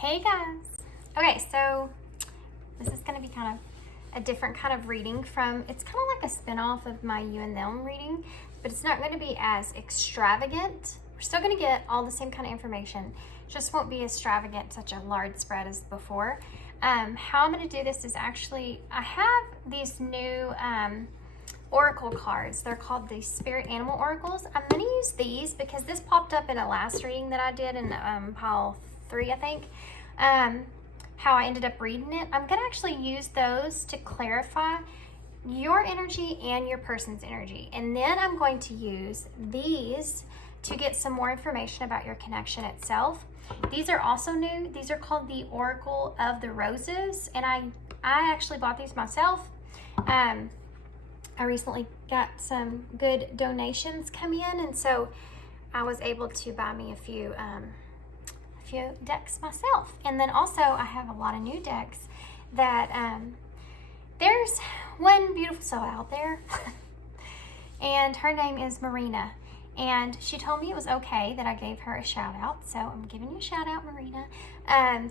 Hey guys. Okay, so this is going to be kind of a different kind of reading from, it's kind of like a spin-off of my You and Them reading, but it's not going to be as extravagant. We're still going to get all the same kind of information. It just won't be extravagant, such a large spread as before. How I'm going to do this is actually, I have these new oracle cards. They're called the Spirit Animal Oracles. I'm going to use these because this popped up in a last reading that I did in pile 3, I think. How I ended up reading it. I'm going to actually use those to clarify your energy and your person's energy. And then I'm going to use these to get some more information about your connection itself. These are also new. These are called the Oracle of the Roses. And I actually bought these myself. I recently got some good donations come in, and so I was able to buy me a few decks myself. And then also I have a lot of new decks that there's one beautiful soul out there and her name is Marina, and she told me it was okay that I gave her a shout out, so I'm giving you a shout out, Marina.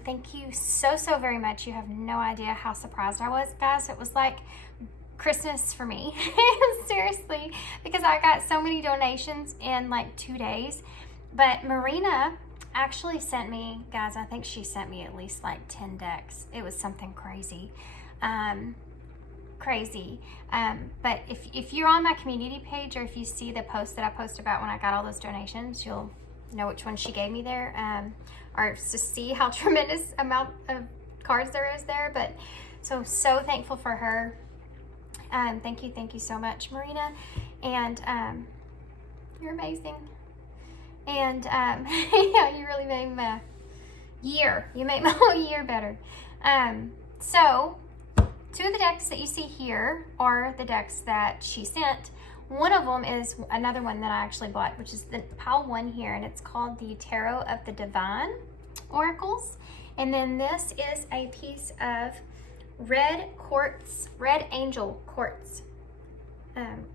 Thank you so very much. You have no idea how surprised I was, guys. It was like Christmas for me. Seriously, because I got so many donations in like 2 days. But Marina actually sent me, guys, I think she sent me at least like 10 decks. It was something crazy. But if you're on my community page, or if you see the post that I post about when I got all those donations, you'll know which one she gave me there, or to see how tremendous amount of cards there is there. But so thankful for her. Thank you so much, Marina. And you're amazing. And yeah, you really made my year. You made my whole year better. So 2 of the decks that you see here are the decks that she sent. One of them is another one that I actually bought, which is the pile 1 here, and it's called the Tarot of the Divine Oracles. And then this is a piece of red angel quartz,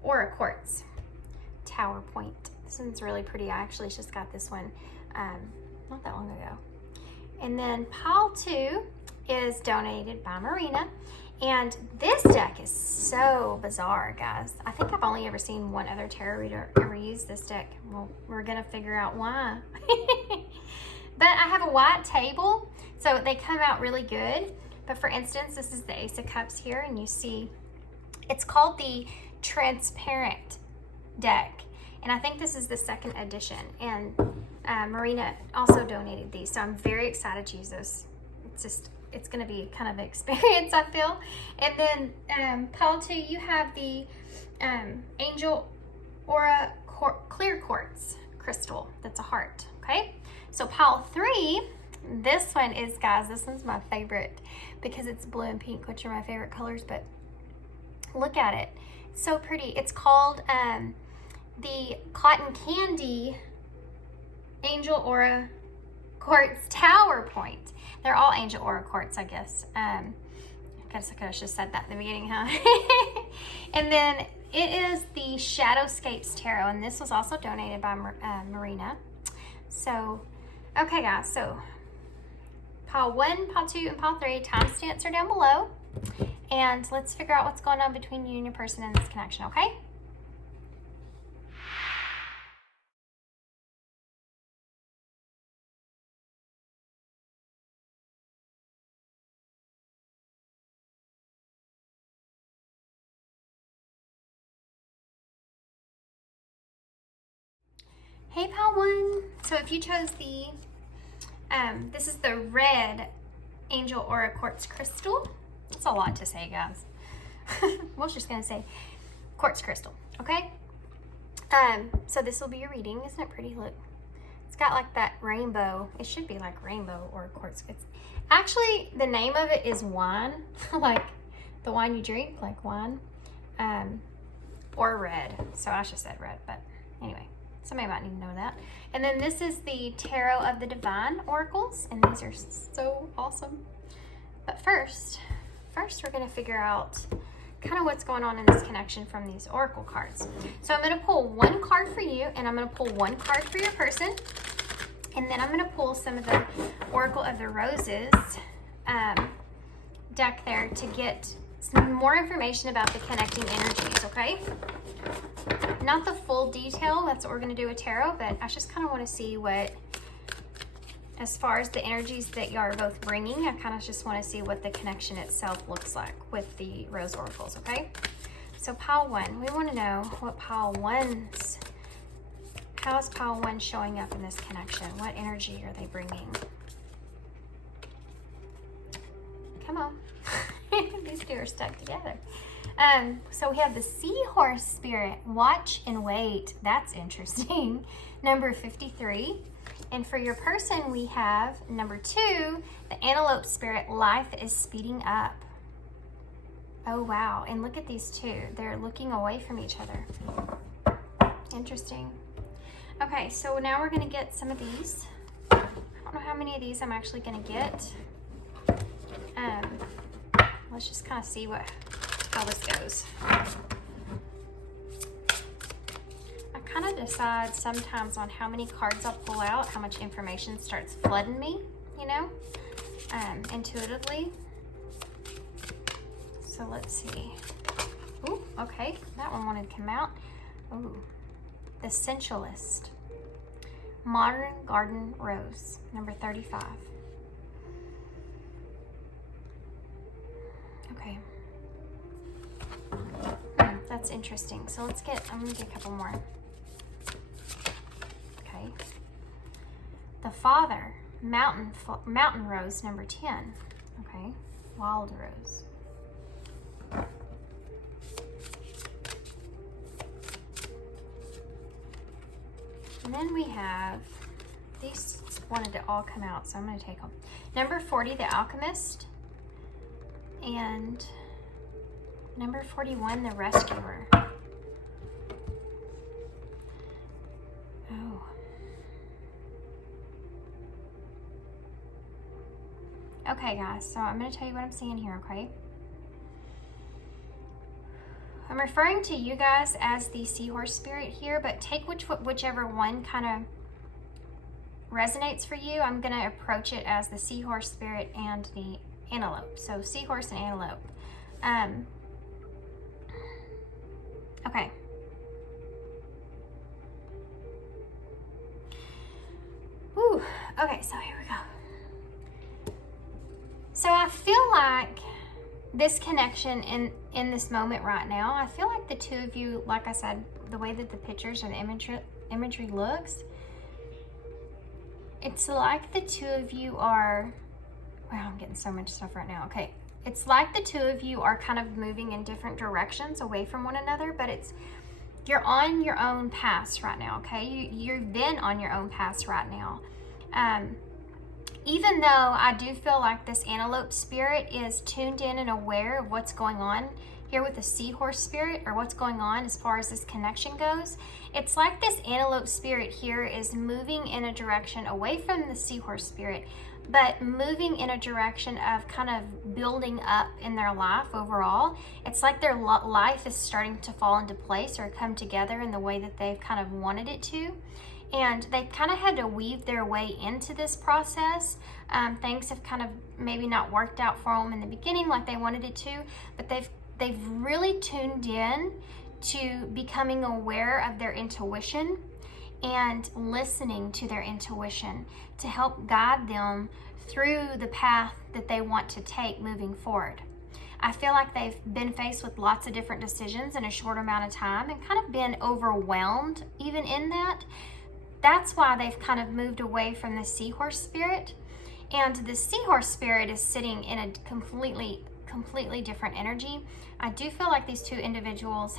aura quartz, tower point. This one's really pretty. I actually just got this one not that long ago. And then pile 2 is donated by Marina. And this deck is so bizarre, guys. I think I've only ever seen one other tarot reader ever use this deck. Well, we're gonna figure out why. But I have a white table, so they come out really good. But for instance, this is the Ace of Cups here, and you see it's called the Transparent deck. And I think this is the 2nd edition. And Marina also donated these, so I'm very excited to use this. It's going to be kind of an experience, I feel. And then pile 2, you have the Angel Aura Clear Quartz crystal. That's a heart. Okay. So pile 3, this one is, guys, this one's my favorite because it's blue and pink, which are my favorite colors. But look at it. It's so pretty. It's called the Cotton Candy Angel Aura Quartz Tower Point. They're all Angel Aura Quartz, I guess. I guess I could have just said that in the beginning, huh? And then it is the Shadowscapes Tarot, and this was also donated by Marina. So, okay, guys. So, pile 1, pile 2, and pile 3 timestamps are down below. And let's figure out what's going on between you and your person in this connection, okay? Hey, pile 1. So if you chose the, this is the red Angel Aura Quartz Crystal. That's a lot to say, guys. I was just gonna say quartz crystal, okay? So this will be your reading. Isn't it pretty? Look, it's got like that rainbow. It should be like rainbow or quartz. It's actually, the name of it is wine, like the wine you drink, like wine, or red. So I should have said red, but anyway. Somebody might need to know that. And then this is the Tarot of the Divine Oracles, and these are so awesome. But first we're going to figure out kind of what's going on in this connection from these oracle cards. So I'm going to pull 1 card for you, and I'm going to pull 1 card for your person. And then I'm going to pull some of the Oracle of the Roses deck there to get some more information about the connecting energies, okay? Not the full detail, that's what we're going to do with tarot, but I just kind of want to see what, as far as the energies that you are both bringing, I kind of just want to see what the connection itself looks like with the Rose Oracles, okay? So pile 1, we want to know what pile 1's, how is pile 1 showing up in this connection? What energy are they bringing? Come on. These two are stuck together. So we have the Seahorse Spirit, watch and wait. That's interesting. Number 53. And for your person, we have number 2, the Antelope Spirit, life is speeding up. Oh, wow. And look at these two. They're looking away from each other. Interesting. Okay, so now we're going to get some of these. I don't know how many of these I'm actually going to get. Let's just kind of see how this goes. I kind of decide sometimes on how many cards I'll pull out, how much information starts flooding me, you know, intuitively. So let's see. Ooh, okay, that one wanted to come out. Ooh, the Sensualist. Modern Garden Rose, number 35. Okay. That's interesting. So I'm gonna get a couple more. Okay. The Father, Mountain Rose, number 10. Okay. Wild Rose. And then we have, these wanted to all come out, so I'm going to take them. Number 40, the Alchemist. And number 41, the Rescuer. Oh. Okay, guys, so I'm going to tell you what I'm seeing here, okay? I'm referring to you guys as the Seahorse Spirit here, but take whichever one kind of resonates for you. I'm going to approach it as the Seahorse Spirit and the Antelope. So Seahorse and Antelope. Okay. Whew. Okay, so here we go. So I feel like this connection in this moment right now, I feel like the two of you, like I said, the way that the pictures and the imagery looks, it's like the two of you are, wow, I'm getting so much stuff right now. Okay, it's like the two of you are kind of moving in different directions away from one another, but you're on your own paths right now, okay? You've been on your own paths right now. Even though I do feel like this Antelope Spirit is tuned in and aware of what's going on here with the Seahorse Spirit, or what's going on as far as this connection goes, it's like this Antelope Spirit here is moving in a direction away from the Seahorse Spirit, but moving in a direction of kind of building up in their life overall. It's like their life is starting to fall into place or come together in the way that they've kind of wanted it to. And they kind of had to weave their way into this process. Things have kind of maybe not worked out for them in the beginning like they wanted it to, but they've really tuned in to becoming aware of their intuition and listening to their intuition to help guide them through the path that they want to take moving forward. I feel like they've been faced with lots of different decisions in a short amount of time and kind of been overwhelmed even in that. That's why they've kind of moved away from the Seahorse Spirit. And the Seahorse Spirit is sitting in a completely different energy. I do feel like these two individuals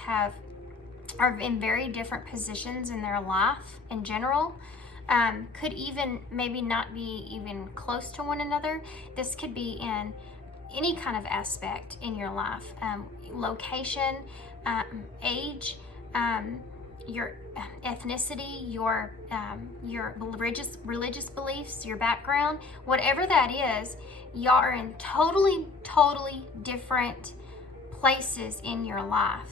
are in very different positions in their life in general. Could even maybe not be even close to one another. This could be in any kind of aspect in your life. Location, age, your ethnicity, your religious beliefs, your background, whatever that is, y'all are in totally different places in your life,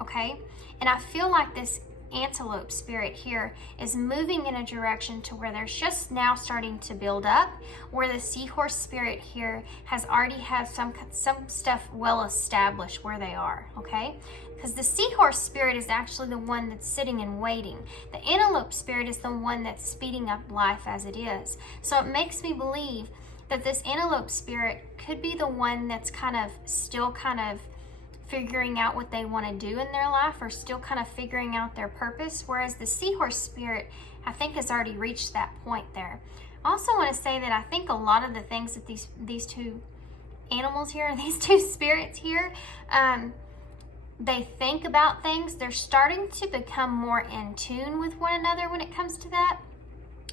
okay? And I feel like this antelope spirit here is moving in a direction to where there's just now starting to build up, where the seahorse spirit here has already had some stuff well established where they are, okay? Because the seahorse spirit is actually the one that's sitting and waiting. The antelope spirit is the one that's speeding up life as it is. So it makes me believe that this antelope spirit could be the one that's still figuring out what they want to do in their life, or still kind of figuring out their purpose, whereas the seahorse spirit, I think, has already reached that point there. I also want to say that I think a lot of the things that these two animals here, these two spirits here, they think about things, they're starting to become more in tune with one another when it comes to that.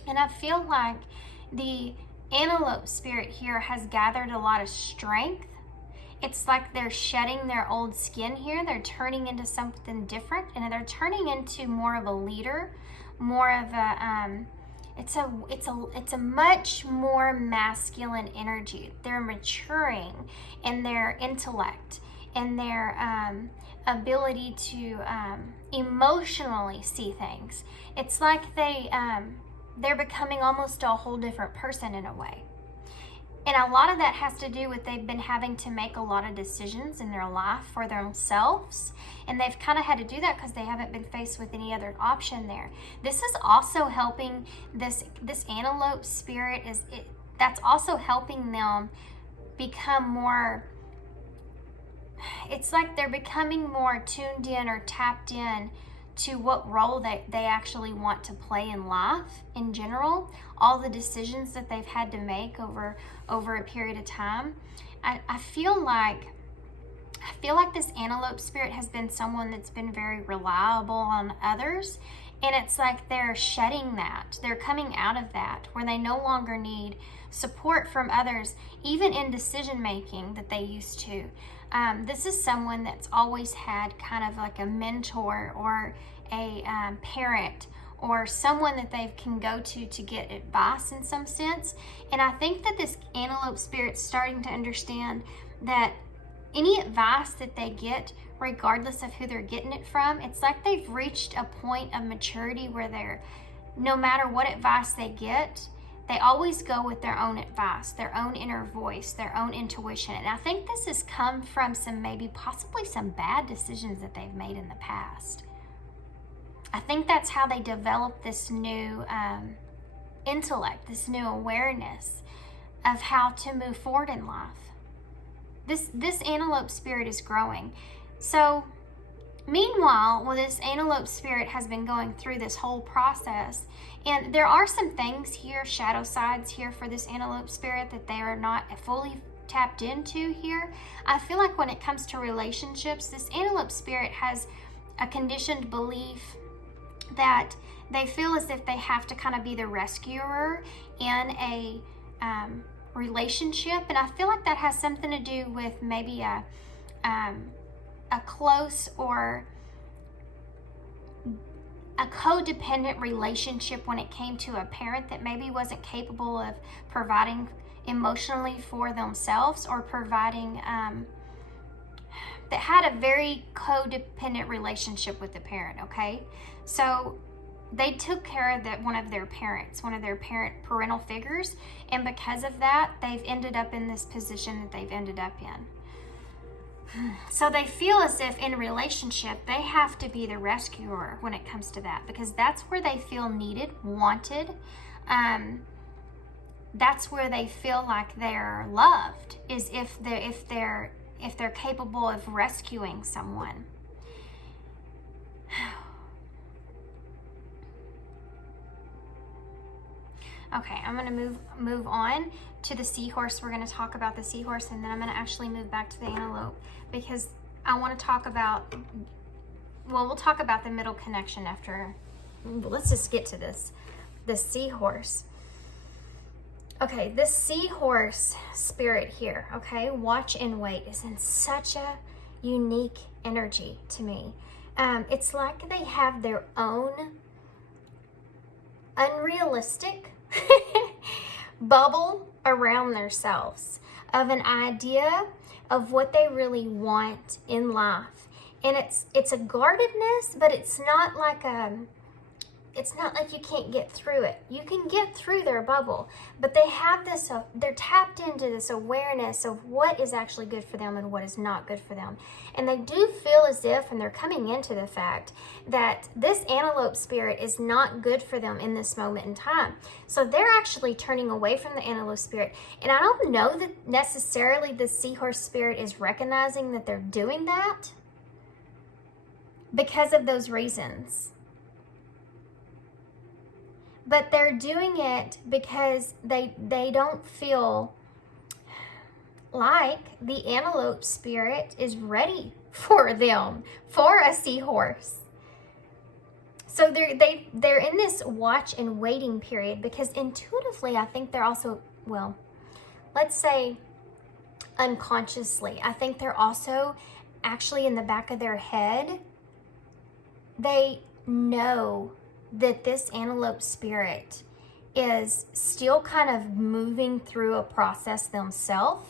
And I feel like the antelope spirit here has gathered a lot of strength. It's like they're shedding their old skin here. They're turning into something different, and they're turning into more of a leader, more of a it's a much more masculine energy. They're maturing in their intellect and their ability to emotionally see things. It's like they're becoming almost a whole different person in a way. And a lot of that has to do with they've been having to make a lot of decisions in their life for themselves. And they've kind of had to do that because they haven't been faced with any other option there. This is also helping this antelope spirit, that's also helping them become more, it's like they're becoming more tuned in or tapped in to what role they actually want to play in life in general. All the decisions that they've had to make over a period of time. I feel like this antelope spirit has been someone that's been very reliable on others, and it's like they're shedding that. They're coming out of that, where they no longer need support from others, even in decision making that they used to. This is someone that's always had kind of like a mentor or a parent or someone that they can go to get advice in some sense. And I think that this antelope spirit's starting to understand that any advice that they get, regardless of who they're getting it from, it's like they've reached a point of maturity where no matter what advice they get, they always go with their own advice, their own inner voice, their own intuition. And I think this has come from possibly some bad decisions that they've made in the past. I think that's how they develop this new intellect, this new awareness of how to move forward in life. This antelope spirit is growing. So meanwhile, this antelope spirit has been going through this whole process, and there are some things here, shadow sides here for this antelope spirit that they are not fully tapped into here. I feel like when it comes to relationships, this antelope spirit has a conditioned belief that they feel as if they have to kind of be the rescuer in a relationship. And I feel like that has something to do with maybe a close or a codependent relationship when it came to a parent that maybe wasn't capable of providing emotionally for themselves, or providing that had a very codependent relationship with the parent, okay? So they took care of one of their parental figures, and because of that, they've ended up in this position that they've ended up in. So they feel as if in a relationship, they have to be the rescuer when it comes to that, because that's where they feel needed, wanted. That's where they feel like they're loved, is if they're capable of rescuing someone. Okay, I'm going to move on to the seahorse. We're going to talk about the seahorse, and then I'm going to actually move back to the antelope, because I want to talk about, we'll talk about the middle connection after. Let's just get to the seahorse. Okay, this seahorse spirit here, okay, watch and wait, is in such a unique energy to me. It's like they have their own unrealistic bubble around themselves of an idea of what they really want in life. And it's a guardedness, but it's not like you can't get through it. You can get through their bubble, but they have this, they're tapped into this awareness of what is actually good for them and what is not good for them. And they do feel as if, and they're coming into the fact that this antelope spirit is not good for them in this moment in time. So they're actually turning away from the antelope spirit. And I don't know that necessarily the seahorse spirit is recognizing that they're doing that because of those reasons. But they're doing it because they don't feel like the antelope spirit is ready for them, for a seahorse. So they're in this watch and waiting period, because intuitively I think they're also, well, let's say unconsciously, I think they're also actually in the back of their head, they know that this antelope spirit is still kind of moving through a process themselves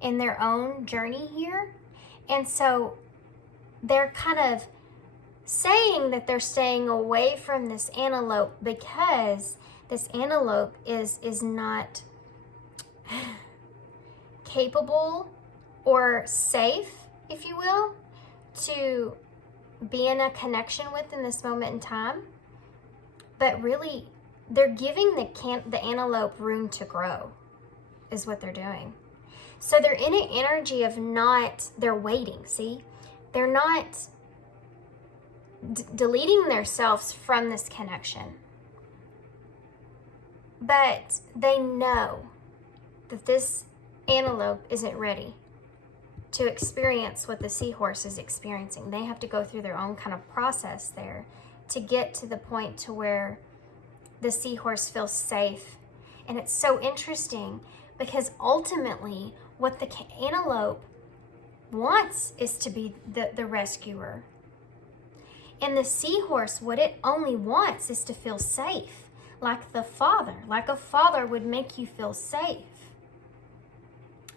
in their own journey here. And so they're kind of saying that they're staying away from this antelope because this antelope is not capable or safe, if you will, to be in a connection with in this moment in time. But really, they're giving the antelope room to grow, is what they're doing. So they're in an energy of they're waiting, see? They're not deleting themselves from this connection. But they know that this antelope isn't ready to experience what the seahorse is experiencing. They have to go through their own kind of process there to get to the point to where the seahorse feels safe. And it's so interesting because ultimately what the antelope wants is to be the rescuer. And the seahorse, what it only wants is to feel safe, like a father would make you feel safe.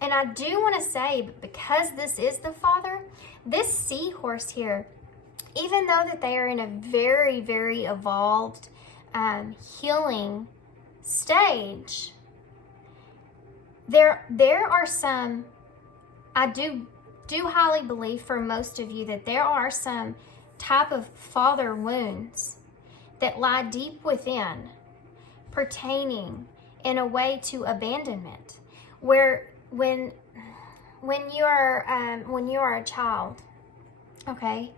And I do want to say, because this is the father, this seahorse here, even though that they are in a very, very evolved healing stage, there are some, I do highly believe for most of you that there are some type of father wounds that lie deep within, pertaining in a way to abandonment, where when you are a child, okay,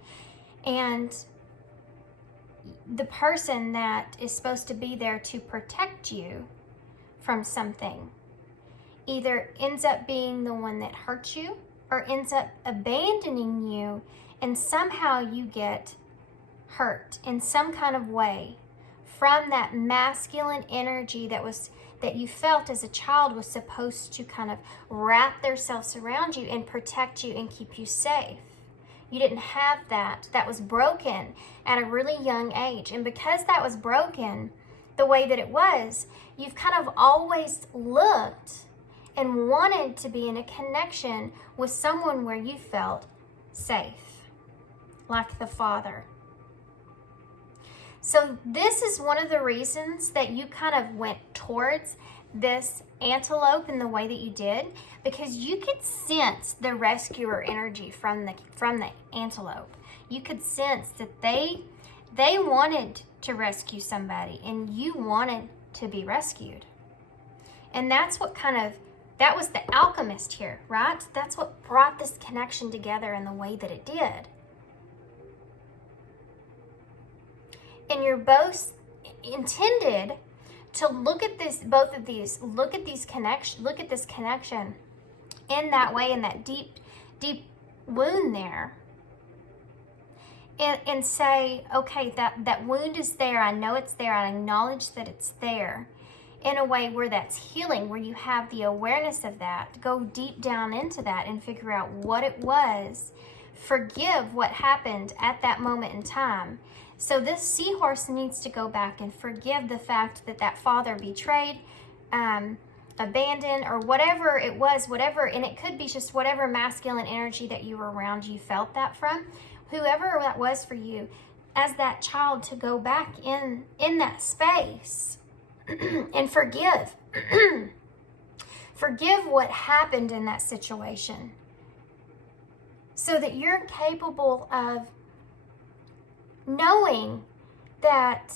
and the person that is supposed to be there to protect you from something either ends up being the one that hurts you or ends up abandoning you, and somehow you get hurt in some kind of way from that masculine energy that you felt as a child was supposed to kind of wrap themselves around you and protect you and keep you safe. You didn't have that. That was broken at a really young age. And because that was broken the way that it was, you've kind of always looked and wanted to be in a connection with someone where you felt safe, like the father. So this is one of the reasons that you kind of went towards this antelope in the way that you did, because you could sense the rescuer energy from the antelope. You could sense that they wanted to rescue somebody and you wanted to be rescued. And that's what that was the alchemist here, right? That's what brought this connection together in the way that it did. And you're both intended to look at this connection in that way, in that deep wound there, and say, okay, that wound is there. I know it's there. I acknowledge that it's there, in a way where that's healing, where you have the awareness of that. Go deep down into that and figure out what it was. Forgive what happened at that moment in time. So this seahorse needs to go back and forgive the fact that father betrayed, abandoned, or whatever it was, and it could be just whatever masculine energy that you were around, you felt that from. whoever that was for you, as that child, to go back in that space and forgive. Forgive what happened in that situation, so that you're capable of knowing that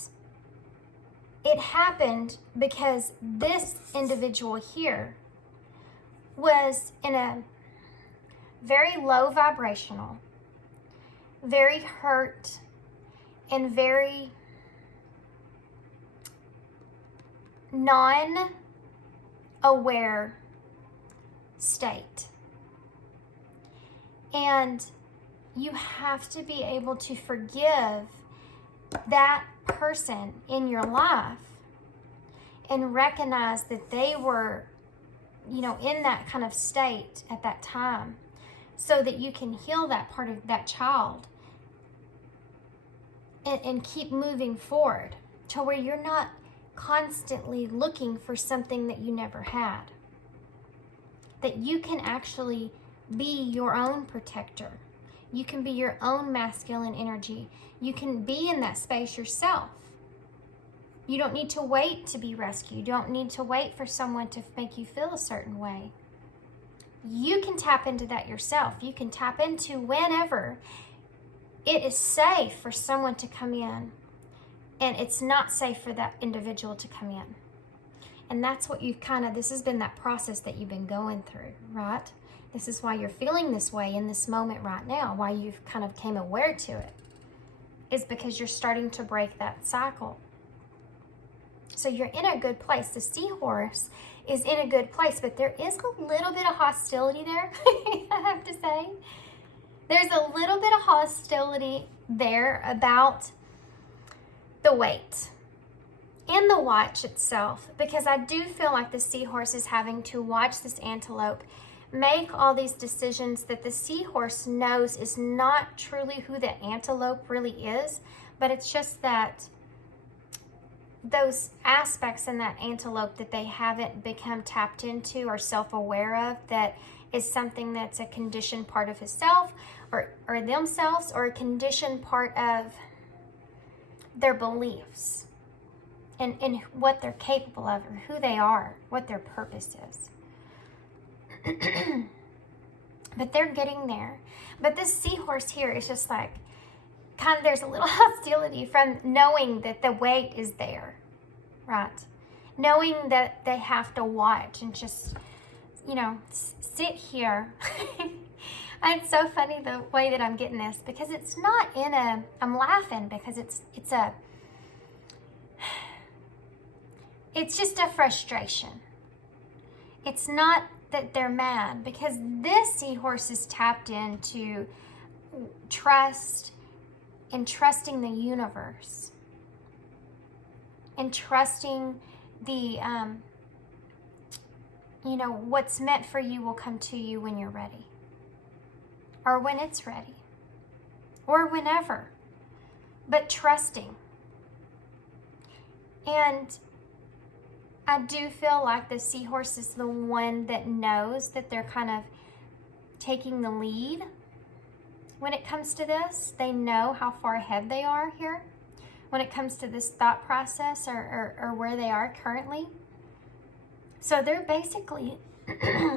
it happened because this individual here was in a very low vibrational, very hurt, and very non-aware state. And you have to be able to forgive that person in your life and recognize that they were, in that kind of state at that time, so that you can heal that part of that child and keep moving forward to where you're not constantly looking for something that you never had. That you can actually be your own protector. You can be your own masculine energy. You can be in that space yourself. You don't need to wait to be rescued. You don't need to wait for someone to make you feel a certain way. You can tap into that yourself. You can tap into whenever it is safe for someone to come in and it's not safe for that individual to come in. And that's what you've this has been that process that you've been going through, right? This is why you're feeling this way in this moment right now, why you've came aware to it, is because you're starting to break that cycle. So you're in a good place. The seahorse is in a good place, but there is a little bit of hostility there, I have to say. There's a little bit of hostility there about the weight and the watch itself, because I do feel like the seahorse is having to watch this antelope make all these decisions that the seahorse knows is not truly who the antelope really is, but it's just that those aspects in that antelope that they haven't become tapped into or self-aware of, that is something that's a conditioned part of himself or themselves, or a conditioned part of their beliefs and what they're capable of, or who they are, what their purpose is. But they're getting there. But this seahorse here is just there's a little hostility from knowing that the weight is there, right? Knowing that they have to watch and just, sit here. It's so funny the way that I'm getting this, because it's not I'm laughing because it's just a frustration. It's not that they're mad, because this seahorse is tapped into trust and trusting the universe and trusting the what's meant for you will come to you when you're ready, or when it's ready, or whenever, but trusting. And I do feel like the seahorse is the one that knows that they're taking the lead when it comes to this. They know how far ahead they are here when it comes to this thought process or where they are currently. So they're basically,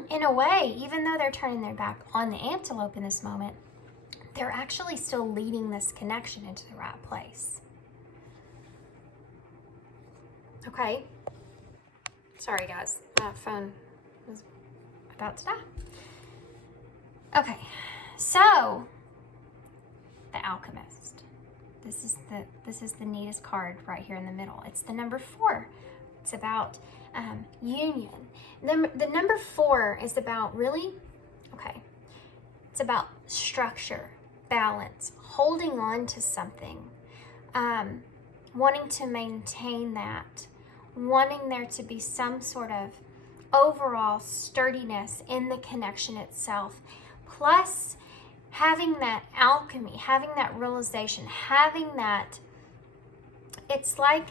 in a way, even though they're turning their back on the antelope in this moment, they're actually still leading this connection into the right place. Okay? Sorry guys, my phone was about to die. Okay, so the Alchemist. This is the neatest card right here in the middle. It's the number 4. It's about union. The number 4 is about it's about structure, balance, holding on to something, wanting to maintain that, wanting there to be some sort of overall sturdiness in the connection itself, plus having that alchemy, having that realization, having that, it's like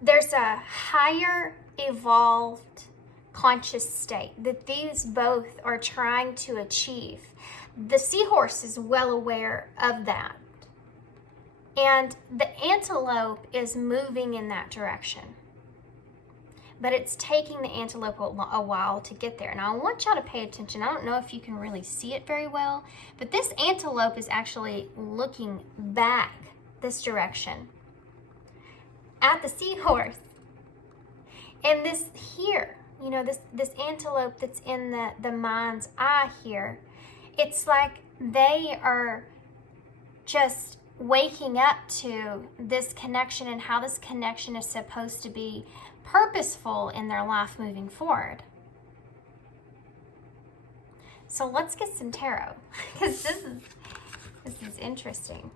there's a higher evolved conscious state that these both are trying to achieve, The seahorse is well aware of that. And the antelope is moving in that direction. But it's taking the antelope a while to get there. Now I want y'all to pay attention. I don't know if you can really see it very well, but this antelope is actually looking back this direction at the seahorse. And this here, you know, this antelope that's in the mind's eye here, it's like they are just waking up to this connection and how this connection is supposed to be purposeful in their life moving forward. So let's get some tarot, because this is interesting.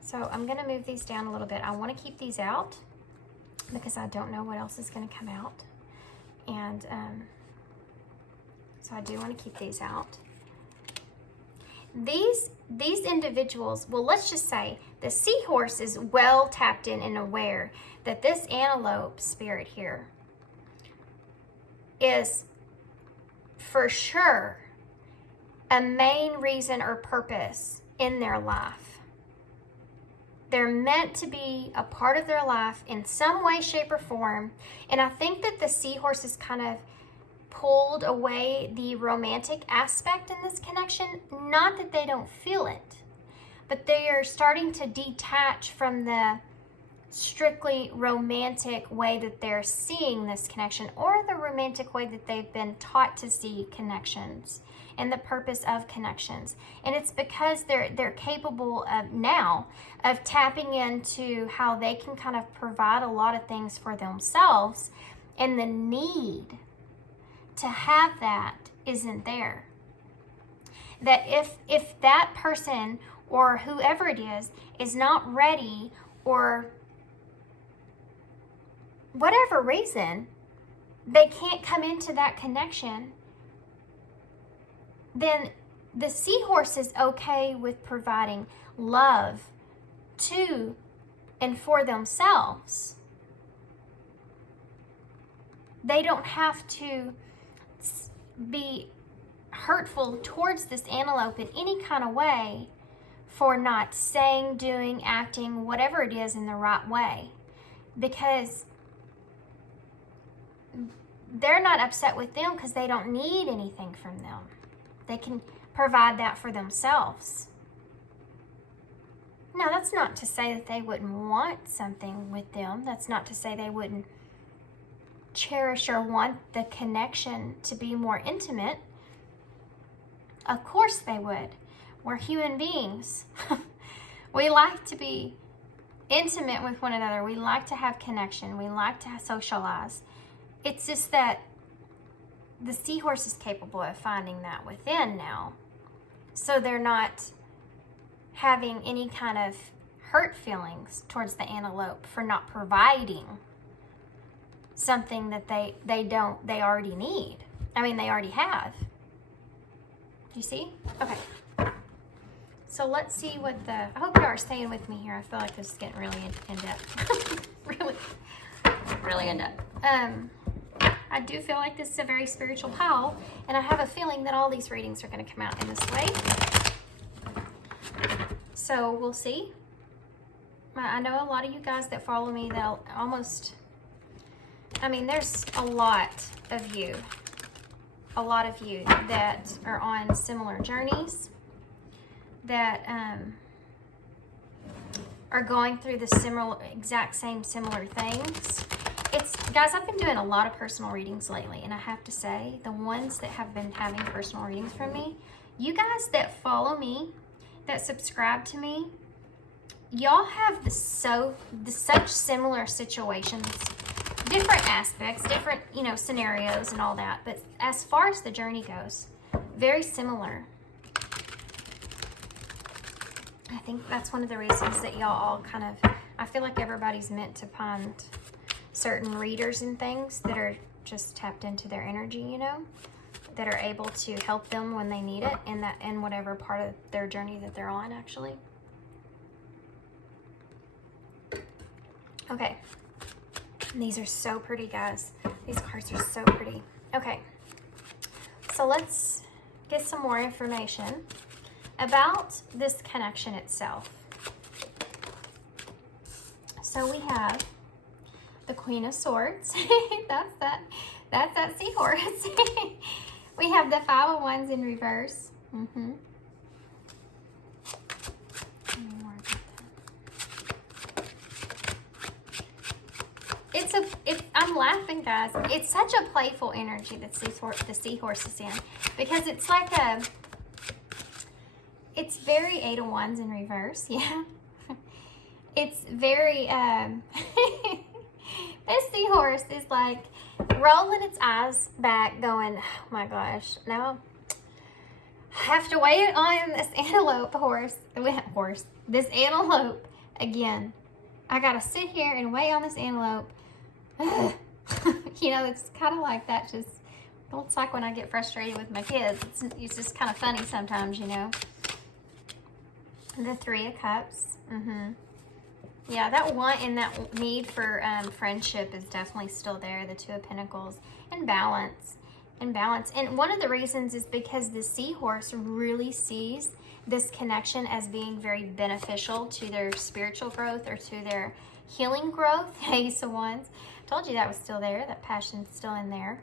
So I'm going to move these down a little bit. I want to keep these out because I don't know what else is going to come out. And so I do want to keep these out. These individuals, well, let's just say the seahorse is well tapped in and aware that this antelope spirit here is for sure a main reason or purpose in their life. They're meant to be a part of their life in some way, shape, or form. And I think that the seahorse is kind of pulled away the romantic aspect in this connection. Not that they don't feel it, but they are starting to detach from the strictly romantic way that they're seeing this connection, or the romantic way that they've been taught to see connections and the purpose of connections. And it's because they're capable of now of tapping into how they can kind of provide a lot of things for themselves, and the need to have that isn't there. That if that person or whoever it is not ready, or whatever reason, they can't come into that connection, then the seahorse is okay with providing love to and for themselves. They don't have to be hurtful towards this antelope in any kind of way for not saying, doing, acting, whatever it is, in the right way, because they're not upset with them because they don't need anything from them. They can provide that for themselves. Now, that's not to say that they wouldn't want something with them. That's not to say they wouldn't cherish or want the connection to be more intimate. Of course they would. We're human beings. We like to be intimate with one another. We like to have connection. We like to socialize. It's just that the seahorse is capable of finding that within now. So they're not having any kind of hurt feelings towards the antelope for not providing something that they already need. I mean, they already have. Do you see? Okay. So let's see what I hope you are staying with me here. I feel like this is getting really in depth. really in depth. I do feel like this is a very spiritual pile, and I have a feeling that all these readings are going to come out in this way. So we'll see. I know a lot of you guys that follow me, they'll almost, I mean, there's a lot of you that are on similar journeys, that are going through the exact same similar things. Guys, I've been doing a lot of personal readings lately, and I have to say, the ones that have been having personal readings from me, you guys that follow me, that subscribe to me, y'all have such similar situations, different aspects, different, scenarios and all that, but as far as the journey goes, very similar. I think that's one of the reasons that y'all all kind of, I feel like everybody's meant to find certain readers and things that are just tapped into their energy, that are able to help them when they need it in whatever part of their journey that they're on, actually. Okay. These are so pretty, guys. These cards are so pretty. Okay. So let's get some more information about this connection itself. So we have the Queen of Swords. That's that seahorse. We have the Five of Wands in reverse. I'm laughing, guys. It's such a playful energy that the seahorse is in, because it's like it's very Eight of Wands in reverse. Yeah. It's very, this seahorse is like rolling its eyes back going, oh my gosh, no. I have to wait on this antelope this antelope again. I gotta sit here and wait on this antelope. You know, it's kind of like that. Just, it's like when I get frustrated with my kids. It's just kind of funny sometimes, you know. The Three of Cups. Yeah, that want and that need for friendship is definitely still there. The Two of Pentacles and balance. And one of the reasons is because the seahorse really sees this connection as being very beneficial to their spiritual growth or to their healing growth. Ace of Wands. Told you that was still there. That passion's still in there.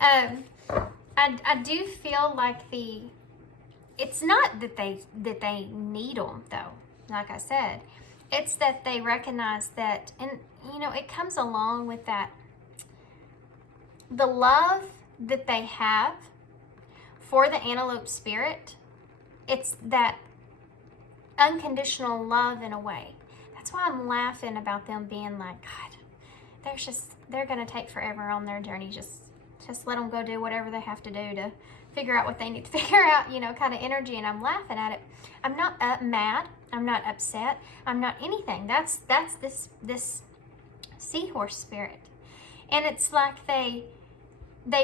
I do feel like it's not that they need them, though. Like I said, it's that they recognize that, and you know, it comes along with that, the love that they have for the antelope spirit. It's that unconditional love in a way. That's why I'm laughing about them being like, God, they're gonna take forever on their journey. Just let them go do whatever they have to do to figure out what they need to figure out, you know, kind of energy. And I'm laughing at it. I'm not mad. I'm not upset. I'm not anything. That's this seahorse spirit. And it's like they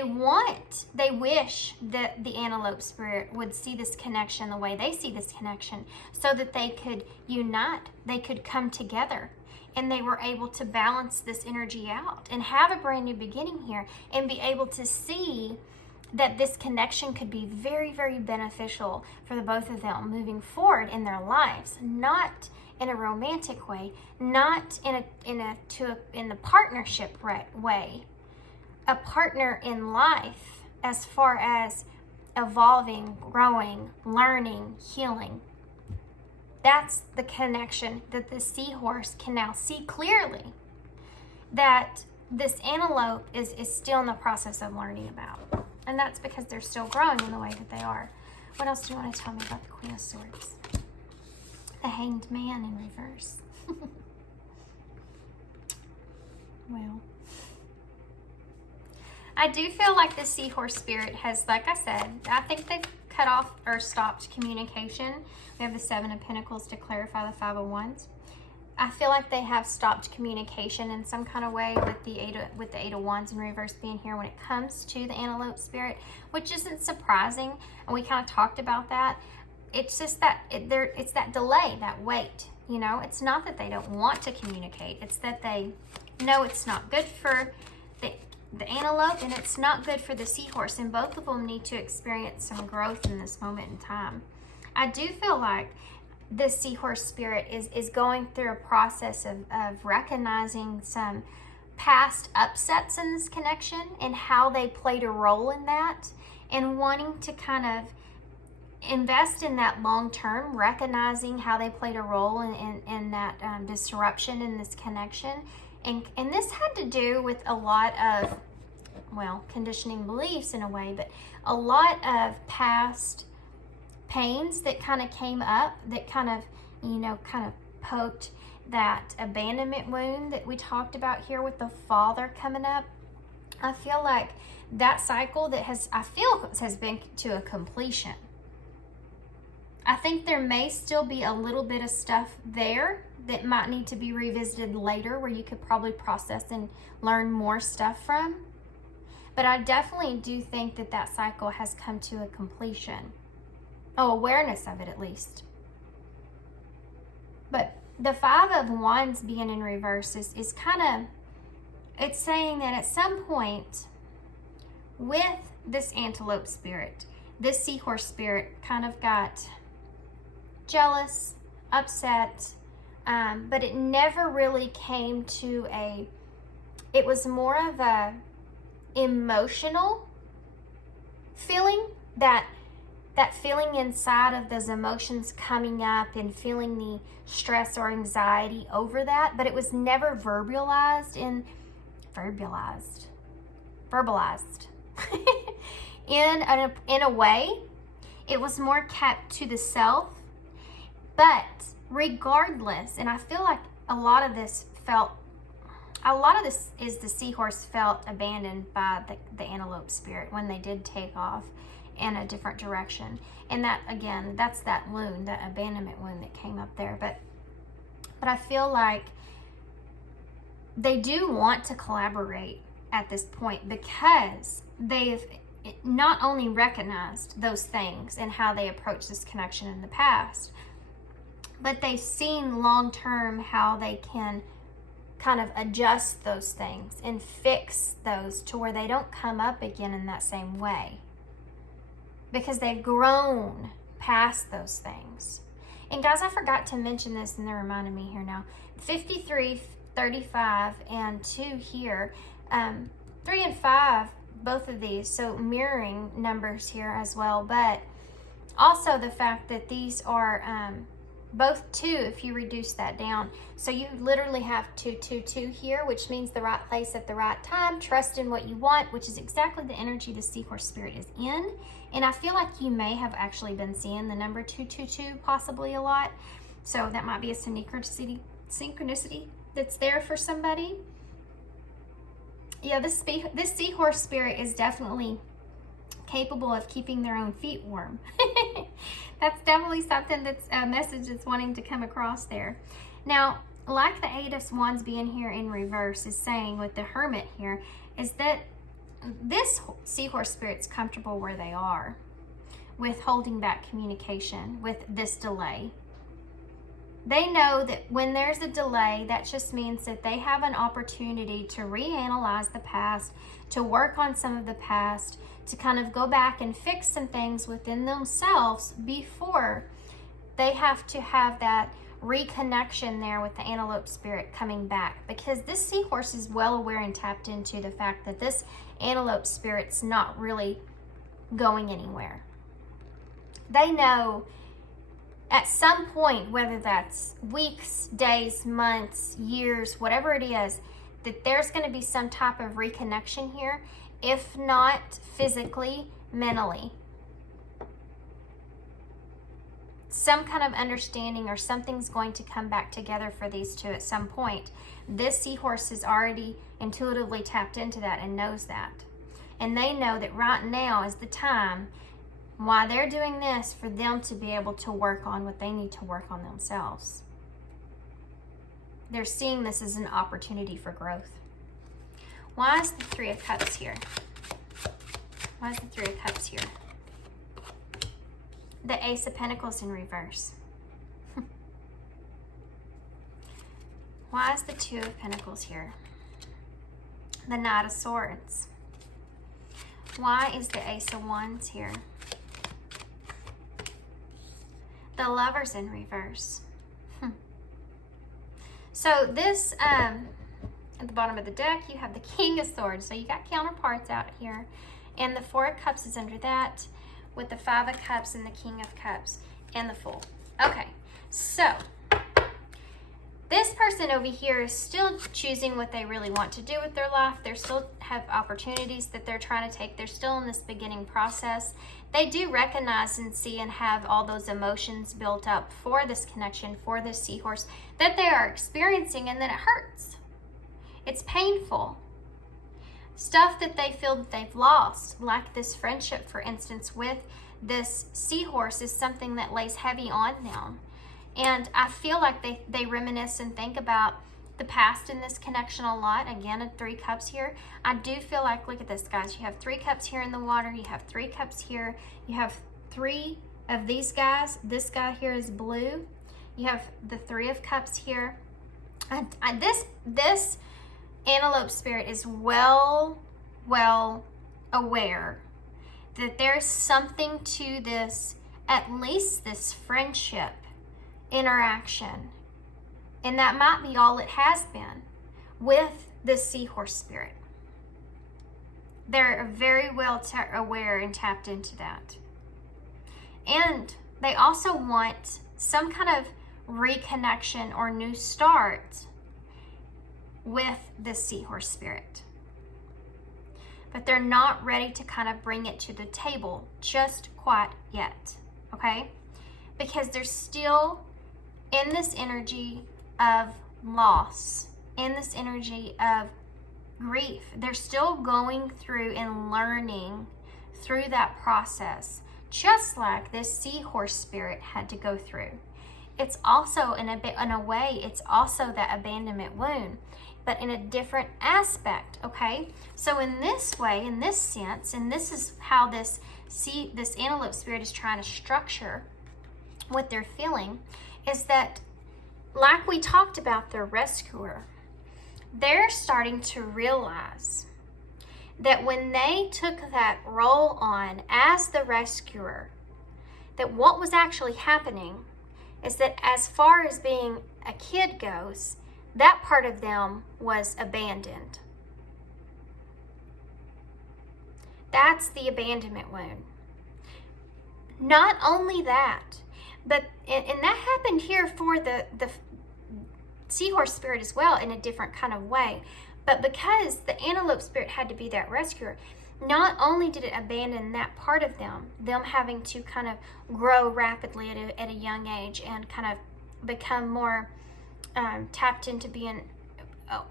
wish that the antelope spirit would see this connection the way they see this connection, so that they could unite, they could come together, and they were able to balance this energy out and have a brand new beginning here and be able to see that this connection could be very, very beneficial for the both of them moving forward in their lives, not in a romantic way, not in the partnership way, a partner in life as far as evolving, growing, learning, healing. That's the connection that the seahorse can now see clearly, that this antelope is still in the process of learning about. And that's because they're still growing in the way that they are. What else do you want to tell me about the Queen of Swords? The Hanged Man in reverse. Well, I do feel like the seahorse spirit has, like I said, I think they've cut off or stopped communication. We have the Seven of Pentacles to clarify the Five of Wands. I feel like they have stopped communication in some kind of way with the Eight of Wands in reverse being here when it comes to the antelope spirit, which isn't surprising. And we kind of talked about that. It's just that it's that delay, that wait. You know, it's not that they don't want to communicate. It's that they know it's not good for the antelope, and it's not good for the seahorse, and both of them need to experience some growth in this moment in time. I do feel like this seahorse spirit is going through a process of recognizing some past upsets in this connection and how they played a role in that, and wanting to kind of invest in that long term, recognizing how they played a role in that disruption in this connection. And this had to do with a lot of, well, conditioning beliefs in a way, but a lot of past pains that kind of came up that kind of, you know, kind of poked that abandonment wound that we talked about here with the father coming up. I feel like that cycle that has been to a completion. I think there may still be a little bit of stuff there that might need to be revisited later, where you could probably process and learn more stuff from. But I definitely do think that that cycle has come to a completion. Oh, awareness of it at least. But the Five of Wands being in reverse is kind of, it's saying that at some point with this antelope spirit, this seahorse spirit kind of got jealous, upset, but it never really came to it was more of a emotional feeling, that feeling inside of those emotions coming up and feeling the stress or anxiety over that, but it was never verbalized in a way. It was more kept to the self. But regardless, and I feel like a lot of this is the seahorse felt abandoned by the antelope spirit when they did take off in a different direction. And that, again, that's that wound, that abandonment wound that came up there. But I feel like they do want to collaborate at this point, because they've not only recognized those things and how they approached this connection in the past, but they've seen long-term how they can kind of adjust those things and fix those to where they don't come up again in that same way, because they've grown past those things. And guys, I forgot to mention this, and they're reminding me here now. 53, 35, and 2 here. 3 and 5, both of these, so mirroring numbers here as well. But also the fact that these are both 2 if you reduce that down. So you literally have 2, 2, 2 here, which means the right place at the right time, trust in what you want, which is exactly the energy the seahorse spirit is in. And I feel like you may have actually been seeing the number 222 possibly a lot. So that might be a synchronicity that's there for somebody. Yeah, this seahorse spirit is definitely capable of keeping their own feet warm. That's definitely something that's a message that's wanting to come across there. Now, like the 8 of Wands being here in reverse is saying with the Hermit here, is that this seahorse spirit's comfortable where they are with holding back communication, with this delay. They know that when there's a delay, that just means that they have an opportunity to reanalyze the past, to work on some of the past, to kind of go back and fix some things within themselves before they have to have that reconnection there with the antelope spirit coming back. Because this seahorse is well aware and tapped into the fact that this antelope spirit's not really going anywhere. They know at some point, whether that's weeks, days, months, years, whatever it is, that there's going to be some type of reconnection here, if not physically, mentally. Some kind of understanding or something's going to come back together for these two at some point. This seahorse is already intuitively tapped into that and knows that. And they know that right now is the time, why they're doing this, for them to be able to work on what they need to work on themselves. They're seeing this as an opportunity for growth. Why is the 3 of Cups here? Why is the 3 of Cups here? The Ace of Pentacles in reverse. Why is the 2 of Pentacles here? The Knight of Swords. Why is the Ace of Wands here? The Lovers in reverse. So this, at the bottom of the deck, you have the King of Swords. So you got counterparts out here. And the 4 of Cups is under that, with the 5 of Cups and the King of Cups and the Fool. Okay, so this person over here is still choosing what they really want to do with their life. They still have opportunities that they're trying to take. They're still in this beginning process. They do recognize and see and have all those emotions built up for this connection, for this seahorse, that they are experiencing, and that it hurts. It's painful. Stuff that they feel that they've lost, like this friendship, for instance, with this seahorse, is something that lays heavy on them. And I feel like they reminisce and think about the past in this connection a lot. Again, a 3 cups here. I do feel like, look at this, guys. You have 3 cups here in the water. You have 3 cups here. You have 3 of these guys. This guy here is blue. You have the 3 of cups here. This antelope spirit is well aware that there's something to this, at least this friendship interaction, and that might be all it has been with the seahorse spirit. They're very well aware and tapped into that. And they also want some kind of reconnection or new start with the seahorse spirit. But they're not ready to kind of bring it to the table just quite yet, okay? Because they're still in this energy of loss, in this energy of grief. They're still going through and learning through that process, just like this seahorse spirit had to go through. It's also, in a way, it's also that abandonment wound, but in a different aspect, okay? So in this way, in this sense, and this is how this antelope spirit is trying to structure what they're feeling, is that, like we talked about the rescuer, they're starting to realize that when they took that role on as the rescuer, that what was actually happening is that as far as being a kid goes, that part of them was abandoned. That's the abandonment wound. Not only that, but, and that happened here for the seahorse spirit as well in a different kind of way. But because the antelope spirit had to be that rescuer, not only did it abandon that part of them having to kind of grow rapidly at a young age and kind of become more tapped into being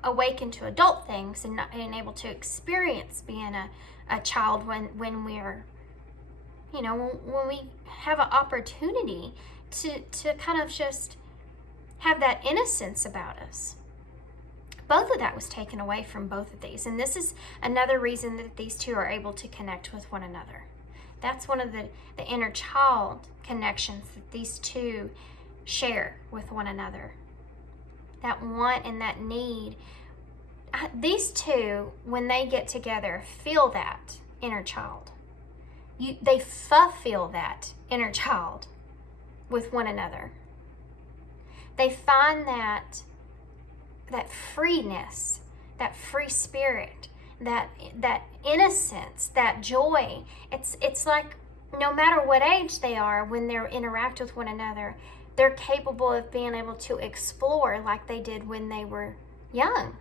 awakened to adult things and able to experience being a child when we're, you know, when we have an opportunity to kind of just have that innocence about us. Both of that was taken away from both of these. And this is another reason that these two are able to connect with one another. That's one of the inner child connections that these two share with one another. That want and that need. These two, when they get together, feel that inner child. They feel that inner child with one another. They find that freeness, that free spirit, that innocence, that joy. It's like no matter what age they are, when they interact with one another, they're capable of being able to explore like they did when they were young.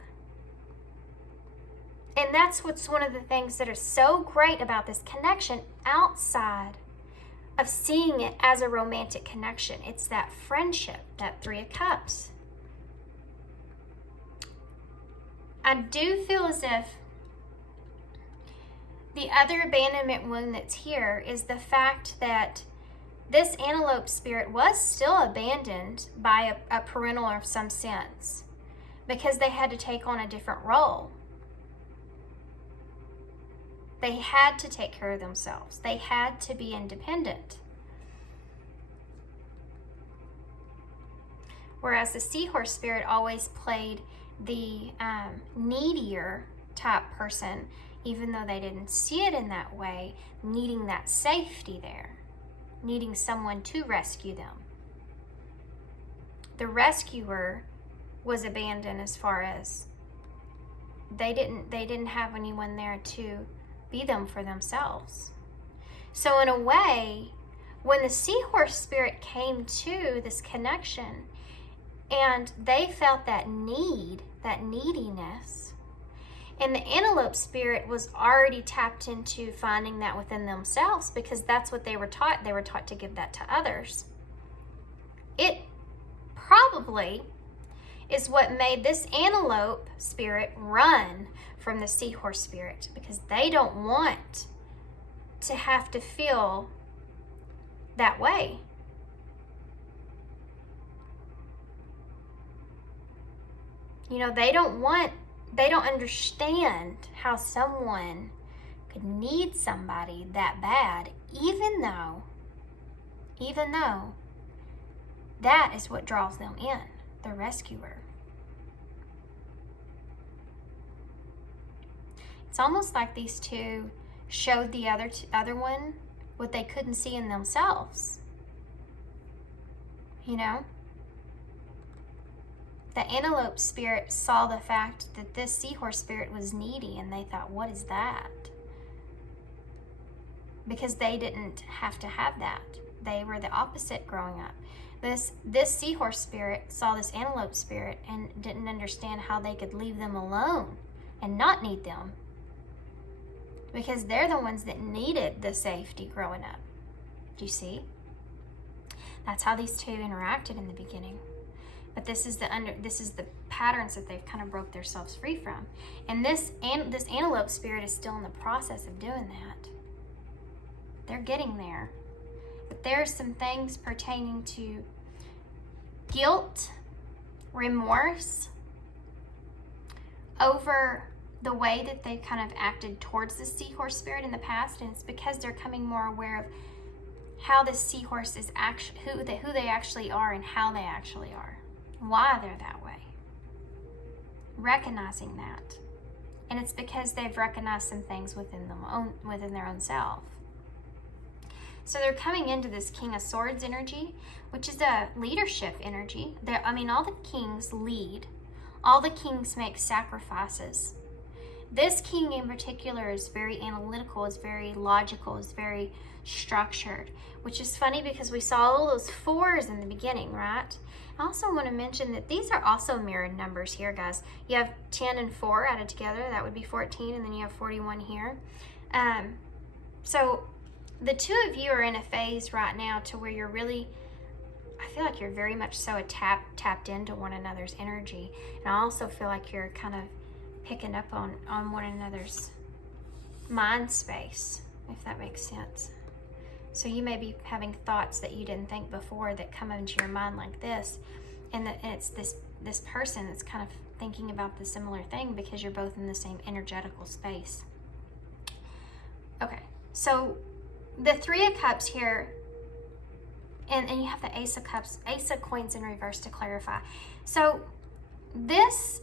And that's what's one of the things that are so great about this connection outside of seeing it as a romantic connection. It's that friendship, that Three of Cups. I do feel as if the other abandonment wound that's here is the fact that this antelope spirit was still abandoned by a parental of some sense because they had to take on a different role. They had to take care of themselves. They had to be independent. Whereas the seahorse spirit always played the needier type person, even though they didn't see it in that way, needing that safety there, needing someone to rescue them. The rescuer was abandoned as far as they didn't have anyone there to be them for themselves. So in a way, when the seahorse spirit came to this connection and they felt that need, that neediness, and the antelope spirit was already tapped into finding that within themselves because that's what they were taught. They were taught to give that to others. It probably is what made this antelope spirit run from the seahorse spirit, because they don't want to have to feel that way. You know, they don't understand how someone could need somebody that bad, even though that is what draws them in, the rescuer. It's almost like these two showed the other one what they couldn't see in themselves. You know? The antelope spirit saw the fact that this seahorse spirit was needy, and they thought, what is that? Because they didn't have to have that. They were the opposite growing up. This seahorse spirit saw this antelope spirit and didn't understand how they could leave them alone and not need them, because they're the ones that needed the safety growing up. Do you see? That's how these two interacted in the beginning. But this is the patterns that they've kind of broke themselves free from. And this antelope spirit is still in the process of doing that. They're getting there. But there's some things pertaining to guilt, remorse over the way that they've kind of acted towards the seahorse spirit in the past, and it's because they're coming more aware of how the seahorse is actually, who they actually are and how they actually are, why they're that way. Recognizing that. And it's because they've recognized some things within their own self. So they're coming into this King of Swords energy, which is a leadership energy. All the kings lead. All the kings make sacrifices. This king in particular is very analytical, is very logical, is very structured, which is funny because we saw all those 4s in the beginning, right? I also want to mention that these are also mirrored numbers here, guys. You have 10 and 4 added together, that would be 14, and then you have 41 here. So the two of you are in a phase right now to where you're really, I feel like you're very much so tapped into one another's energy. And I also feel like you're kind of picking up on one another's mind space, if that makes sense. So you may be having thoughts that you didn't think before that come into your mind like this, and it's this person that's kind of thinking about the similar thing because you're both in the same energetical space. Okay, so the 3 of Cups here, and you have the Ace of Cups, Ace of Coins in reverse to clarify. So this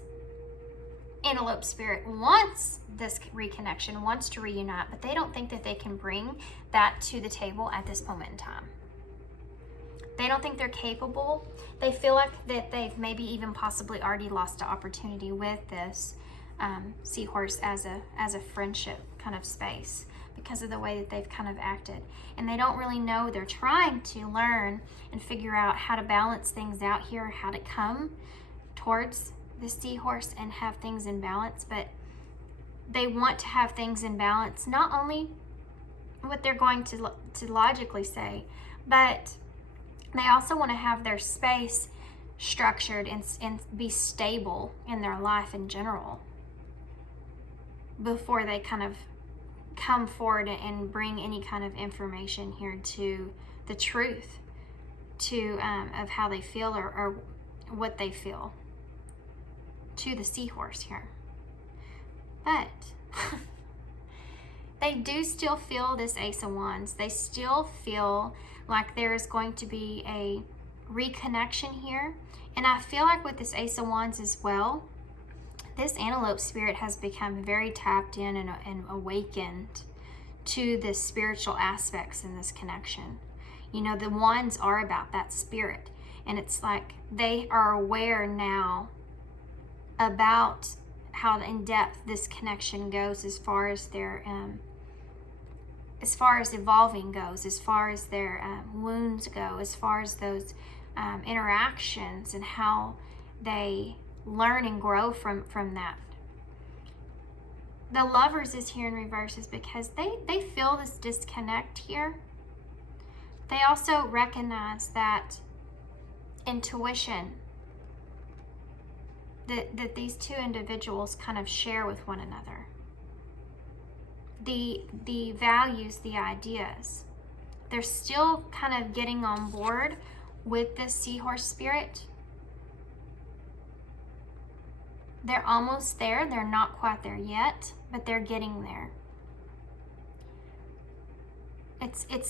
antelope spirit wants this reconnection, wants to reunite, but they don't think that they can bring that to the table at this moment in time. They don't think they're capable. They feel like that they've maybe even possibly already lost an opportunity with this seahorse as a friendship kind of space because of the way that they've kind of acted. And they don't really know. They're trying to learn and figure out how to balance things out here, how to come towards the seahorse and have things in balance, but they want to have things in balance, not only what they're going to logically say, but they also want to have their space structured and be stable in their life in general before they kind of come forward and bring any kind of information here to the truth of how they feel or what they feel to the seahorse here. But they do still feel this Ace of Wands. They still feel like there is going to be a reconnection here. And I feel like with this Ace of Wands as well, this antelope spirit has become very tapped in and awakened to the spiritual aspects in this connection. You know, the wands are about that spirit. And it's like they are aware now about how in depth this connection goes as far as their as far as evolving goes, as far as their wounds go, as far as those interactions and how they learn and grow from that. The Lovers is here in reverse is because they feel this disconnect here. They also recognize that intuition that these two individuals kind of share with one another. The values, the ideas. They're still kind of getting on board with this seahorse spirit. They're almost there. They're not quite there yet, but they're getting there.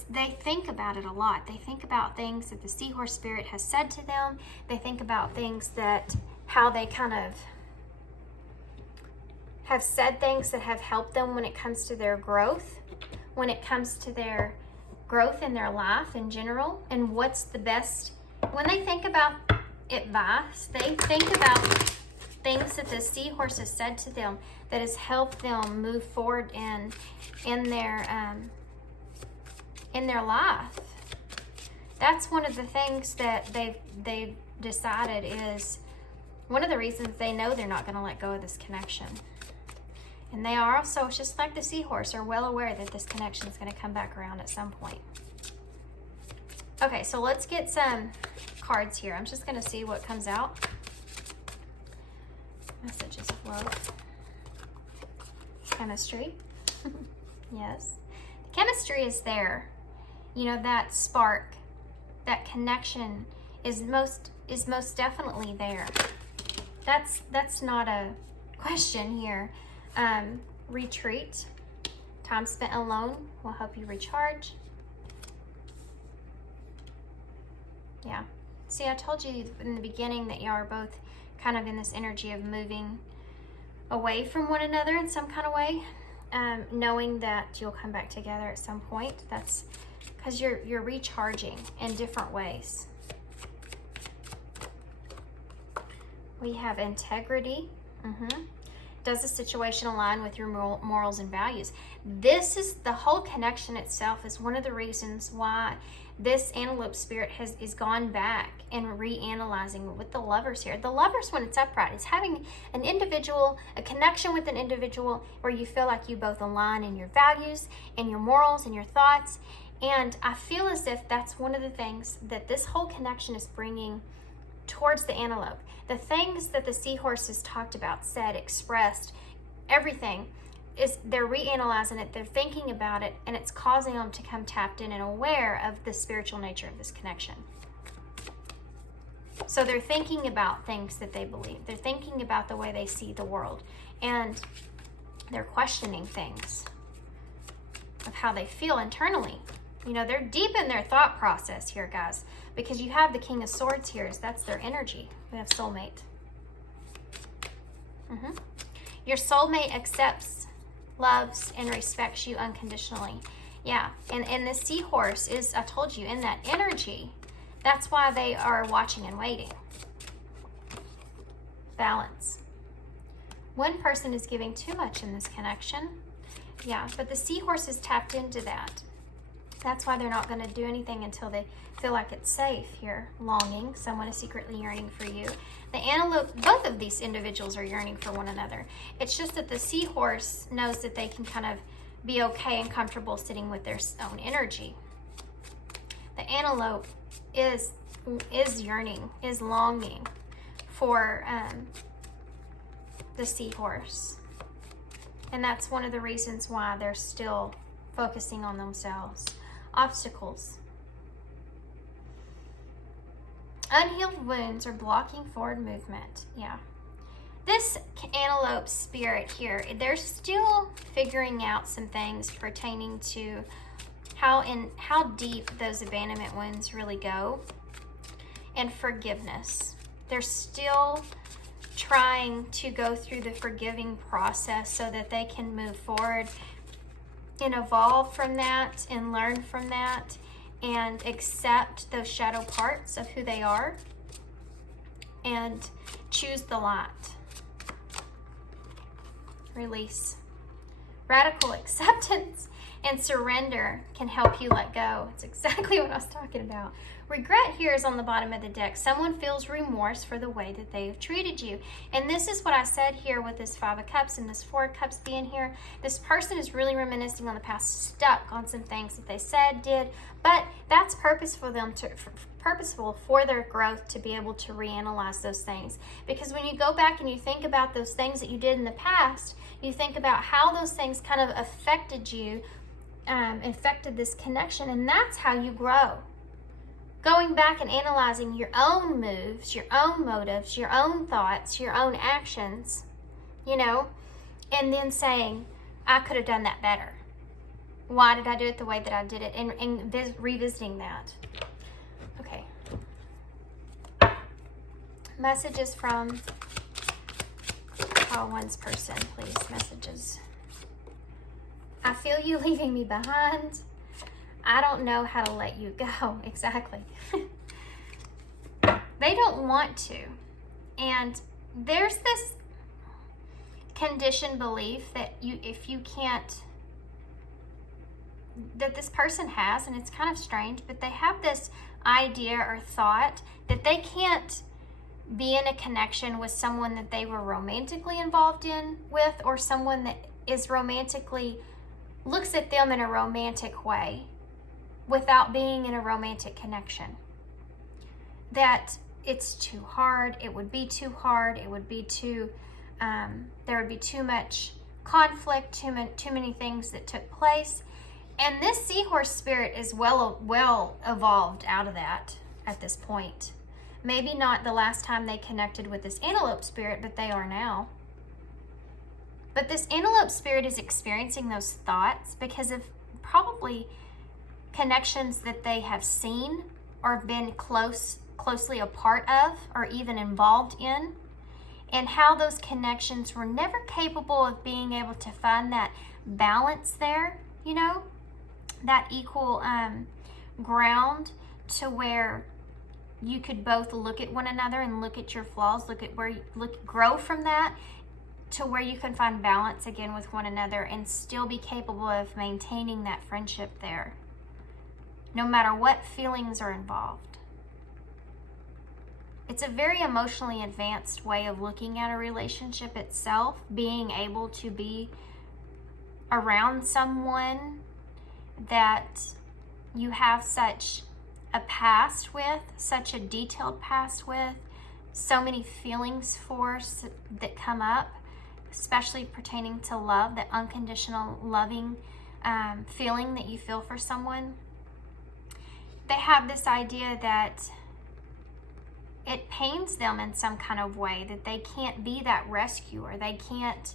They think about it a lot. They think about things that the seahorse spirit has said to them. They think about things that how they kind of have said things that have helped them when it comes to their growth, when it comes to their growth in their life in general, and what's the best. When they think about advice, they think about things that the seahorse has said to them that has helped them move forward in their life. That's one of the things that they've decided is one of the reasons they know they're not going to let go of this connection. And they are also, just like the seahorse, are well aware that this connection is going to come back around at some point. Okay, so let's get some cards here. I'm just going to see what comes out. Messages of love. Chemistry. Yes. The chemistry is there. You know, that spark, that connection is most definitely there. That's not a question here. Retreat. Time spent alone will help you recharge. Yeah. See, I told you in the beginning that y'all are both kind of in this energy of moving away from one another in some kind of way, knowing that you'll come back together at some point. That's because you're recharging in different ways. We have integrity. Does the situation align with your morals and values? This is the whole connection itself is one of the reasons why this antelope spirit is gone back and reanalyzing with the lovers here. The lovers, when it's upright, is having an individual, a connection with an individual where you feel like you both align in your values and your morals and your thoughts. And I feel as if that's one of the things that this whole connection is bringing towards the antelope. The things that the seahorse has talked about, said, expressed, everything, is they're reanalyzing it, they're thinking about it, and it's causing them to come tapped in and aware of the spiritual nature of this connection. So they're thinking about things that they believe. They're thinking about the way they see the world. And they're questioning things of how they feel internally. You know, they're deep in their thought process here, guys, because you have the King of Swords here. That's their energy. We have soulmate. Your soulmate accepts, loves, and respects you unconditionally. Yeah, and the seahorse is, I told you, in that energy. That's why they are watching and waiting. Balance. One person is giving too much in this connection. Yeah, but the seahorse is tapped into that. That's why they're not going to do anything until they feel like it's safe here. Longing. Someone is secretly yearning for you. The antelope, both of these individuals are yearning for one another. It's just that the seahorse knows that they can kind of be okay and comfortable sitting with their own energy. The antelope is yearning, is longing for the seahorse. And that's one of the reasons why they're still focusing on themselves. Obstacles. Unhealed wounds are blocking forward movement. Yeah. This antelope spirit here, they're still figuring out some things pertaining to how deep those abandonment wounds really go. And forgiveness. They're still trying to go through the forgiving process so that they can move forward and evolve from that and learn from that and accept those shadow parts of who they are and choose the light. Release. Radical acceptance and surrender can help you let go. It's exactly what I was talking about. Regret here is on the bottom of the deck. Someone feels remorse for the way that they have treated you. And this is what I said here with this 5 of Cups and this 4 of Cups being here. This person is really reminiscing on the past, stuck on some things that they said, did, but that's purposeful for their growth to be able to reanalyze those things. Because when you go back and you think about those things that you did in the past, you think about how those things kind of affected you, affected this connection, and that's how you grow. Going back and analyzing your own moves, your own motives, your own thoughts, your own actions, you know, and then saying, I could have done that better. Why did I do it the way that I did it? And revisiting that. Okay. call one's person, please. Messages. I feel you leaving me behind. I don't know how to let you go. Exactly. They don't want to. And there's this conditioned belief that if you can't, that this person has, and it's kind of strange, but they have this idea or thought that they can't be in a connection with someone that they were romantically involved with, or someone that is romantically, looks at them in a romantic way without being in a romantic connection. That it's too hard, it would be too hard, it would be too, there would be too much conflict, too many things that took place. And this seahorse spirit is well evolved out of that at this point. Maybe not the last time they connected with this antelope spirit, but they are now. But this antelope spirit is experiencing those thoughts because of probably connections that they have seen or been closely a part of, or even involved in, and how those connections were never capable of being able to find that balance there, you know, that equal ground to where you could both look at one another and look at your flaws, look at where you grow from that, to where you can find balance again with one another and still be capable of maintaining that friendship there, no matter what feelings are involved. It's a very emotionally advanced way of looking at a relationship itself, being able to be around someone that you have such a past with, such a detailed past with, so many feelings for that come up, especially pertaining to love, that unconditional loving feeling that you feel for someone. They have this idea that it pains them in some kind of way, that they can't be that rescuer. They can't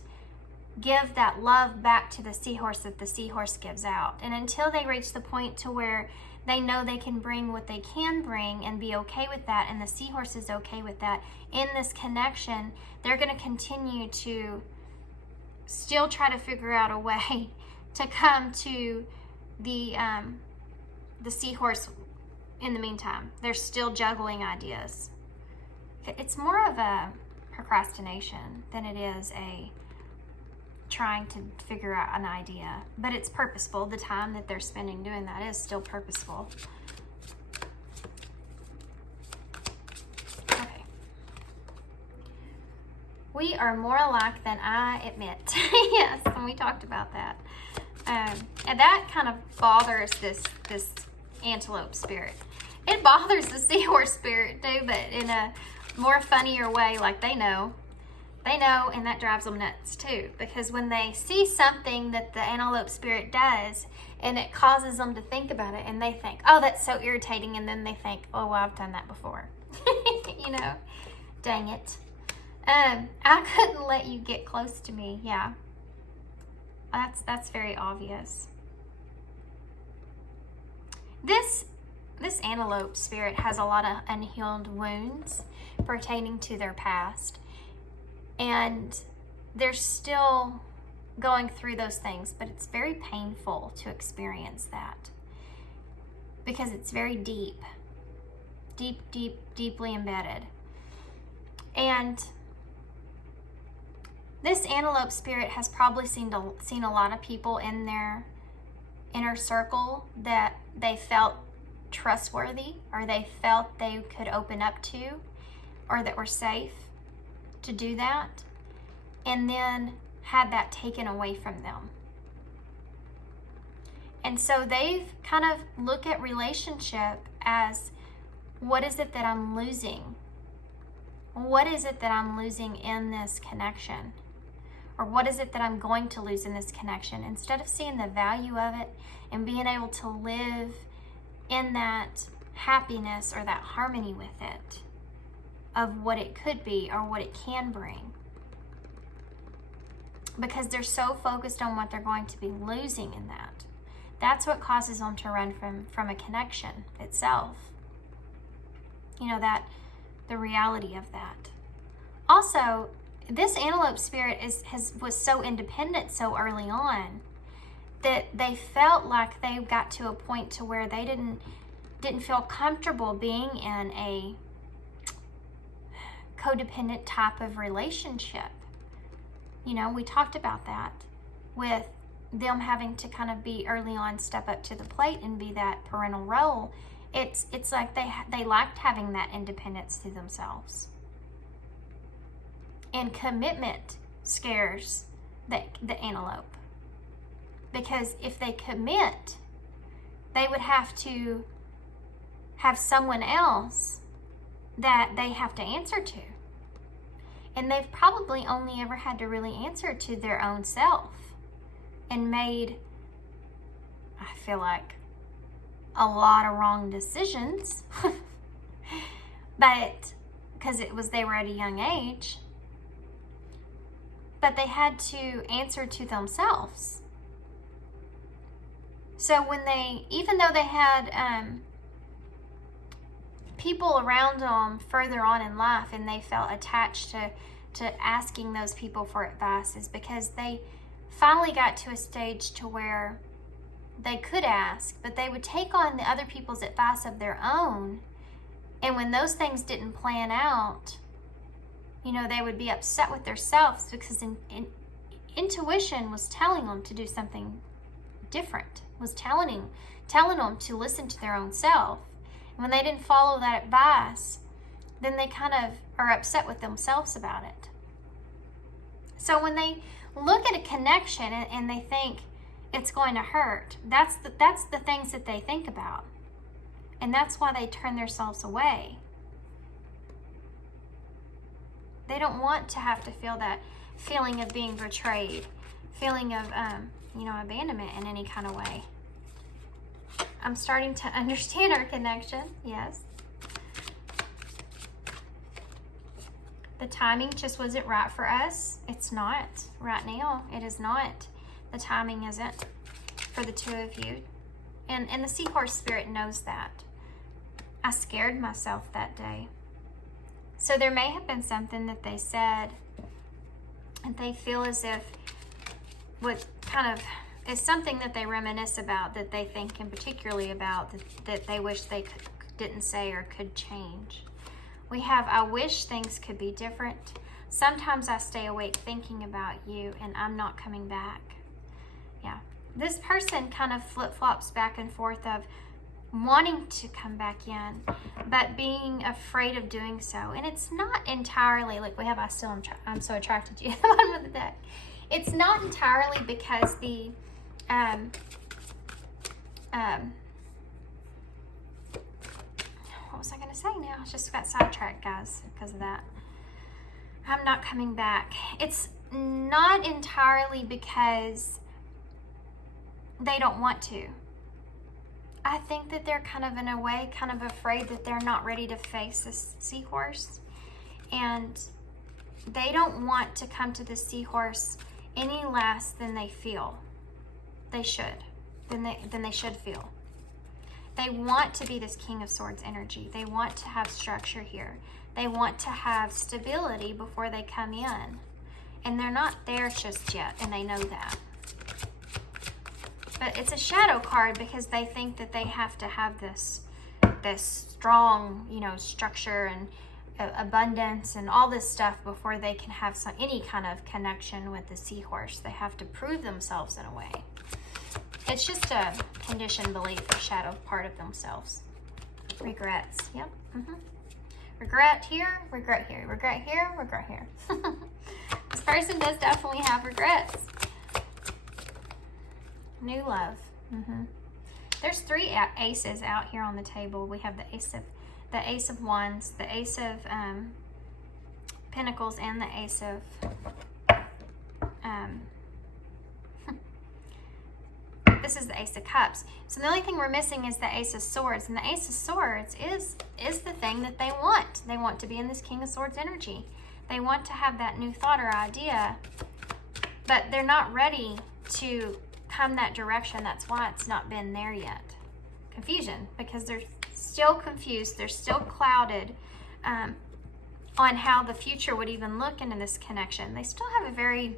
give that love back to the seahorse that the seahorse gives out. And until they reach the point to where they know they can bring what they can bring and be okay with that, and the seahorse is okay with that in this connection, they're going to continue to still try to figure out a way to come to the seahorse in the meantime. They're still juggling ideas. It's more of a procrastination than it is a trying to figure out an idea, but it's purposeful. The time that they're spending doing that is still purposeful. Okay. We are more alike than I admit. Yes, and we talked about that. And that kind of bothers this antelope spirit. It bothers the seahorse spirit too, but in a more funnier way, like they know, and that drives them nuts too, because when they see something that the antelope spirit does and it causes them to think about it, and they think, oh, that's so irritating, and then they think, oh, well, I've done that before. You know, dang it. I couldn't let you get close to me. Yeah, that's very obvious. This antelope spirit has a lot of unhealed wounds pertaining to their past, and they're still going through those things, but it's very painful to experience that because it's very deeply embedded. And this antelope spirit has probably seen a lot of people in their inner circle that they felt trustworthy, or they felt they could open up to, or that were safe to do that, and then had that taken away from them. And so they've kind of look at relationship as, what is it that I'm losing? What is it that I'm losing in this connection? Or what is it that I'm going to lose in this connection? Instead of seeing the value of it and being able to live in that happiness or that harmony with it, of what it could be or what it can bring. Because they're so focused on what they're going to be losing in that. That's what causes them to run from a connection itself. You know, that the reality of that. Also, this antelope spirit was so independent so early on that they felt like they got to a point to where they didn't feel comfortable being in a codependent type of relationship. You know, we talked about that with them having to kind of be early on, step up to the plate and be that parental role. It's like they liked having that independence to themselves. And commitment scares the antelope. Because if they commit, they would have to have someone else that they have to answer to. And they've probably only ever had to really answer to their own self and made, I feel like, a lot of wrong decisions. But because they were at a young age, but they had to answer to themselves. So when even though they had people around them further on in life, and they felt attached to asking those people for advice, is because they finally got to a stage to where they could ask, but they would take on the other people's advice of their own. And when those things didn't plan out, you know, they would be upset with themselves because intuition was telling them to do something different, was telling them to listen to their own self. And when they didn't follow that advice, then they kind of are upset with themselves about it. So when they look at a connection and they think it's going to hurt, that's the things that they think about. And that's why they turn themselves away. They don't want to have to feel that feeling of being betrayed, feeling of, abandonment in any kind of way. I'm starting to understand our connection, yes. The timing just wasn't right for us. It's not right now. It is not. The timing isn't for the two of you. And the seahorse spirit knows that. I scared myself that day. So there may have been something that they said and they feel as if what kind of is something that they reminisce about, that they think in particularly about, that they wish they didn't say or could change. We have, I wish things could be different. Sometimes I stay awake thinking about you and I'm not coming back. Yeah. This person kind of flip-flops back and forth of wanting to come back in, but being afraid of doing so. And it's not entirely, like we have, I'm so attracted to you, the bottom of the deck. It's not entirely because the, what was I going to say now? I just got sidetracked, guys, because of that. I'm not coming back. It's not entirely because they don't want to. I think that they're kind of, in a way, kind of afraid that they're not ready to face this seahorse. And they don't want to come to the seahorse any less than they feel they should, than they should feel. They want to be this King of Swords energy. They want to have structure here. They want to have stability before they come in. And they're not there just yet, and they know that. But it's a shadow card because they think that they have to have this strong, structure and abundance and all this stuff before they can have any kind of connection with the seahorse. They have to prove themselves in a way. It's just a conditioned belief, a shadow part of themselves. Regrets. Yep. Regret here, regret here, regret here, regret here. This person does definitely have regrets. New love. There's 3 aces out here on the table. We have the Ace of Wands, the Ace of Pentacles, and the Ace of this is the Ace of Cups. So the only thing we're missing is the Ace of Swords, and the Ace of Swords is the thing that they want. They want to be in this King of Swords energy. They want to have that new thought or idea, but they're not ready to come that direction. That's why it's not been there yet. Confusion, because they're still confused. They're still clouded on how the future would even look into this connection. They still have a very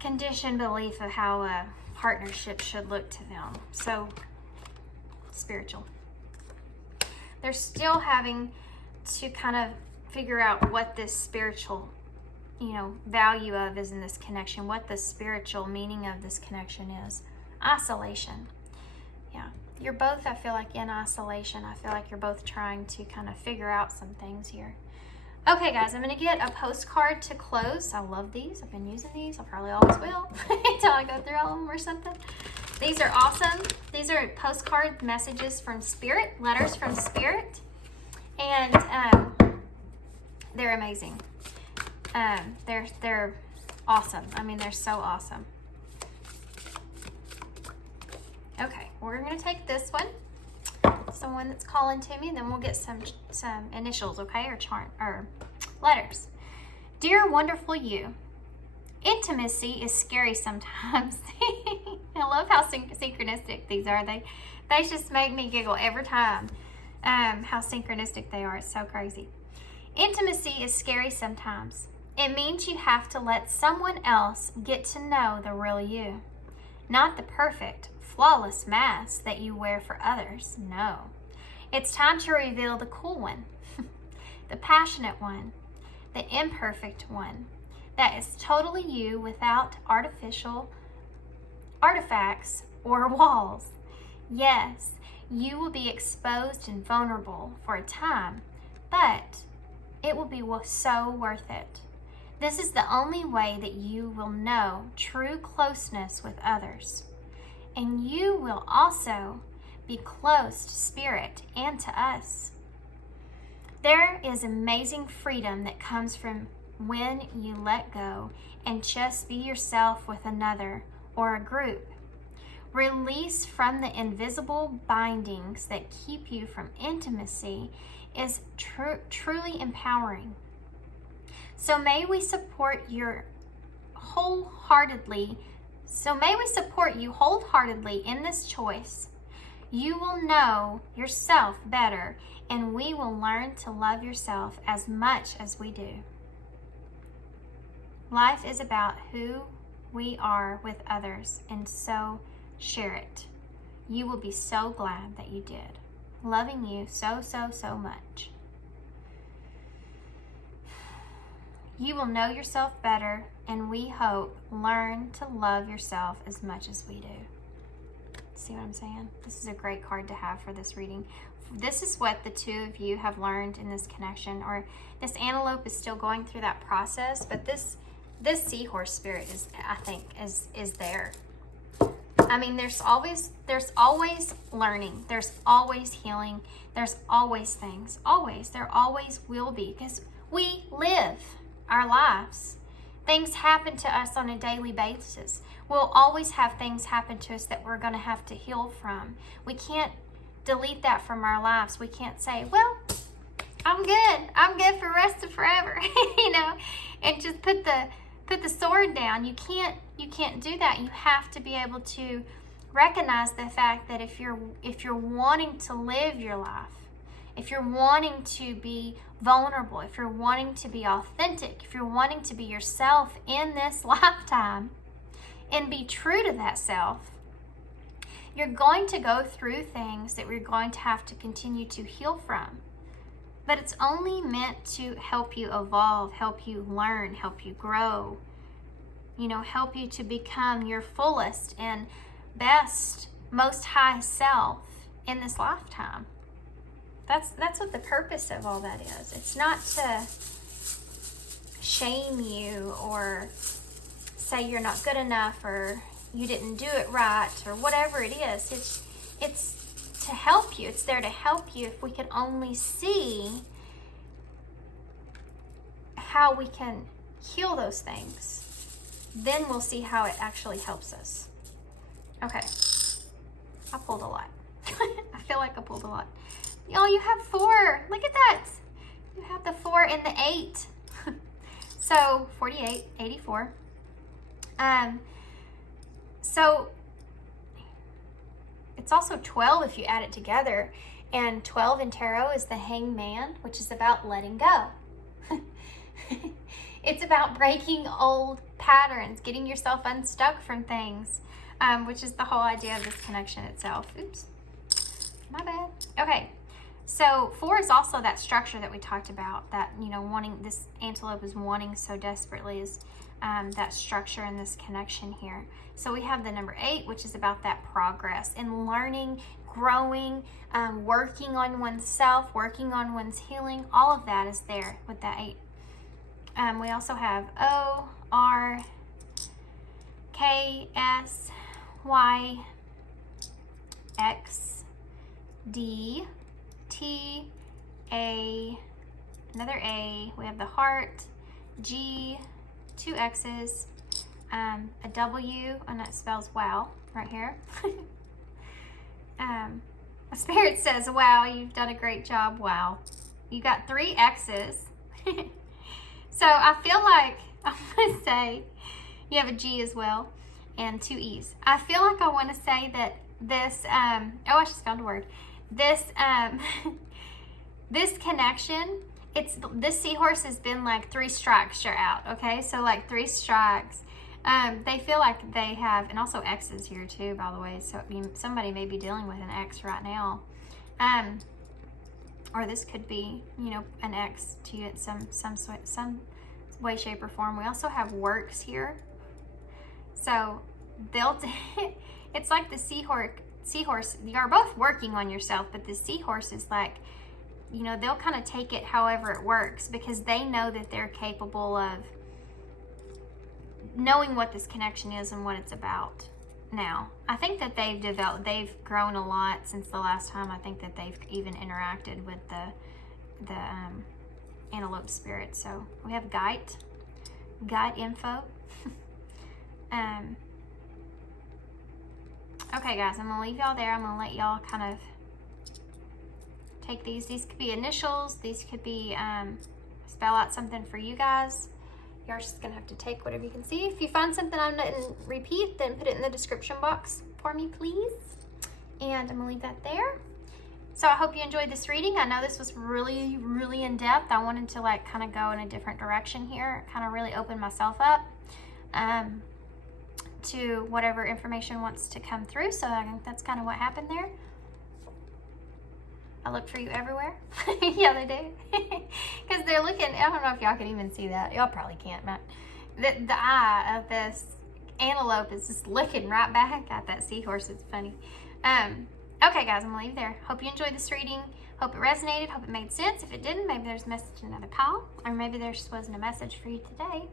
conditioned belief of how a partnership should look to them. So spiritual. They're still having to kind of figure out what this spiritual, value of is in this connection, what the spiritual meaning of this connection is. Isolation. Yeah. You're both, I feel like, in isolation. I feel like you're both trying to kind of figure out some things here. Okay, guys, I'm going to get a postcard to close. I love these. I've been using these. I probably always will until I go through all of them or something. These are awesome. These are postcard messages from Spirit, letters from Spirit. And they're amazing. They're awesome. I mean, they're so awesome. Okay, we're going to take this one. Someone that's calling to me, and then we'll get some initials, okay, or letters. Dear wonderful you, intimacy is scary sometimes. I love how synchronistic these are. They just make me giggle every time. How synchronistic they are. It's so crazy. Intimacy is scary sometimes. It means you have to let someone else get to know the real you, not the perfect, flawless mask that you wear for others. No. It's time to reveal the cool one, the passionate one, the imperfect one, that is totally you without artificial artifacts or walls. Yes, you will be exposed and vulnerable for a time, but it will be so worth it. This is the only way that you will know true closeness with others. And you will also be close to Spirit and to us. There is amazing freedom that comes from when you let go and just be yourself with another or a group. Release from the invisible bindings that keep you from intimacy is truly empowering. So may we support you wholeheartedly in this choice. You will know yourself better, and we will learn to love yourself as much as we do. Life is about who we are with others, and so share it. You will be so glad that you did. Loving you so, so, so much. You will know yourself better, and we hope learn to love yourself as much as we do. See what I'm saying? This is a great card to have for this reading. This is what the two of you have learned in this connection, or this antelope is still going through that process, but this seahorse spirit is, I think, is there. I mean, there's always learning, there's always healing, there's always things, always, there always will be, because we live our lives. Things happen to us on a daily basis. We'll always have things happen to us that we're going to have to heal from. We can't delete that from our lives. We can't say, well, I'm good for the rest of forever, and just put the sword down. You can't do that. You have to be able to recognize the fact that if you're wanting to live your life, if you're wanting to be vulnerable, if you're wanting to be authentic, if you're wanting to be yourself in this lifetime and be true to that self, you're going to go through things that we're going to have to continue to heal from. But it's only meant to help you evolve, help you learn, help you grow, help you to become your fullest and best, most high self in this lifetime. That's what the purpose of all that is. It's not to shame you or say you're not good enough or you didn't do it right or whatever it is. It's to help you. It's there to help you. If we could only see how we can heal those things, then we'll see how it actually helps us. Okay. I pulled a lot. I feel like I pulled a lot. Y'all, you have 4. Look at that. You have the 4 and the 8. So 48, 84. So it's also 12 if you add it together. And 12 in tarot is the Hanged Man, which is about letting go. It's about breaking old patterns, getting yourself unstuck from things, which is the whole idea of this connection itself. Oops, my bad. Okay, so 4 is also that structure that we talked about, that, you know, wanting, this antelope is wanting so desperately, is that structure and this connection here. So we have the number 8, which is about that progress and learning, growing, working on oneself, working on one's healing. All of that is there with that 8. We also have O, R, K, S, Y, X, D, T, A, another A. We have the heart, G, 2 X's, a W, and that spells wow right here. The spirit says, wow, you've done a great job. Wow. You got 3 X's. So I feel like I want to say you have a G as well and 2 E's. I feel like I want to say that this, oh, I just found a word. This, this connection, this seahorse has been like 3 strikes, you're out. Okay. So like 3 strikes. They feel like they have, and also X's here too, by the way. So somebody may be dealing with an X right now. Or this could be, you know, an X to you at some way, shape, or form. We also have works here. So it's like the seahorse, you are both working on yourself, but the seahorse is like, you know, they'll kind of take it however it works, because they know that they're capable of knowing what this connection is and what it's about. Now, I think that they've grown a lot since the last time. I think that they've even interacted with the antelope spirit. So we have guide info. Okay, guys, I'm gonna leave y'all there. I'm gonna let y'all kind of take these. These could be initials. These could be spell out something for you guys. You're just gonna have to take whatever you can see. If you find something I didn't repeat, then put it in the description box for me, please. And I'm gonna leave that there. So I hope you enjoyed this reading. I know this was really, really in depth. I wanted to like kind of go in a different direction here, kind of really open myself up to whatever information wants to come through. So I think that's kind of what happened there. I look for you everywhere. Yeah, they do. Because they're looking, I don't know if y'all can even see that. Y'all probably can't, but the eye of this antelope is just looking right back at that seahorse. It's funny. Okay, guys, I'm going to leave there. Hope you enjoyed this reading. Hope it resonated. Hope it made sense. If it didn't, maybe there's a message in another pile. Or maybe there just wasn't a message for you today.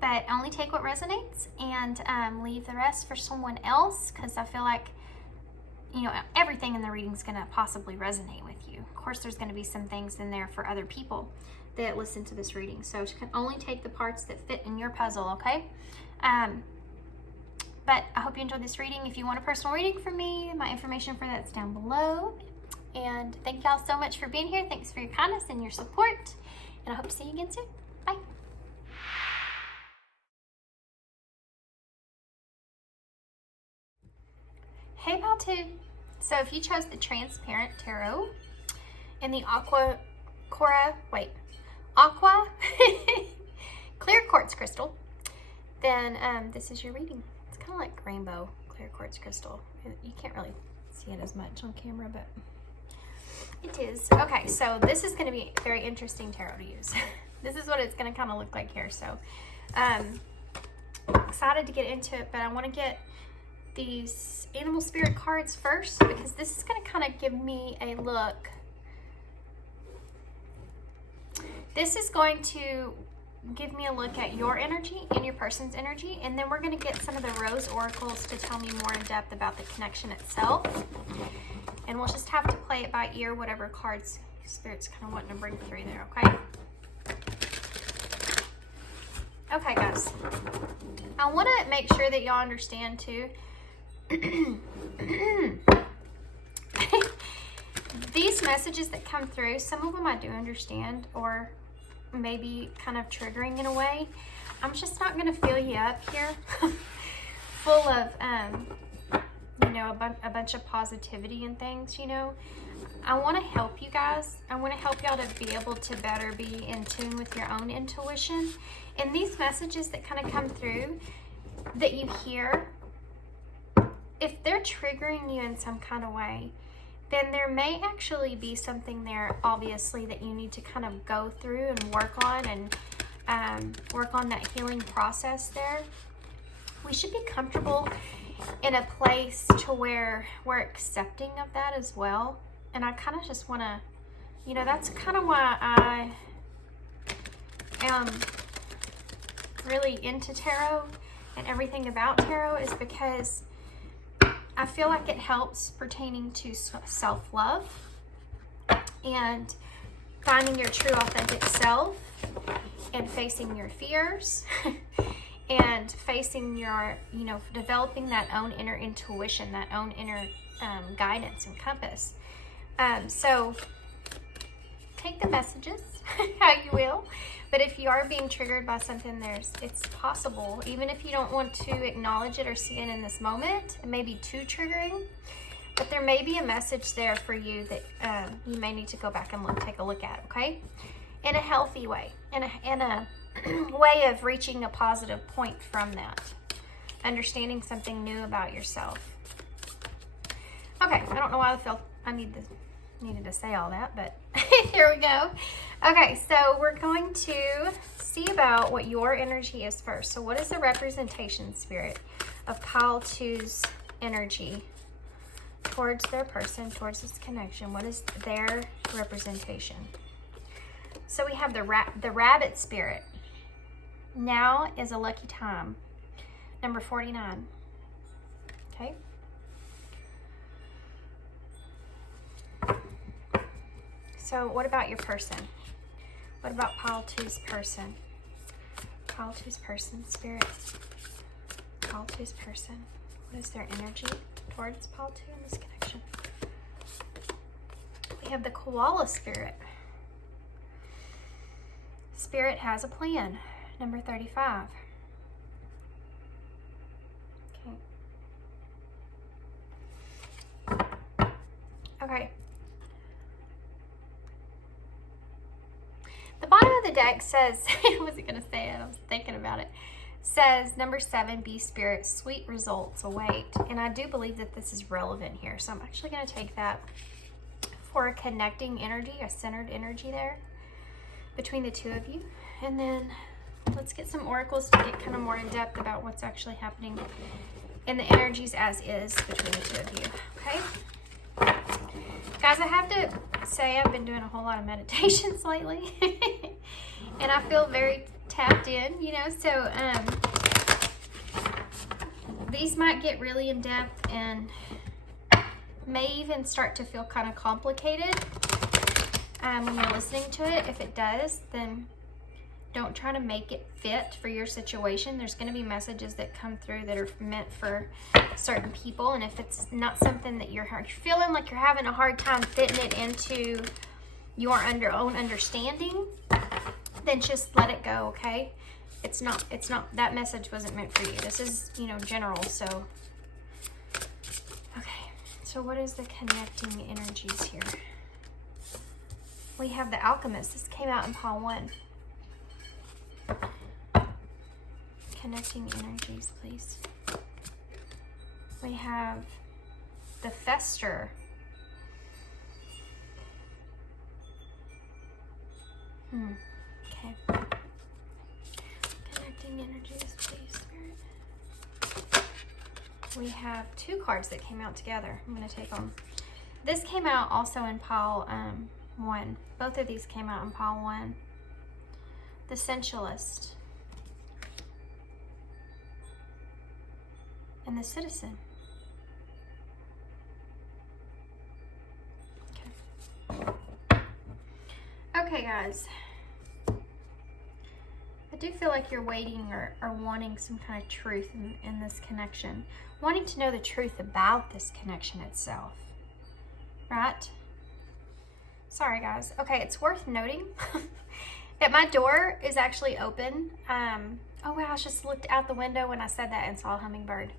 But only take what resonates and leave the rest for someone else, because I feel like, you know, everything in the reading is going to possibly resonate with you. Of course, there's going to be some things in there for other people that listen to this reading. So you can only take the parts that fit in your puzzle, okay? But I hope you enjoyed this reading. If you want a personal reading from me, my information for that's down below. And thank y'all so much for being here. Thanks for your kindness and your support. And I hope to see you again soon. Bye. Hey, Baltu. So if you chose the transparent tarot in the aqua clear quartz crystal, then this is your reading. It's kind of like rainbow clear quartz crystal. You can't really see it as much on camera, but it is. Okay, so this is going to be a very interesting tarot to use. This is what it's going to kind of look like here. So excited to get into it, but I want to get these animal spirit cards first, because this is going to kind of give me a look. This is going to give me a look at your energy and your person's energy, and then we're going to get some of the rose oracles to tell me more in depth about the connection itself, and we'll just have to play it by ear, whatever cards spirit's kind of wanting to bring through there. Okay. Okay, guys, I want to make sure that y'all understand too. These messages that come through, some of them I do understand, or maybe kind of triggering in a way. I'm just not going to fill you up here full of, you know, know, a bunch of positivity and things, you know. I want to help you guys. I want to help y'all to be able to better be in tune with your own intuition. And these messages that kind of come through that you hear, if they're triggering you in some kind of way, then there may actually be something there, obviously, that you need to kind of go through and work on, and work on that healing process there. We should be comfortable in a place to where we're accepting of that as well. And I kind of just want to, you know, that's kind of why I am really into tarot and everything about tarot, is because I feel like it helps pertaining to self-love and finding your true authentic self and facing your fears and facing your, you know, developing that own inner intuition, that own inner guidance and compass. So take the messages how you will, but if you are being triggered by something, it's possible, even if you don't want to acknowledge it or see it in this moment, it may be too triggering, but there may be a message there for you that you may need to go back and take a look at, okay? In a healthy way, in a way of reaching a positive point from that, understanding something new about yourself. Okay, I don't know why I felt I needed to say all that, but here we go. Okay, so we're going to see about what your energy is first. So what is the representation, Spirit, of pile 2's energy towards their person, towards this connection? What is their representation? So we have the rabbit spirit. Now is a lucky time. Number 49. Okay. So what about your person? What about pile 2's person? Pile 2's person, Spirit. Pile 2's person. What is their energy towards pile 2 in this connection? We have the koala spirit. Spirit has a plan. Number 35. Okay. Okay. The bottom of the deck says, I wasn't going to say it, I was thinking about it. Says, number 7, be spirit, sweet results await. And I do believe that this is relevant here. So I'm actually going to take that for a connecting energy, a centered energy there between the two of you. And then let's get some oracles to get kind of more in depth about what's actually happening in the energies as is between the two of you. Okay? Guys, I have to say I've been doing a whole lot of meditations lately. And I feel very tapped in, you know, so these might get really in depth and may even start to feel kind of complicated when you're listening to it. If it does, then don't try to make it fit for your situation. There's going to be messages that come through that are meant for certain people, and if it's not something that you're feeling like you're having a hard time fitting it into your own understanding, then just let it go, okay? It's not, that message wasn't meant for you. This is, you know, general, so. Okay, so what is the connecting energies here? We have the alchemist. This came out in pile 1. Connecting energies, please. We have the fester. Okay. Connecting energies, please, Spirit. We have 2 cards that came out together. I'm going to take them. This came out also in pile 1. Both of these came out in pile 1. The sensualist. And the citizen. Okay, guys. I do feel like you're waiting or wanting some kind of truth in this connection. Wanting to know the truth about this connection itself. Right? Sorry, guys. Okay, it's worth noting that my door is actually open. Oh, wow, I just looked out the window when I said that and saw a hummingbird.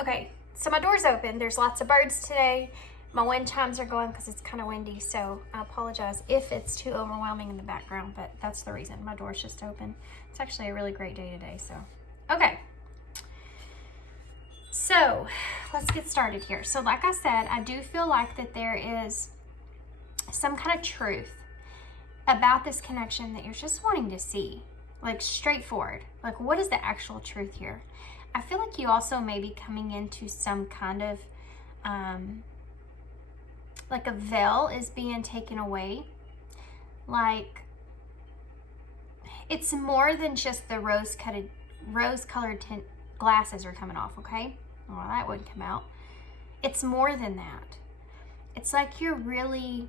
Okay, so my door's open. There's lots of birds today. My wind chimes are going because it's kind of windy, so I apologize if it's too overwhelming in the background, but that's the reason. My door's just open. It's actually a really great day today, so. Okay. So, let's get started here. So, like I said, I do feel like that there is some kind of truth about this connection that you're just wanting to see. Like, straightforward. Like, what is the actual truth here? I feel like you also may be coming into some kind of, like a veil is being taken away. Like, it's more than just the rose-colored tint glasses are coming off, okay? Well, that wouldn't come out. It's more than that. It's like you're really,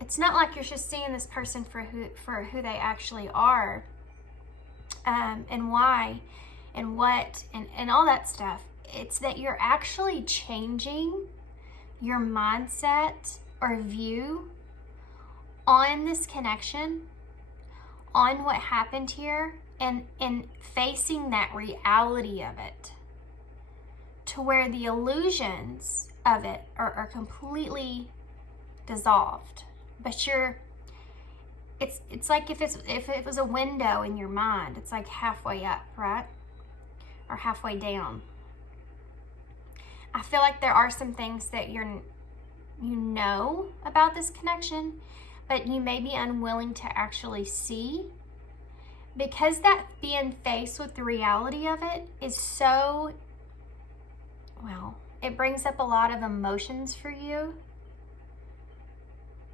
it's not like you're just seeing this person for who they actually are, and why, and what, and all that stuff. It's that you're actually changing your mindset or view on this connection, on what happened here, and facing that reality of it, to where the illusions of it are completely dissolved. But it's like if it was a window in your mind, it's like halfway up, right? Or halfway down. I feel like there are some things that you know about this connection, but you may be unwilling to actually see, because that being faced with the reality of it is so, well, it brings up a lot of emotions for you.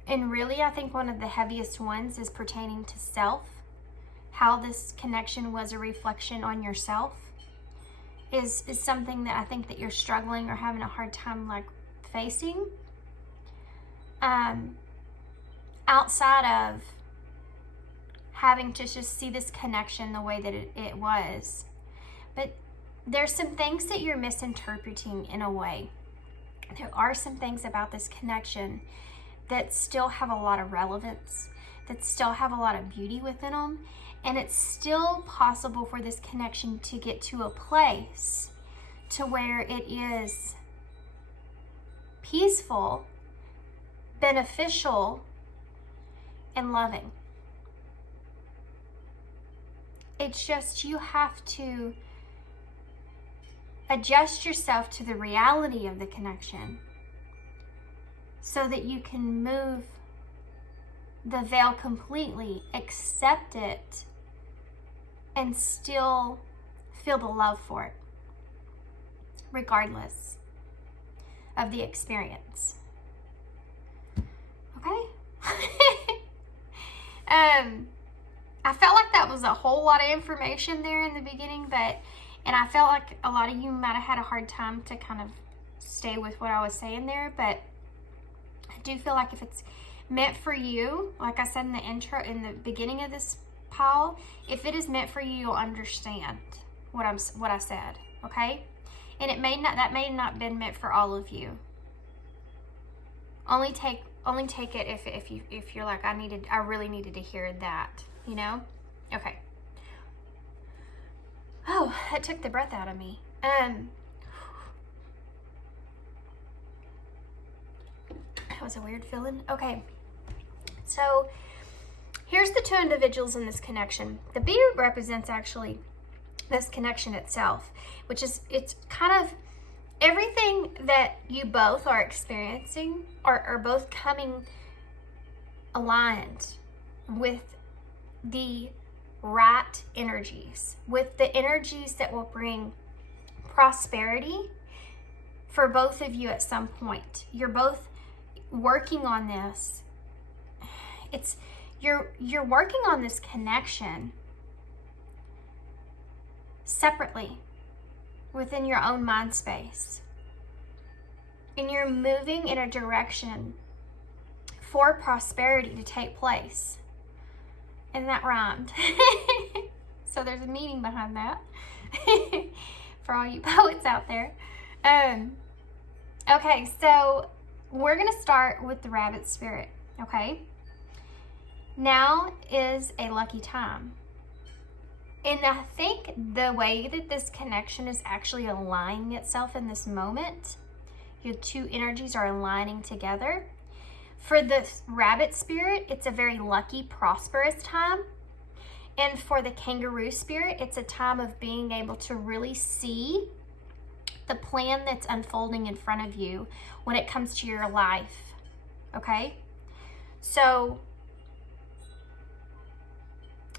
And really, I think one of the heaviest ones is pertaining to self. How this connection was a reflection on yourself is something that I think that you're struggling or having a hard time like facing. Outside of having to just see this connection the way that it was. But there's some things that you're misinterpreting in a way. There are some things about this connection that still have a lot of relevance, that still have a lot of beauty within them. And it's still possible for this connection to get to a place to where it is peaceful, beneficial, and loving. It's just you have to adjust yourself to the reality of the connection so that you can move the veil completely, accept it, and still feel the love for it, regardless of the experience. Okay? I felt like that was a whole lot of information there in the beginning, and I felt like a lot of you might have had a hard time to kind of stay with what I was saying there, but I do feel like if it's meant for you, like I said in the intro, in the beginning of this pile, if it is meant for you, you'll understand what I said, okay? And that may not have been meant for all of you. Only take it if you're like, I really needed to hear that, you know? Okay. Oh, that took the breath out of me. That was a weird feeling. Okay. So here's the two individuals in this connection. The beard represents actually this connection itself, which is, it's kind of everything that you both are experiencing are both coming aligned with the right energies, with the energies that will bring prosperity for both of you at some point. You're both working on this. You're working on this connection separately within your own mind space. And you're moving in a direction for prosperity to take place. And that rhymed. So there's a meaning behind that for all you poets out there. Okay, so we're going to start with the rabbit spirit, okay? Now is a lucky time. And I think the way that this connection is actually aligning itself in this moment, your two energies are aligning together. For the rabbit spirit, it's a very lucky, prosperous time. And for the kangaroo spirit, it's a time of being able to really see the plan that's unfolding in front of you when it comes to your life, okay? So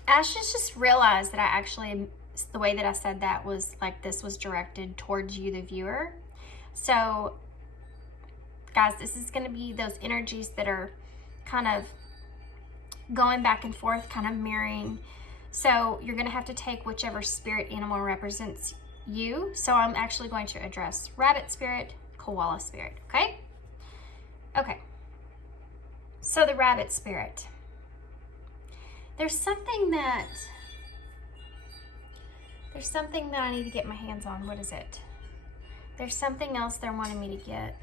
Ashes just realized that I actually, the way that I said that was like this was directed towards you, the viewer. So guys, this is going to be those energies that are kind of going back and forth, kind of mirroring. So you're going to have to take whichever spirit animal represents you. So I'm actually going to address rabbit spirit, koala spirit, okay? Okay. So the rabbit spirit. There's something that I need to get my hands on. What is it? There's something else they're wanting me to get.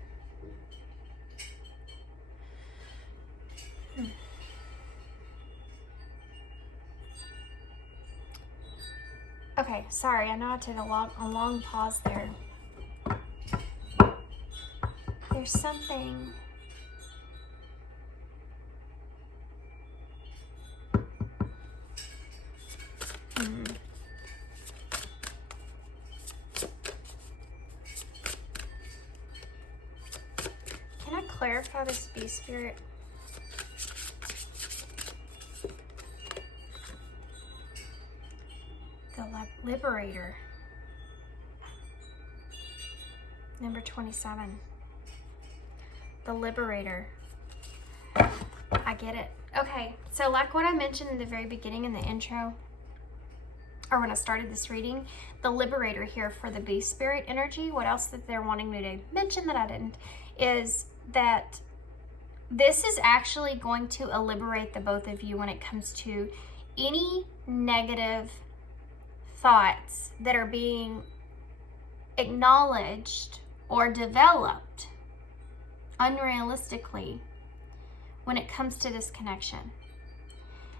Okay, sorry, I know I took a long pause there. There's something. Can I clarify this bee spirit? The Liberator. Number 27. The Liberator. I get it. Okay, so like what I mentioned in the very beginning in the intro, or when I started this reading, the Liberator here for the bee spirit energy, what else that they're wanting me to mention that I didn't, is that this is actually going to liberate the both of you when it comes to any negative thoughts that are being acknowledged or developed unrealistically when it comes to this connection.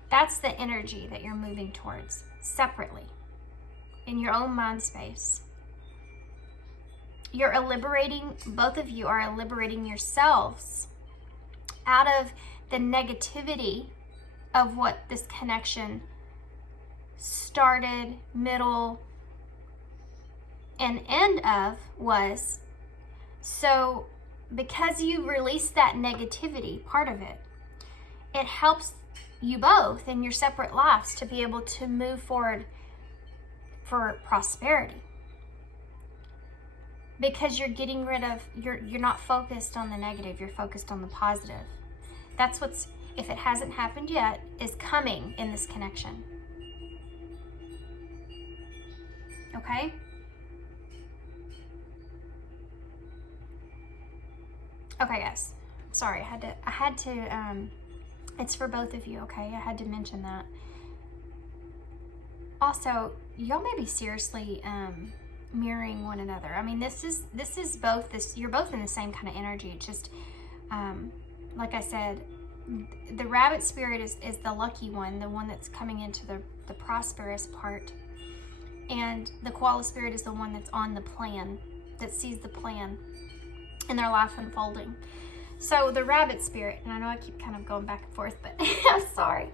That's the energy that you're moving towards separately in your own mind space. You're liberating, both of you are liberating yourselves out of the negativity of what this connection started, middle, and end of was. So because you release that negativity, part of it, it helps you both in your separate lives to be able to move forward for prosperity. Because you're getting rid of, you're not focused on the negative, you're focused on the positive. That's what's, if it hasn't happened yet, is coming in this connection. Okay? Okay, guys. Sorry, I had to, it's for both of you, okay? I had to mention that. Also, y'all may be seriously mirroring one another. I mean, this is both this, you're both in the same kind of energy. It's just, like I said, the rabbit spirit is the lucky one, the one that's coming into the prosperous part. And the koala spirit is the one that's on the plan, that sees the plan in their life unfolding. So the rabbit spirit, and I know I keep kind of going back and forth, but I'm sorry.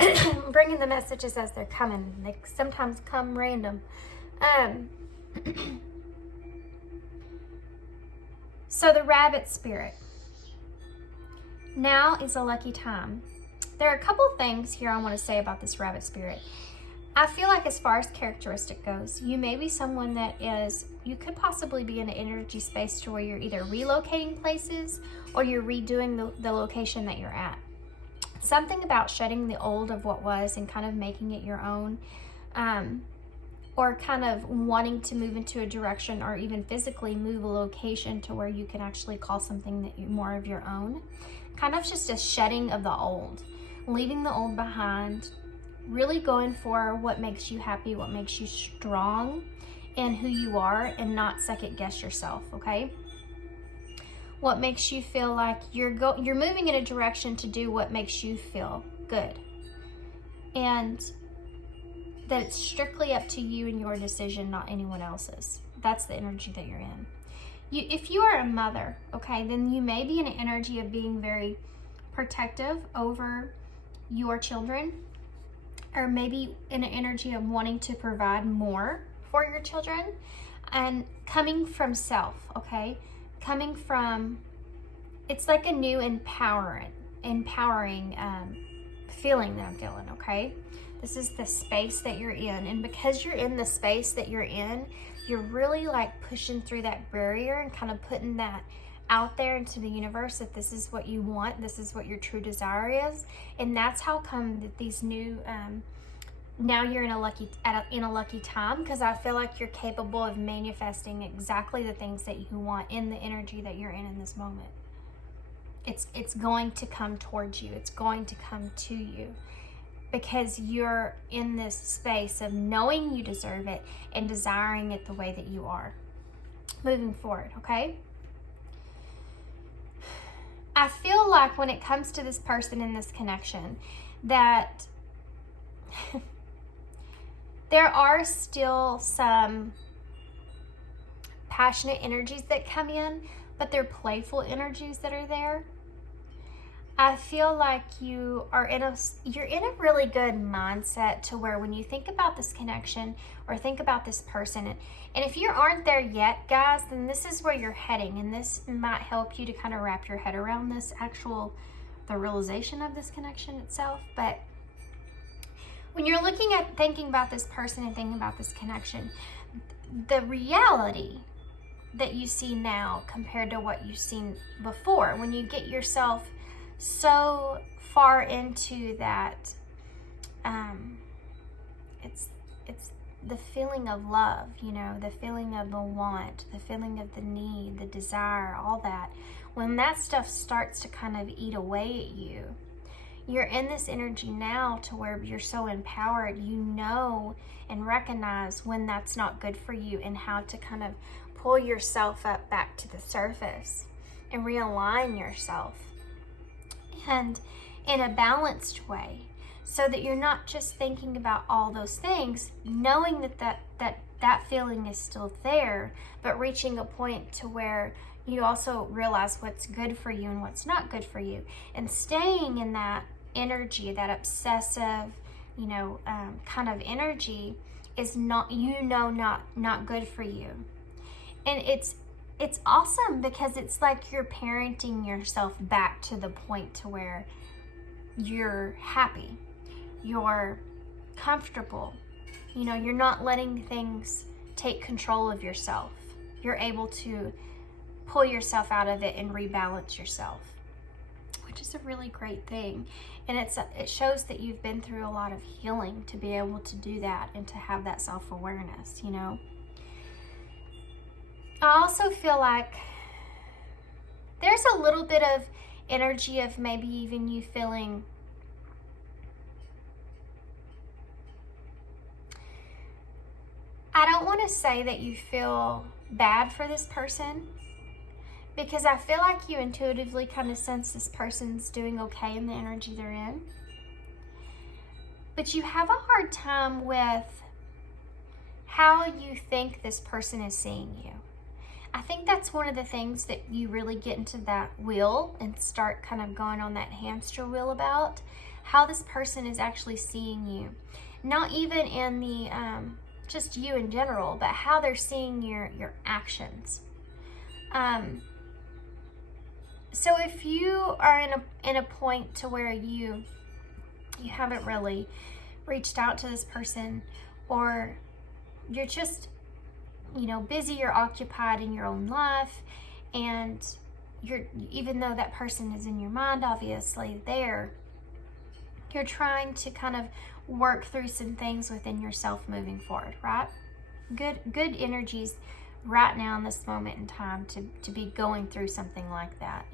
I'm bringing the messages as they're coming. They sometimes come random. So the rabbit spirit. Now is a lucky time. There are a couple things here I want to say about this rabbit spirit. I feel like as far as characteristic goes, you may be someone that is, you could possibly be in an energy space to where you're either relocating places or you're redoing the location that you're at. Something about shedding the old of what was and kind of making it your own, or kind of wanting to move into a direction or even physically move a location to where you can actually call something that you more of your own. Kind of just a shedding of the old, leaving the old behind, really going for what makes you happy, what makes you strong and who you are, and not second guess yourself, okay? What makes you feel like you're moving in a direction to do what makes you feel good. And that it's strictly up to you and your decision, not anyone else's. That's the energy that you're in. If you are a mother, okay, then you may be in an energy of being very protective over your children, or maybe in an energy of wanting to provide more for your children, and coming from self, okay? Coming from, it's like a new empowering feeling that I'm feeling, okay? This is the space that you're in, and because you're in the space that you're in, you're really like pushing through that barrier and kind of putting that out there into the universe that this is what you want, this is what your true desire is. And that's how come that these new now you're in a lucky time, because I feel like you're capable of manifesting exactly the things that you want in the energy that you're in this moment. It's going to come towards you. It's going to come to you, because you're in this space of knowing you deserve it and desiring it the way that you are moving forward, okay? I feel like when it comes to this person in this connection, that there are still some passionate energies that come in, but they're playful energies that are there. I feel like you're in a really good mindset to where when you think about this connection or think about this person, and if you aren't there yet, guys, then this is where you're heading, and this might help you to kind of wrap your head around the realization of this connection itself. But when you're looking at thinking about this person and thinking about this connection, the reality that you see now compared to what you've seen before, when you get yourself so far into that, it's the feeling of love, you know, the feeling of the want, the feeling of the need, the desire, all that. When that stuff starts to kind of eat away at you, you're in this energy now to where you're so empowered, you know and recognize when that's not good for you and how to kind of pull yourself up back to the surface and realign yourself, and in a balanced way, so that you're not just thinking about all those things, knowing that feeling is still there, but reaching a point to where you also realize what's good for you and what's not good for you, and staying in that energy, that obsessive, kind of energy is not good for you. And it's awesome, because it's like you're parenting yourself back to the point to where you're happy, you're comfortable, you're not letting things take control of yourself. You're able to pull yourself out of it and rebalance yourself, which is a really great thing. And it shows that you've been through a lot of healing to be able to do that and to have that self-awareness, I also feel like there's a little bit of energy of maybe even you feeling I don't want to say that you feel bad for this person, because I feel like you intuitively kind of sense this person's doing okay in the energy they're in. But you have a hard time with how you think this person is seeing you. I think that's one of the things that you really get into that wheel and start kind of going on that hamster wheel about how this person is actually seeing you. Not even in the just you in general, but how they're seeing your actions. So if you are in a point to where you haven't really reached out to this person, or you're just busy, you're occupied in your own life, and even though that person is in your mind, obviously you're trying to kind of work through some things within yourself moving forward, right? Good energies right now in this moment in time to be going through something like that,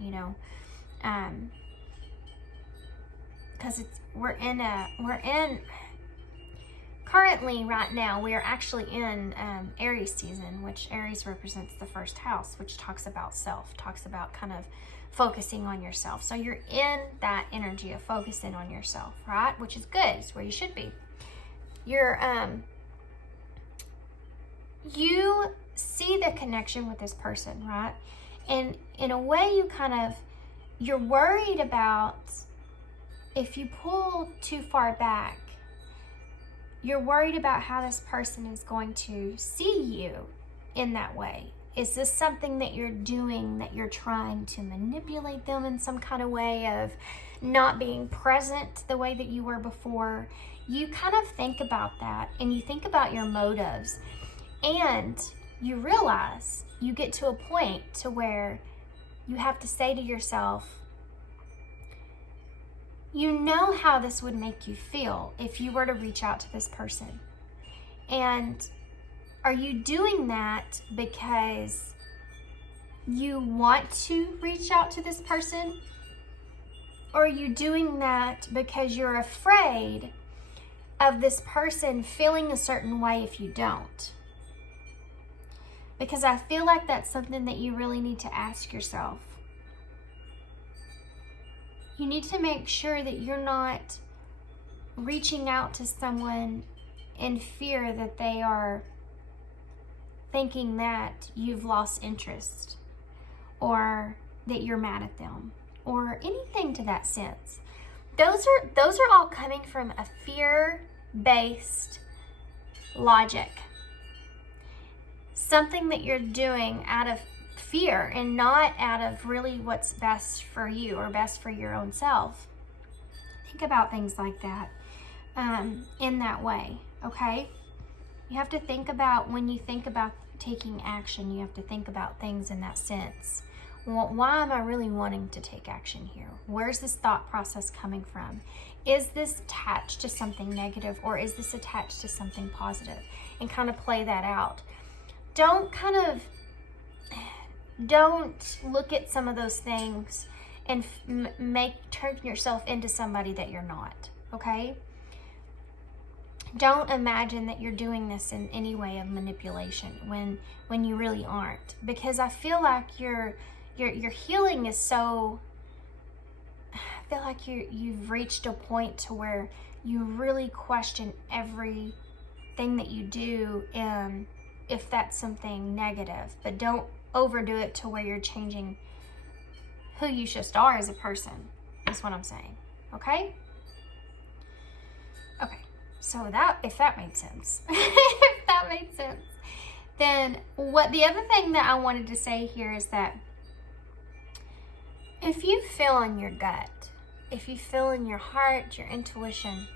because currently right now we are actually in Aries season, which Aries represents the first house, which talks about self, talks about kind of focusing on yourself. So you're in that energy of focusing on yourself, right? Which is good. It's where you should be. you see the connection with this person, right? And in a way, you're worried about, if you pull too far back, you're worried about how this person is going to see you in that way. Is this something that you're doing, that you're trying to manipulate them in some kind of way of not being present the way that you were before? You kind of think about that, and you think about your motives, and you realize, you get to a point to where you have to say to yourself, you know how this would make you feel if you were to reach out to this person. And are you doing that because you want to reach out to this person? Or are you doing that because you're afraid of this person feeling a certain way if you don't? Because I feel like that's something that you really need to ask yourself. You need to make sure that you're not reaching out to someone in fear that they are thinking that you've lost interest, or that you're mad at them, or anything to that sense. Those are all coming from a fear-based logic. Something that you're doing out of fear and not out of really what's best for you or best for your own self. Think about things like that in that way, okay? You have to think about, when you think about taking action, you have to think about things in that sense. Well, why am I really wanting to take action here? Where's this thought process coming from? Is this attached to something negative, or is this attached to something positive? And kind of play that out. Don't look at some of those things and turn yourself into somebody that you're not, okay? Don't imagine that you're doing this in any way of manipulation when you really aren't, because I feel like your healing is so, I feel like you've reached a point to where you really question everything that you do, and if that's something negative, but don't overdo it to where you're changing who you just are as a person, is what I'm saying, okay? Okay, so if that made sense, if that made sense, then the other thing that I wanted to say here is that if you feel in your gut, if you feel in your heart, your intuition,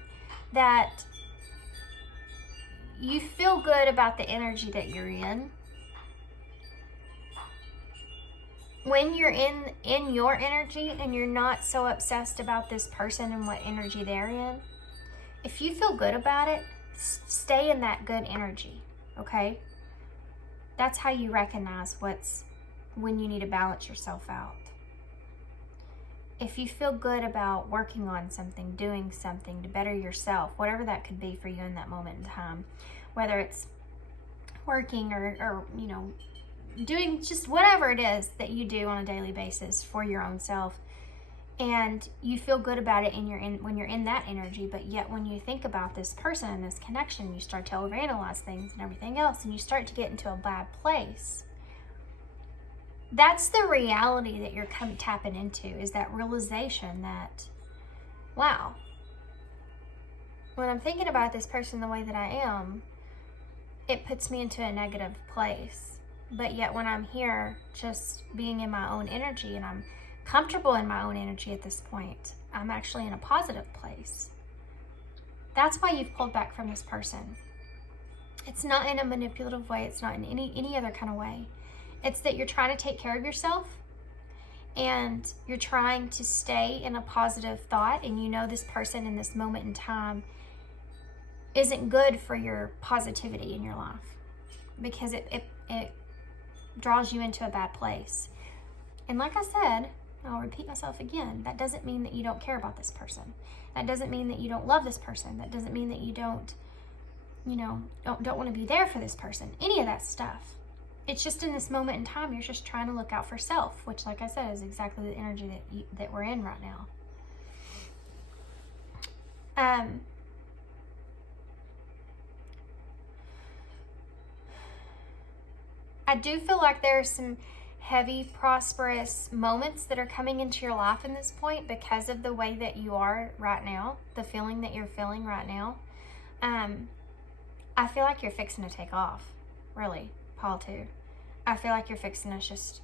that you feel good about the energy that you're in, when you're in your energy and you're not so obsessed about this person and what energy they're in, if you feel good about it, stay in that good energy, okay? That's how you recognize when you need to balance yourself out. If you feel good about working on something, doing something to better yourself, whatever that could be for you in that moment in time, whether it's working or you know, doing just whatever it is that you do on a daily basis for your own self, and you feel good about it when you're in that energy, but yet when you think about this person and this connection, you start to overanalyze things and everything else, and you start to get into a bad place. That's the reality that you're tapping into, is that realization that, wow, when I'm thinking about this person the way that I am, it puts me into a negative place. But yet when I'm here just being in my own energy, and I'm comfortable in my own energy at this point, I'm actually in a positive place. That's why you've pulled back from this person. It's not in a manipulative way. It's not in any other kind of way. It's that you're trying to take care of yourself, and you're trying to stay in a positive thought, and you know this person in this moment in time isn't good for your positivity in your life, because it draws you into a bad place. And like I said, I'll repeat myself again, that doesn't mean that you don't care about this person. That doesn't mean that you don't love this person. That doesn't mean that you don't want to be there for this person. Any of that stuff. It's just in this moment in time, you're just trying to look out for self, which, like I said, is exactly the energy that we're in right now. I do feel like there are some heavy, prosperous moments that are coming into your life in this point because of the way that you are right now, the feeling that you're feeling right now. I feel like you're fixing to take off, really, Paul too. I feel like you're fixing to just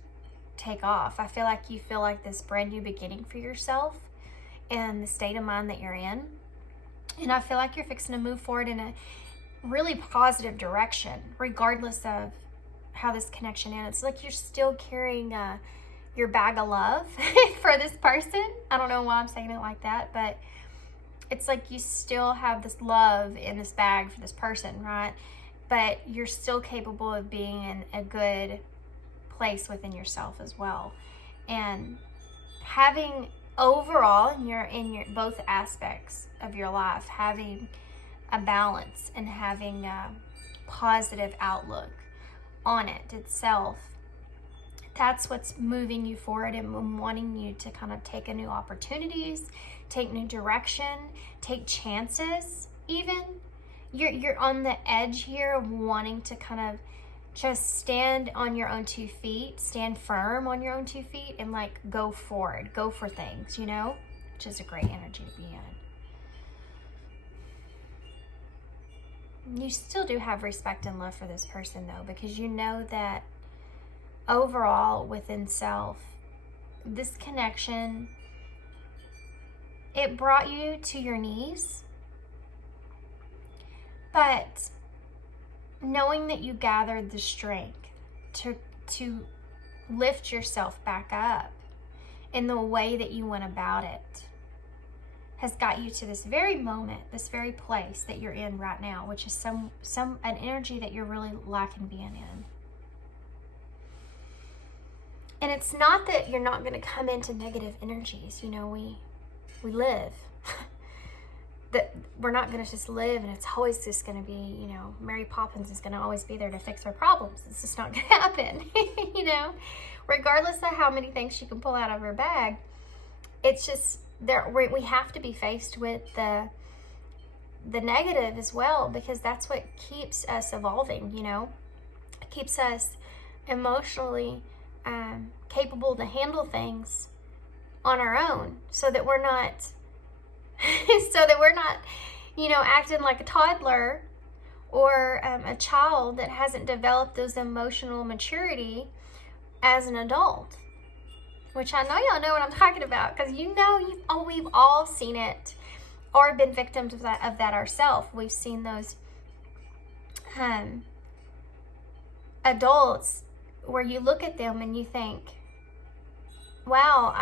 take off. I feel like you feel like this brand new beginning for yourself and the state of mind that you're in. And I feel like you're fixing to move forward in a really positive direction, regardless of how this connection ends. It's like you're still carrying your bag of love for this person. I don't know why I'm saying it like that, but it's like you still have this love in this bag for this person, right? But you're still capable of being in a good place within yourself as well. And having overall in your both aspects of your life, having a balance and having a positive outlook on it itself, that's what's moving you forward and wanting you to kind of take a new opportunities, take new direction, take chances. Even you're on the edge here of wanting to kind of just stand on your own 2 feet, stand firm on your own 2 feet, and like go forward, go for things, you know, which is a great energy to be in. You still do have respect and love for this person though, because you know that overall within self, this connection, it brought you to your knees, but knowing that you gathered the strength to lift yourself back up in the way that you went about it has got you to this very moment, this very place that you're in right now, which is an energy that you're really lacking being in. And it's not that you're not going to come into negative energies. You know, we live. That we're not going to just live and it's always just going to be, you know, Mary Poppins is going to always be there to fix our problems. It's just not going to happen, you know, regardless of how many things she can pull out of her bag. It's just we have to be faced with the negative as well, because that's what keeps us evolving, you know. It keeps us emotionally capable to handle things on our own, so that we're not you know, acting like a toddler or a child that hasn't developed those emotional maturity as an adult. Which I know y'all know what I'm talking about, because you know we've all seen it or been victims of that ourselves. We've seen those adults where you look at them and you think, wow,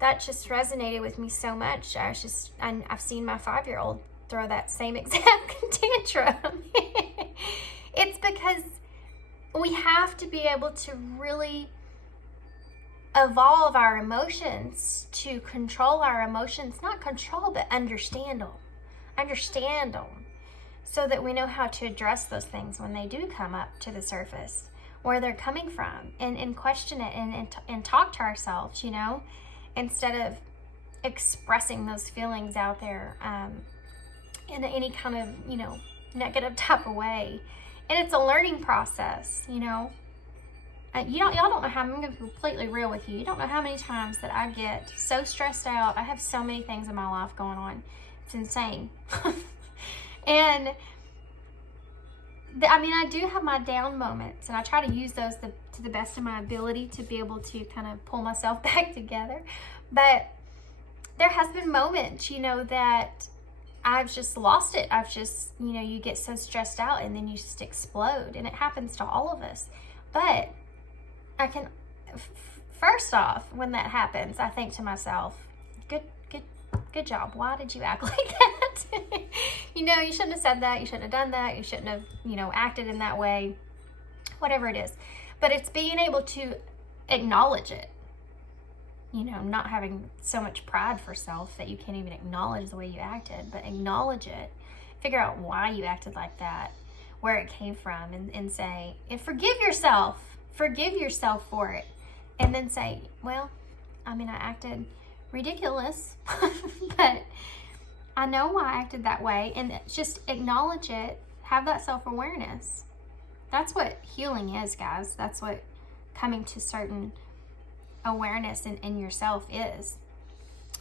that just resonated with me so much. I've seen my 5-year-old throw that same exact tantrum. It's because we have to be able to really evolve our emotions, to control our emotions, not control, but understand them, so that we know how to address those things when they do come up to the surface, where they're coming from, and question it and talk to ourselves, you know, instead of expressing those feelings out there in any kind of, you know, negative type of way. And it's a learning process, you know. Y'all don't know how, I'm going to be completely real with you. You don't know how many times that I get so stressed out. I have so many things in my life going on. It's insane. And I do have my down moments, and I try to use those to the best of my ability to be able to kind of pull myself back together. But there has been moments, you know, that I've just lost it. I've just, you know, you get so stressed out and then you just explode, and it happens to all of us. But I can, first off, when that happens, I think to myself, good job. Why did you act like that? You know, you shouldn't have said that. You shouldn't have done that. You shouldn't have, you know, acted in that way, whatever it is. But it's being able to acknowledge it, you know, not having so much pride for self that you can't even acknowledge the way you acted, but acknowledge it, figure out why you acted like that, where it came from, and say, and forgive yourself for it. And then say, well, I acted ridiculous, but I know why I acted that way. And just acknowledge it, have that self-awareness, That's what healing is, guys. That's what coming to certain awareness in yourself is.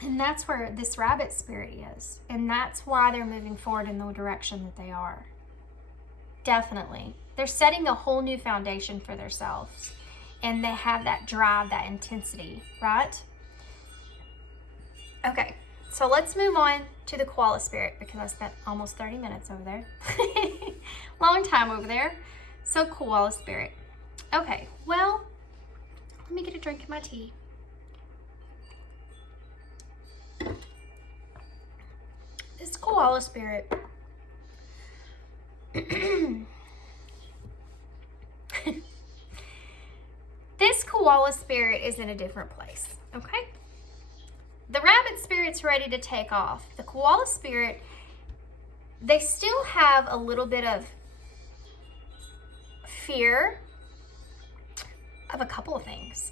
And that's where this rabbit spirit is. And that's why they're moving forward in the direction that they are. Definitely. They're setting a whole new foundation for themselves. And they have that drive, that intensity, right? Okay, so let's move on to the koala spirit, because I spent almost 30 minutes over there. Long time over there. So koala spirit. Okay, well, let me get a drink of my tea. This koala spirit. This koala spirit is in a different place, okay? The rabbit spirit's ready to take off. The koala spirit, they still have a little bit of fear of a couple of things.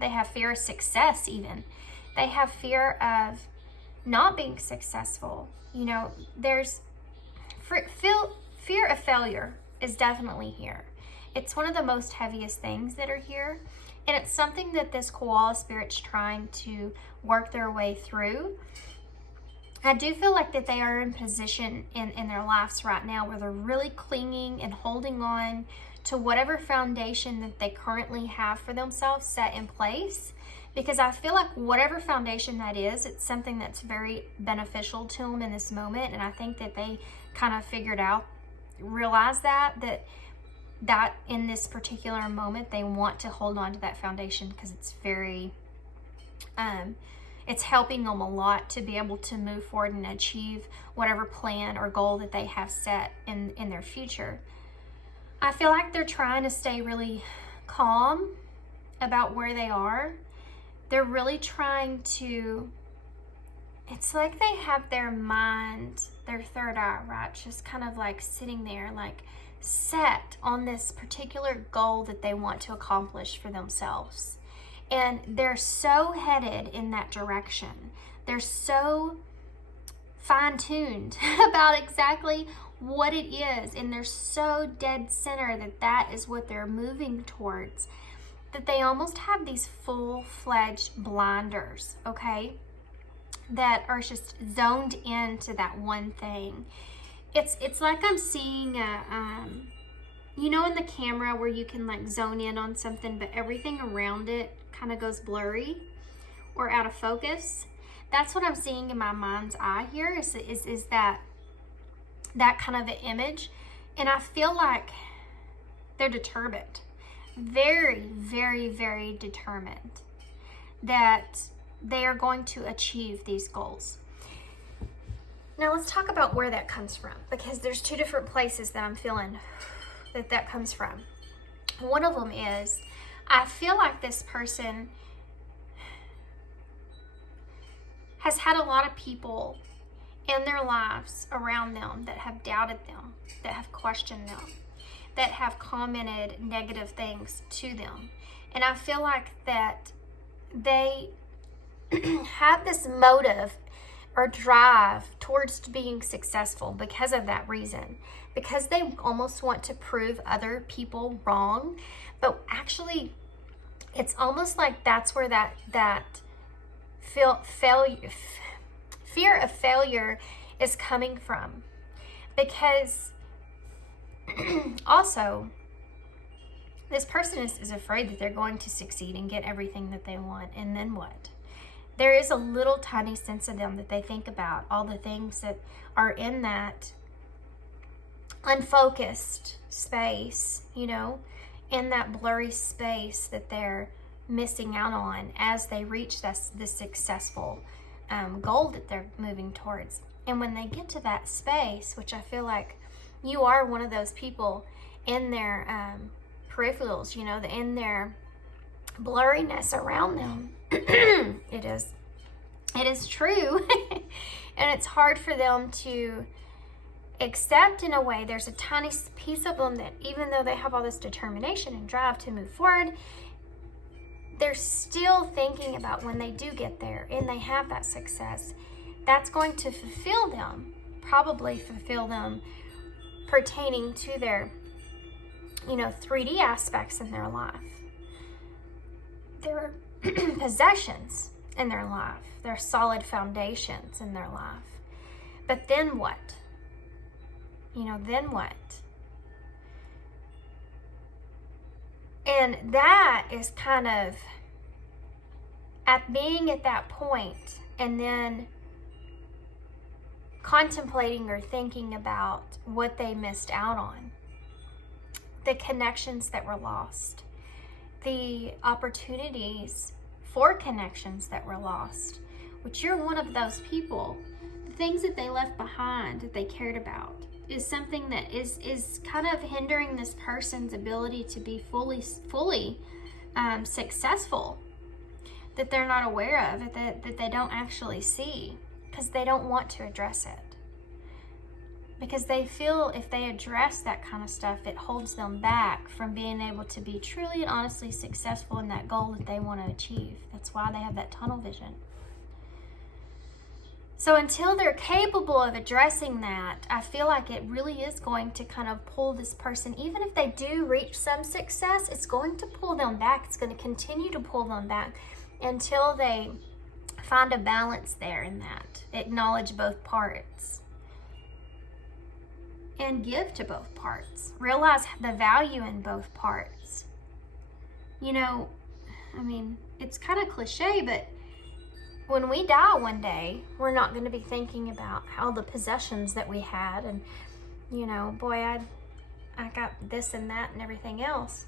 They have fear of success even. They have fear of not being successful. You know, there's fear of failure is definitely here. It's one of the most heaviest things that are here. And it's something that this koala spirit's trying to work their way through. I do feel like that they are in position in their lives right now where they're really clinging and holding on to whatever foundation that they currently have for themselves set in place. Because I feel like whatever foundation that is, it's something that's very beneficial to them in this moment. And I think that they kind of realized that in this particular moment, they want to hold on to that foundation because it's very, it's helping them a lot to be able to move forward and achieve whatever plan or goal that they have set in their future. I feel like they're trying to stay really calm about where they are. They're really trying to, it's like they have their mind, their third eye, right? Just kind of like sitting there, like set on this particular goal that they want to accomplish for themselves. And they're so headed in that direction. They're so fine-tuned about exactly what it is. And they're so dead center that is what they're moving towards, that they almost have these full-fledged blinders, okay, that are just zoned into that one thing. It's like I'm seeing you know, in the camera where you can like zone in on something, but everything around it kind of goes blurry or out of focus. That's what I'm seeing in my mind's eye here is that kind of an image. And I feel like they're determined. Very, very, very determined that they are going to achieve these goals. Now let's talk about where that comes from, because there's two different places that I'm feeling that comes from. One of them is, I feel like this person has had a lot of people in their lives around them that have doubted them, that have questioned them, that have commented negative things to them. And I feel like that they have this motive or drive towards being successful because of that reason, because they almost want to prove other people wrong. But actually, it's almost like that's where that fear of failure is coming from. Because also, this person is afraid that they're going to succeed and get everything that they want, and then what? There is a little tiny sense of them that they think about all the things that are in that unfocused space, you know, in that blurry space that they're missing out on as they reach this successful goal that they're moving towards. And when they get to that space, which I feel like you are one of those people in their peripherals, you know, in their blurriness around them, it is true. And it's hard for them to accept in a way. There's a tiny piece of them that even though they have all this determination and drive to move forward, they're still thinking about when they do get there and they have that success, that's going to probably fulfill them pertaining to their you know, 3D aspects in their life. There are possessions in their life. There are solid foundations in their life. But then what? You know, then what? And that is kind of at being at that point and then contemplating or thinking about what they missed out on, the connections that were lost, the opportunities for connections that were lost, which you're one of those people. The things that they left behind that they cared about is something that is kind of hindering this person's ability to be fully successful, that they're not aware of, that they don't actually see, because they don't want to address it. Because they feel if they address that kind of stuff, it holds them back from being able to be truly and honestly successful in that goal that they want to achieve. That's why they have that tunnel vision. So until they're capable of addressing that, I feel like it really is going to kind of pull this person, even if they do reach some success, it's going to pull them back. It's going to continue to pull them back until they find a balance there in that. Acknowledge both parts and give to both parts. Realize the value in both parts. You know, I mean, it's kind of cliche, but when we die one day, we're not going to be thinking about all the possessions that we had and, you know, boy, I got this and that and everything else.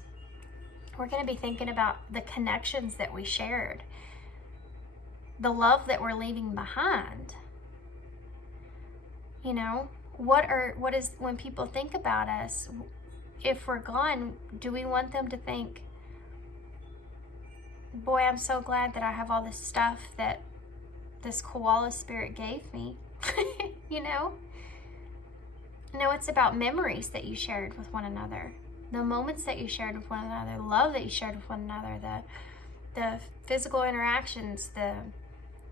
We're going to be thinking about the connections that we shared, the love that we're leaving behind. You know, what is when people think about us, if we're gone, do we want them to think, boy, I'm so glad that I have all this stuff that this koala spirit gave me? You know? No, it's about memories that you shared with one another, the moments that you shared with one another, the love that you shared with one another, the physical interactions, the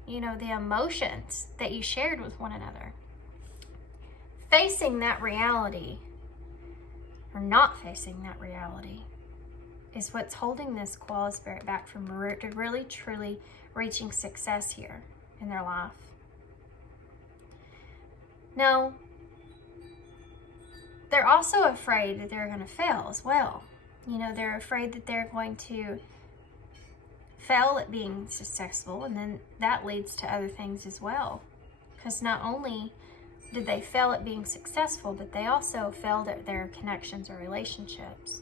emotions that you shared with one another. Facing that reality, or not facing that reality, is what's holding this koala spirit back from really, truly reaching success here in their life. Now, they're also afraid that they're going to fail as well. You know, they're afraid that they're going to fail at being successful, and then that leads to other things as well. Because not only did they fail at being successful, but they also failed at their connections or relationships.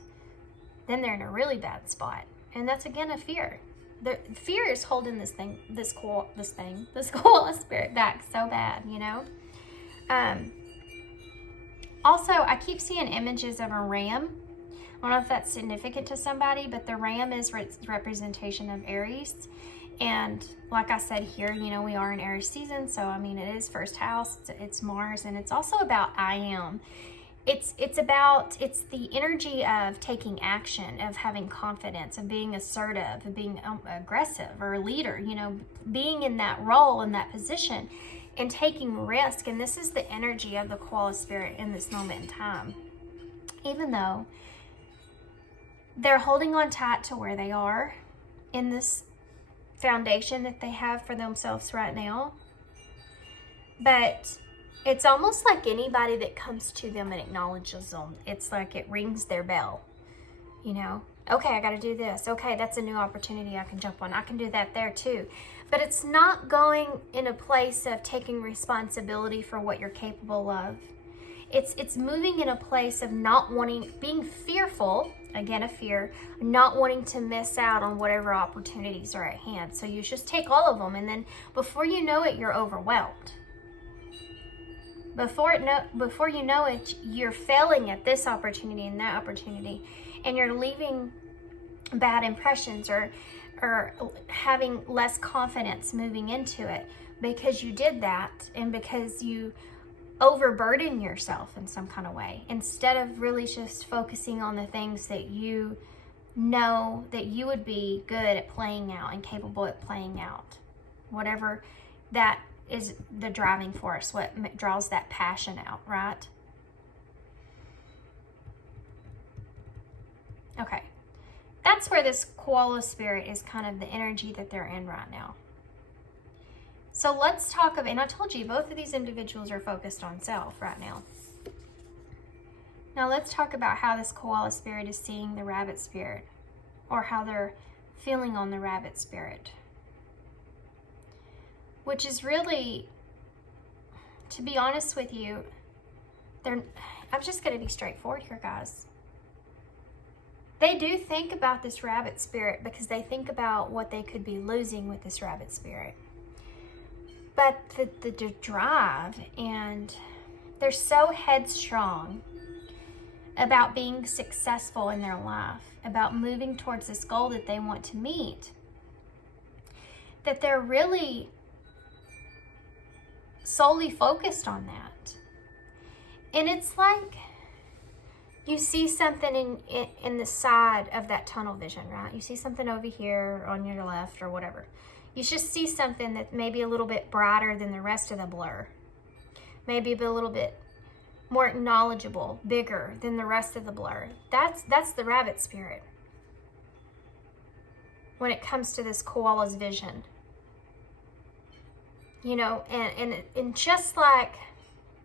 Then they're in a really bad spot. And that's again a fear. The fear is holding this koala spirit back so bad, you know. Also, I keep seeing images of a ram. I don't know if that's significant to somebody, but the ram is representation of Aries. And like I said here, you know, we are in Aries season, so I mean, it is first house, it's Mars, and it's also about I am. It's the energy of taking action, of having confidence, of being assertive, of being aggressive or a leader, you know, being in that role, in that position, and taking risk. And this is the energy of the koala spirit in this moment in time. Even though they're holding on tight to where they are in this foundation that they have for themselves right now. But it's almost like anybody that comes to them and acknowledges them, it's like it rings their bell, you know. Okay, I got to do this. Okay, that's a new opportunity I can jump on. I can do that there too. But it's not going in a place of taking responsibility for what you're capable of. It's moving in a place of not wanting, being fearful, again a fear, not wanting to miss out on whatever opportunities are at hand. So you just take all of them, and then before you know it, you're overwhelmed. Before you know it, you're failing at this opportunity and that opportunity, and you're leaving bad impressions or having less confidence moving into it because you did that, and because you overburden yourself in some kind of way, instead of really just focusing on the things that you know that you would be good at playing out and capable at playing out. Whatever that is, the driving force, what draws that passion out, right? Okay. That's where this koala spirit is kind of the energy that they're in right now. So let's talk about, and I told you both of these individuals are focused on self right now. Now let's talk about how this koala spirit is seeing the rabbit spirit, or how they're feeling on the rabbit spirit. Which is really, to be honest with you, I'm just going to be straightforward here, guys. They do think about this rabbit spirit because they think about what they could be losing with this rabbit spirit. But the drive, and they're so headstrong about being successful in their life, about moving towards this goal that they want to meet, that they're really solely focused on that. And it's like you see something in the side of that tunnel vision, right? You see something over here on your left or whatever. You just see something that may be a little bit brighter than the rest of the blur. Maybe a little bit more acknowledgeable, bigger than the rest of the blur. That's the rabbit spirit when it comes to this koala's vision. You know, and just like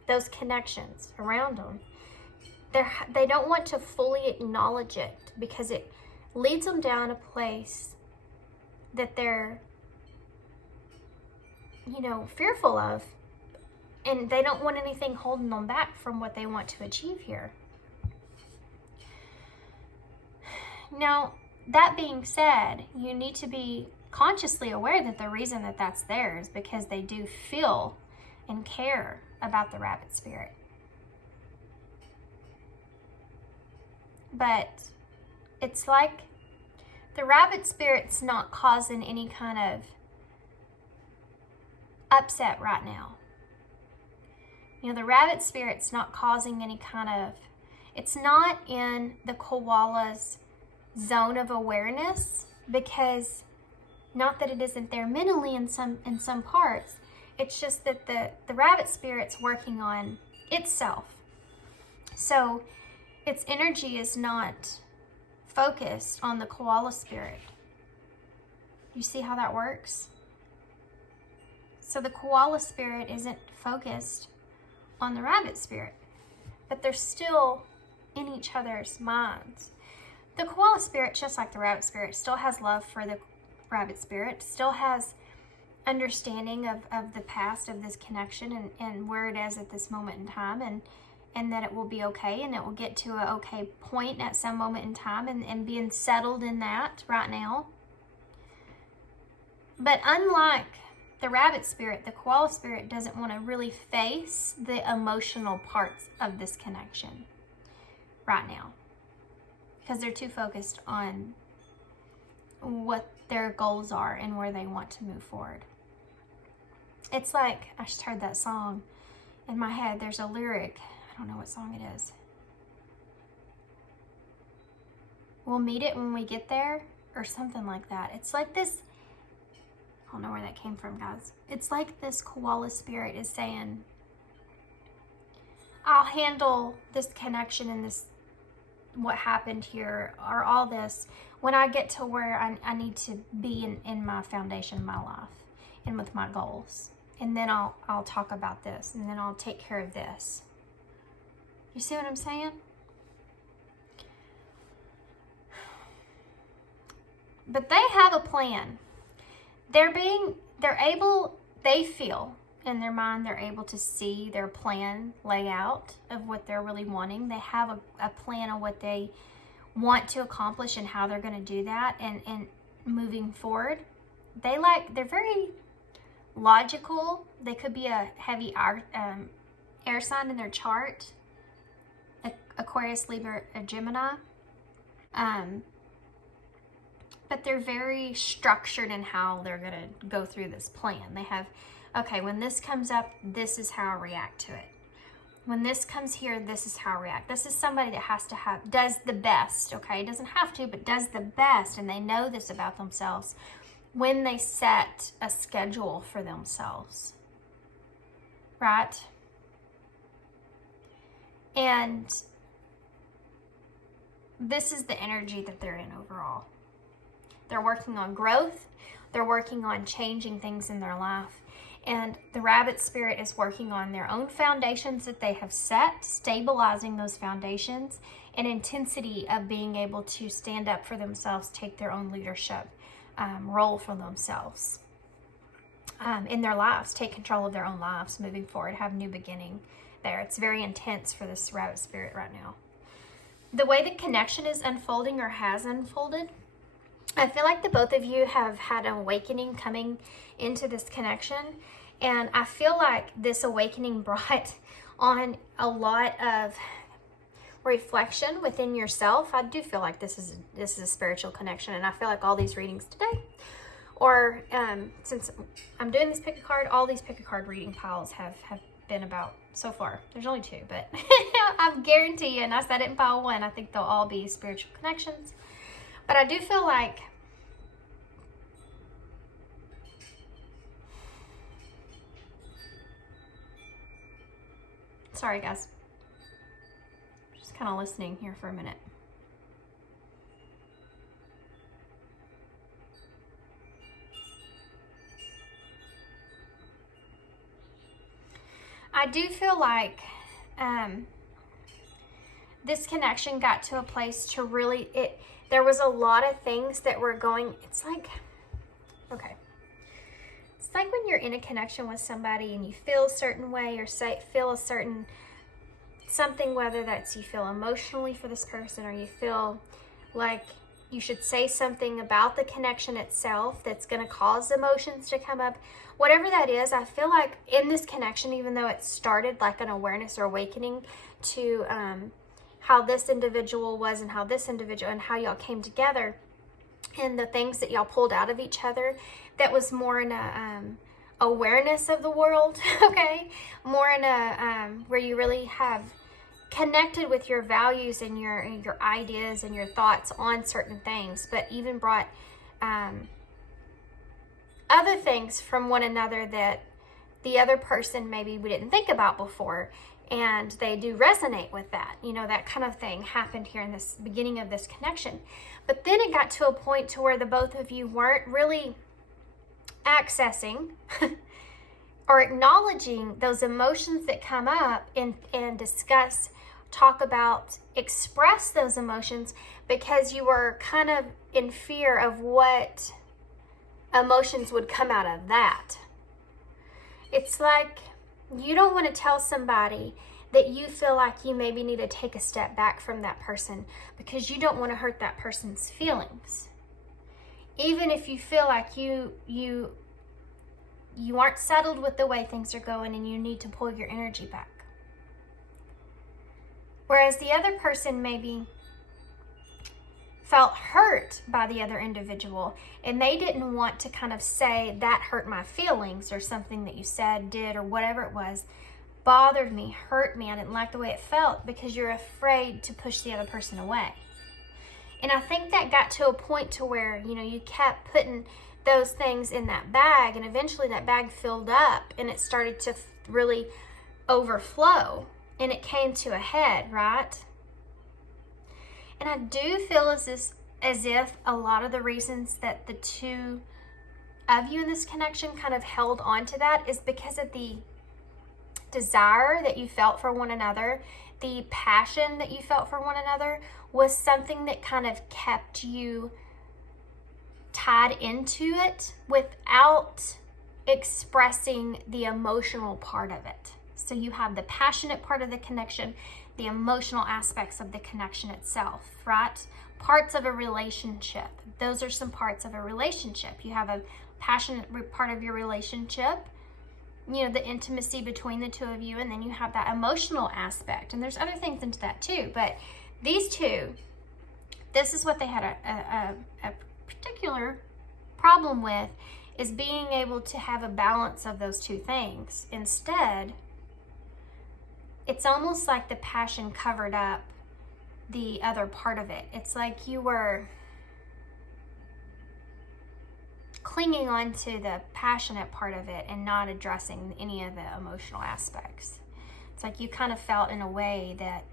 those connections around them, they don't want to fully acknowledge it because it leads them down a place that they're, you know, fearful of, and they don't want anything holding them back from what they want to achieve here. Now, that being said, you need to be consciously aware that the reason that that's there is because they do feel and care about the rabbit spirit. But it's like the rabbit spirit's not causing any kind of upset right now. You know, the rabbit spirit's not causing any kind of, it's not in the koala's zone of awareness, because not that it isn't there mentally in some parts, it's just that the rabbit spirit's working on itself. So its energy is not focused on the koala spirit. You see how that works? So the koala spirit isn't focused on the rabbit spirit, but they're still in each other's minds. The koala spirit, just like the rabbit spirit, still has love for the rabbit spirit, still has understanding of the past of this connection and where it is at this moment in time, and that it will be okay, and it will get to a okay point at some moment in time, and being settled in that right now. But unlike the rabbit spirit, the koala spirit doesn't want to really face the emotional parts of this connection right now, because they're too focused on what their goals are and where they want to move forward. It's like, I just heard that song in my head. There's a lyric, I don't know what song it is. We'll meet it when we get there, or something like that. It's like this, I don't know where that came from, guys. It's like this koala spirit is saying, I'll handle this connection and this, what happened here, or all this, when I get to where I need to be in my foundation, my life, and with my goals. And then I'll talk about this, and then I'll take care of this. You see what I'm saying? But they have a plan. They feel in their mind, they're able to see their plan lay out of what they're really wanting. They have a plan of what they want to accomplish and how they're going to do that, and moving forward. They're very logical. They could be a heavy air sign in their chart, Aquarius, Libra, or Gemini. But they're very structured in how they're going to go through this plan. They have, okay, when this comes up, this is how I react to it. When this comes here, this is how I react. This is somebody that does the best, okay? Doesn't have to, but does the best. And they know this about themselves when they set a schedule for themselves, right? And this is the energy that they're in overall. They're working on growth. They're working on changing things in their life. And the rabbit spirit is working on their own foundations that they have set, stabilizing those foundations, and intensity of being able to stand up for themselves, take their own leadership role for themselves in their lives, take control of their own lives moving forward, have new beginning there. It's very intense for this rabbit spirit right now. The way the connection is unfolding or has unfolded, I feel like the both of you have had an awakening coming into this connection. And I feel like this awakening brought on a lot of reflection within yourself. I do feel like this is a spiritual connection. And I feel like all these readings today, or since I'm doing this pick a card, all these pick a card reading piles have been about so far. There's only 2, but I guarantee you, and I said it in pile 1, I think they'll all be spiritual connections. But I do feel like sorry guys, just kind of listening here for a minute. I do feel like this connection got to a place to really, there was a lot of things that were going, it's like, okay. It's like when you're in a connection with somebody and you feel a certain way or feel a certain something, whether that's you feel emotionally for this person or you feel like you should say something about the connection itself that's going to cause emotions to come up. Whatever that is, I feel like in this connection, even though it started like an awareness or awakening to how this individual was and how this individual and how y'all came together and the things that y'all pulled out of each other, that was more in a awareness of the world, okay? More in a where you really have connected with your values and your ideas and your thoughts on certain things, but even brought other things from one another that the other person maybe we didn't think about before, and they do resonate with that. You know, that kind of thing happened here in this beginning of this connection. But then it got to a point to where the both of you weren't really accessing or acknowledging those emotions that come up and discuss, talk about, express those emotions, because you were kind of in fear of what emotions would come out of that. It's like you don't want to tell somebody that you feel like you maybe need to take a step back from that person because you don't want to hurt that person's feelings. Even if you feel like you aren't settled with the way things are going and you need to pull your energy back. Whereas the other person maybe felt hurt by the other individual and they didn't want to kind of say that hurt my feelings, or something that you said, did, or whatever it was bothered me, hurt me, I didn't like the way it felt, because you're afraid to push the other person away. And I think that got to a point to where, you know, you kept putting those things in that bag, and eventually that bag filled up and it started to really overflow and it came to a head, right? And I do feel as if a lot of the reasons that the two of you in this connection kind of held on to that is because of the desire that you felt for one another, the passion that you felt for one another was something that kind of kept you tied into it without expressing the emotional part of it. So you have the passionate part of the connection, the emotional aspects of the connection itself, right? Parts of a relationship. Those are some parts of a relationship. You have a passionate part of your relationship, you know, the intimacy between the two of you, and then you have that emotional aspect. And there's other things into that too, but these two, this is what they had a particular problem with, is being able to have a balance of those two things. Instead, it's almost like the passion covered up the other part of it. It's like you were clinging on to the passionate part of it and not addressing any of the emotional aspects. It's like you kind of felt in a way that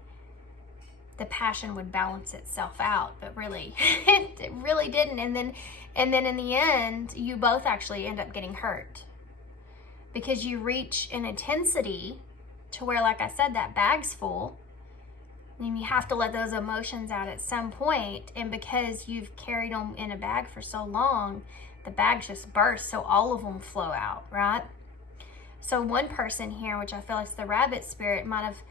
the passion would balance itself out, but really, it really didn't. And then in the end, you both actually end up getting hurt because you reach an intensity to where, like I said, that bag's full. And you have to let those emotions out at some point. And because you've carried them in a bag for so long, the bags just burst, so all of them flow out, right? So one person here, which I feel like is the rabbit spirit, might have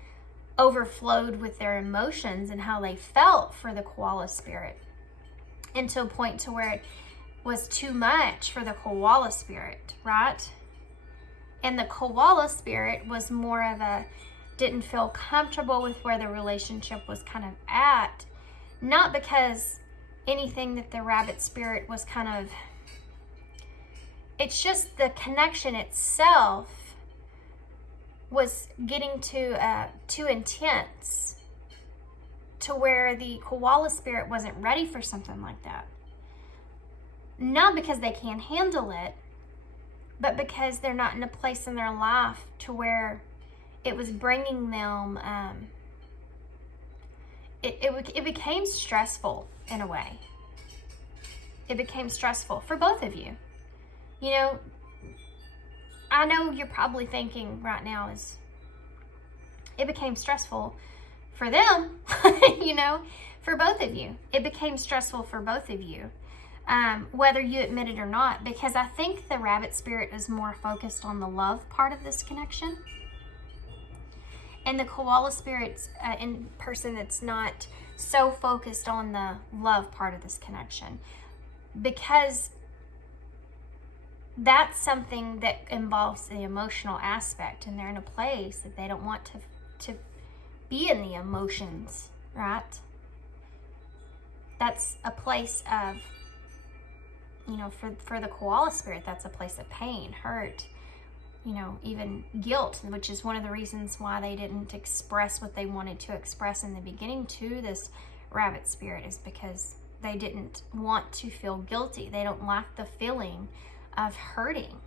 overflowed with their emotions and how they felt for the koala spirit, and to a point to where it was too much for the koala spirit, right? And the koala spirit was more of a, didn't feel comfortable with where the relationship was kind of at, not because anything that the rabbit spirit was kind of, it's just the connection itself was getting too intense to where the koala spirit wasn't ready for something like that. Not because they can't handle it, but because they're not in a place in their life to where it was bringing them, it became stressful in a way. It became stressful for both of you. You know, I know you're probably thinking right now is, it became stressful for them, you know, for both of you. It became stressful for both of you, whether you admit it or not, because I think the rabbit spirit is more focused on the love part of this connection. And the koala spirit's in person that's not so focused on the love part of this connection, because that's something that involves the emotional aspect, and they're in a place that they don't want to be in the emotions, right? That's a place of, you know, for the koala spirit, that's a place of pain, hurt, you know, even guilt, which is one of the reasons why they didn't express what they wanted to express in the beginning to this rabbit spirit, is because they didn't want to feel guilty. They don't like the feeling of hurting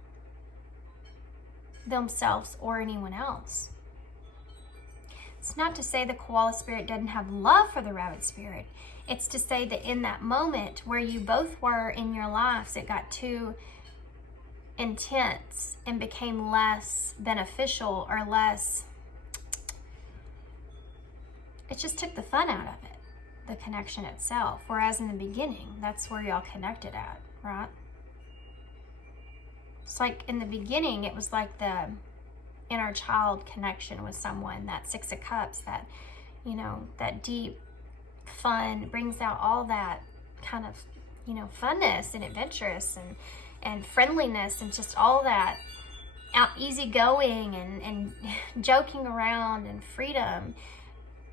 themselves or anyone else. It's not to say the koala spirit doesn't have love for the rabbit spirit. It's to say that in that moment where you both were in your lives, it got too intense and became less beneficial, or less, it just took the fun out of it, the connection itself. Whereas in the beginning, that's where y'all connected at, right? It's like in the beginning, it was like the inner child connection with someone, that Six of Cups, that, you know, that deep fun, brings out all that kind of, you know, funness and adventurous and friendliness, and just all that easygoing and joking around and freedom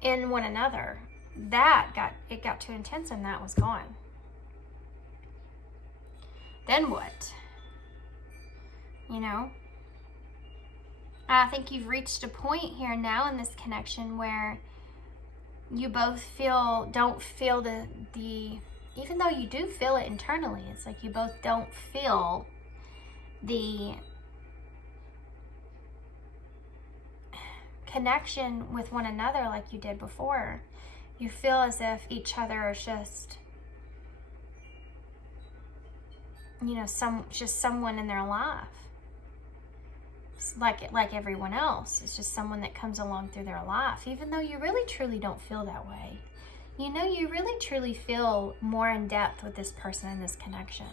in one another. It got too intense, and that was gone. Then what? You know, I think you've reached a point here now in this connection where you both don't feel the even though you do feel it internally, it's like you both don't feel the connection with one another like you did before. You feel as if each other is just, you know, just someone in their life. Like everyone else. It's just someone that comes along through their life, even though you really truly don't feel that way. You know, you really truly feel more in depth with this person in this connection.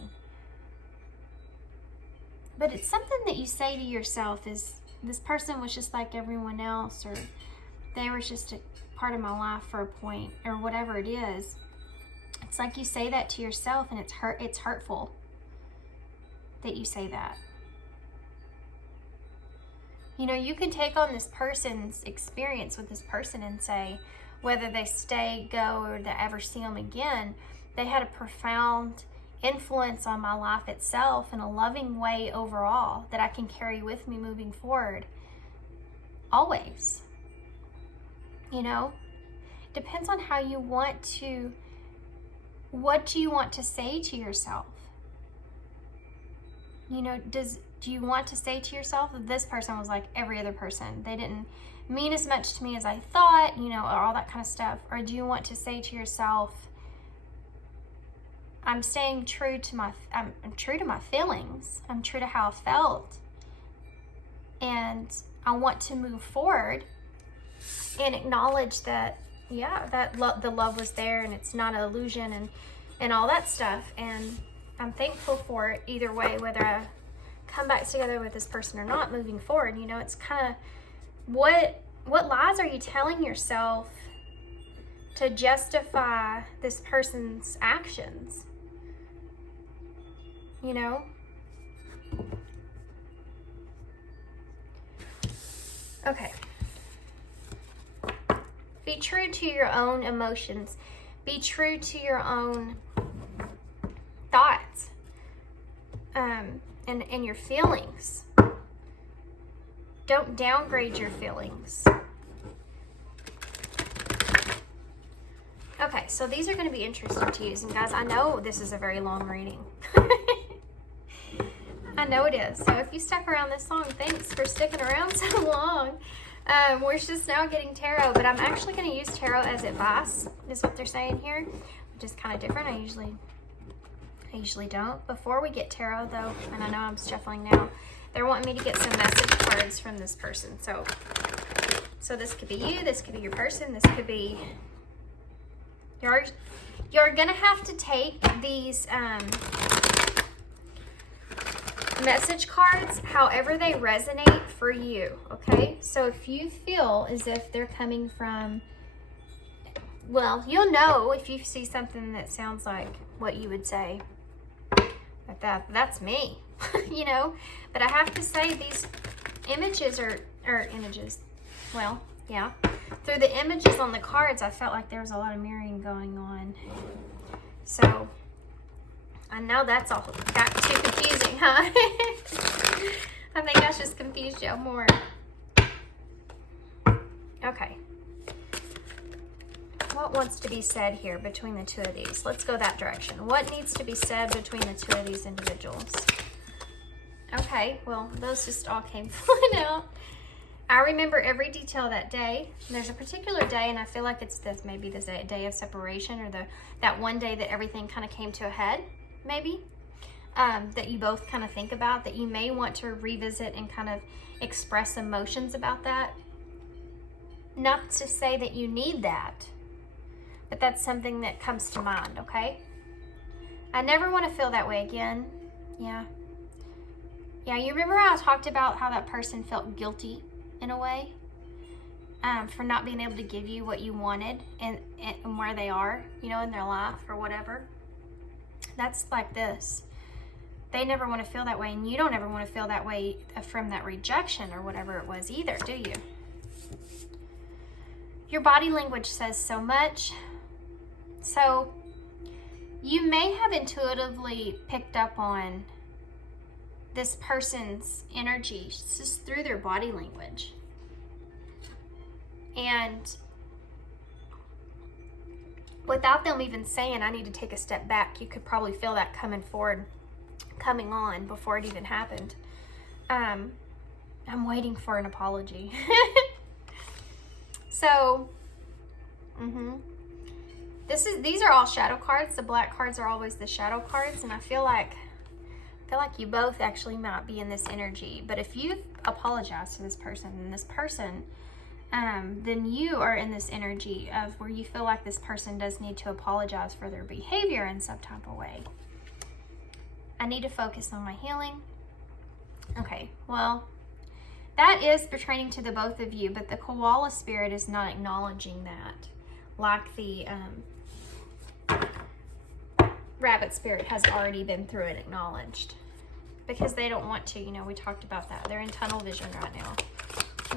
But it's something that you say to yourself is, this person was just like everyone else, or they were just a part of my life for a point, or whatever it is. It's like you say that to yourself, and it's hurtful that you say that. You know, you can take on this person's experience with this person and say, whether they stay, go, or they ever see them again, they had a profound influence on my life itself in a loving way overall that I can carry with me moving forward. Always. You know, depends on how you want to, what do you want to say to yourself? You know, do you want to say to yourself that this person was like every other person? They didn't mean as much to me as I thought, you know, or all that kind of stuff? Or do you want to say to yourself, I'm staying true to I'm true to my feelings. I'm true to how I felt. And I want to move forward and acknowledge that, yeah, that the love was there and it's not an illusion and all that stuff. And I'm thankful for it either way, whether I come back together with this person or not moving forward. You know, it's kind of what lies are you telling yourself to justify this person's actions? You know? Okay. Be true to your own emotions. Be true to your own thoughts and your feelings. Don't downgrade your feelings. Okay, so these are going to be interesting to use. And guys, I know this is a very long reading. I know it is. So if you stuck around this long, thanks for sticking around so long. We're just now getting tarot, but I'm actually going to use tarot as advice, is what they're saying here, which is kind of different. I usually don't. Before we get tarot, though, and I know I'm shuffling now, they're wanting me to get some message cards from this person. So this could be you, this could be your person, this could be... You're going to have to take these message cards however they resonate for you, okay? So if you feel as if they're coming from, well, you'll know if you see something that sounds like what you would say, that's me, you know? But I have to say these images or images, well, yeah. Through the images on the cards, I felt like there was a lot of mirroring going on. So I know that's all got too confusing, huh? I think I just confused you more. Okay. What wants to be said here between the two of these? Let's go that direction. What needs to be said between the two of these individuals? Okay, well, those just all came flying out. I remember every detail of that day. There's a particular day, and I feel like it's this, maybe the day of separation, or that one day that everything kind of came to a head, maybe, that you both kind of think about, that you may want to revisit and kind of express emotions about that. Not to say that you need that, but that's something that comes to mind, okay? I never want to feel that way again. Yeah. Yeah, you remember how I talked about how that person felt guilty in a way, for not being able to give you what you wanted and where they are, you know, in their life or whatever. That's like this. They never want to feel that way, and you don't ever want to feel that way from that rejection or whatever it was either, do you? Your body language says so much. So you may have intuitively picked up on this person's energy just through their body language. And without them even saying, I need to take a step back, you could probably feel that coming on before it even happened. I'm waiting for an apology. So, these are all shadow cards. The black cards are always the shadow cards, and I feel like you both actually might be in this energy. But if you've apologized to this person and this person, then you are in this energy of where you feel like this person does need to apologize for their behavior in some type of way. I need to focus on my healing. Okay, well, that is pertaining to the both of you, but the koala spirit is not acknowledging that, like the rabbit spirit has already been through and acknowledged, because they don't want to, you know, we talked about that. They're in tunnel vision right now.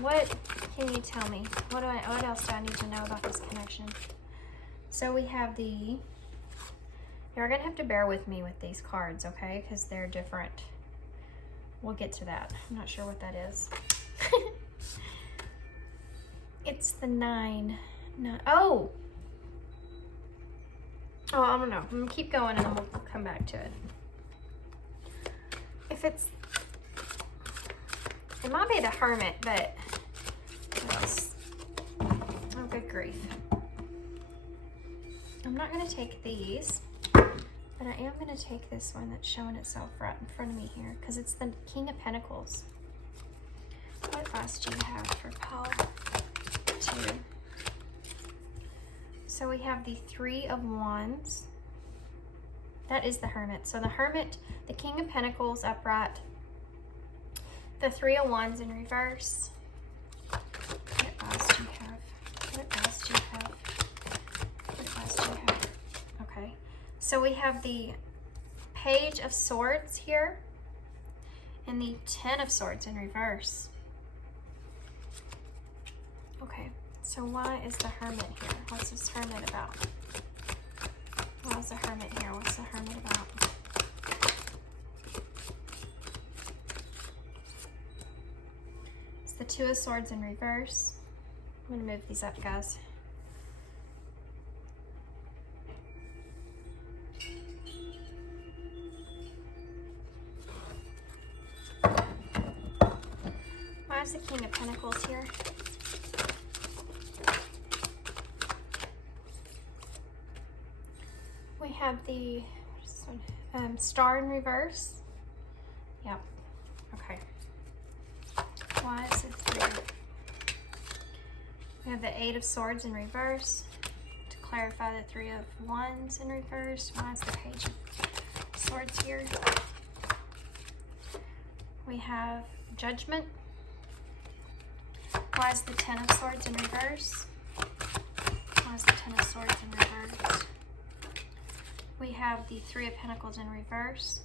What can you tell me? What else do I need to know about this connection? So we have you're gonna have to bear with me with these cards, okay? Because they're different. We'll get to that. I'm not sure what that is. It's the 9. Oh, I don't know. I'm gonna keep going and then we'll come back to it. It might be the Hermit, but Oh, good grief. I'm not going to take these, but I am going to take this one that's showing itself right in front of me here, because it's the King of Pentacles. What advice do you have for pile 2? So we have the Three of Wands. That is the Hermit. So the Hermit, the King of Pentacles upright, the Three of Wands in reverse. What advice do you have? What advice do you have? What advice do you have? Okay. So we have the Page of Swords here and the Ten of Swords in reverse. Okay. So why is the Hermit here? What's this Hermit about? Why is the Hermit here? What's the Hermit about? It's the Two of Swords in reverse. I'm going to move these up, guys. Why is the King of Pentacles here? We have the what is this one? Star in reverse. Yep. Okay. Why is it 3? We have the Eight of Swords in reverse. To clarify, the Three of Wands in reverse. Why is the Page of Swords here? We have Judgment. Why is the Ten of Swords in reverse? Why is the Ten of Swords in reverse? We have the Three of Pentacles in reverse.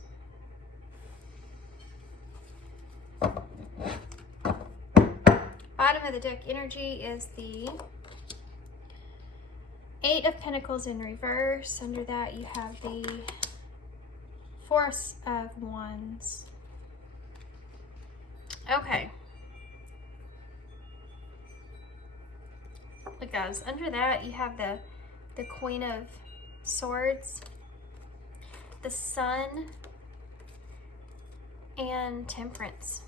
Bottom of the deck energy is the Eight of Pentacles in reverse. Under that you have the Four of Wands. Okay. Look, guys, under that you have the Queen of Swords, the Sun, and Temperance.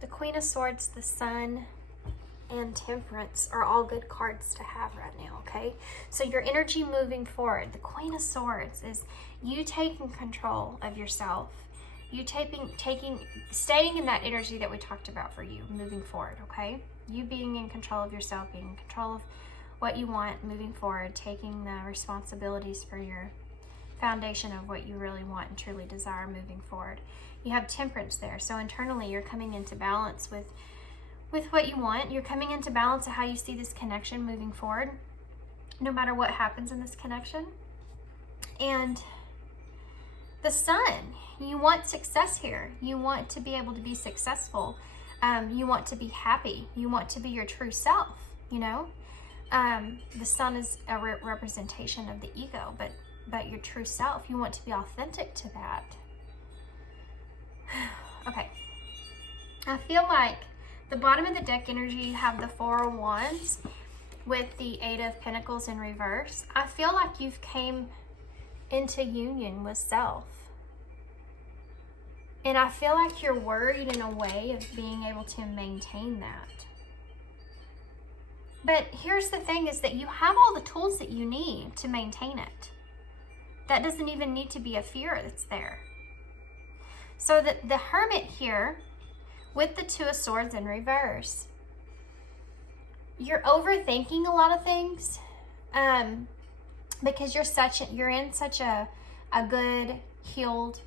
The Queen of Swords, the Sun, and Temperance are all good cards to have right now, okay? So your energy moving forward, the Queen of Swords is you taking control of yourself. You staying in that energy that we talked about for you moving forward, okay? You being in control of yourself, being in control of what you want moving forward, taking the responsibilities for your foundation of what you really want and truly desire moving forward. You have Temperance there. So internally you're coming into balance with what you want. You're coming into balance of how you see this connection moving forward, no matter what happens in this connection. And the Sun, you want success here. You want to be able to be successful. You want to be happy. You want to be your true self, you know? The Sun is a representation of the ego, but your true self, you want to be authentic to that. Okay. I feel like the bottom of the deck energy, you have the Four of Wands with the Eight of Pentacles in reverse. I feel like you've came into union with self. And I feel like you're worried in a way of being able to maintain that. But here's the thing, is that you have all the tools that you need to maintain it. That doesn't even need to be a fear that's there. So the Hermit here, with the Two of Swords in reverse, you're overthinking a lot of things because you're in such a good, healed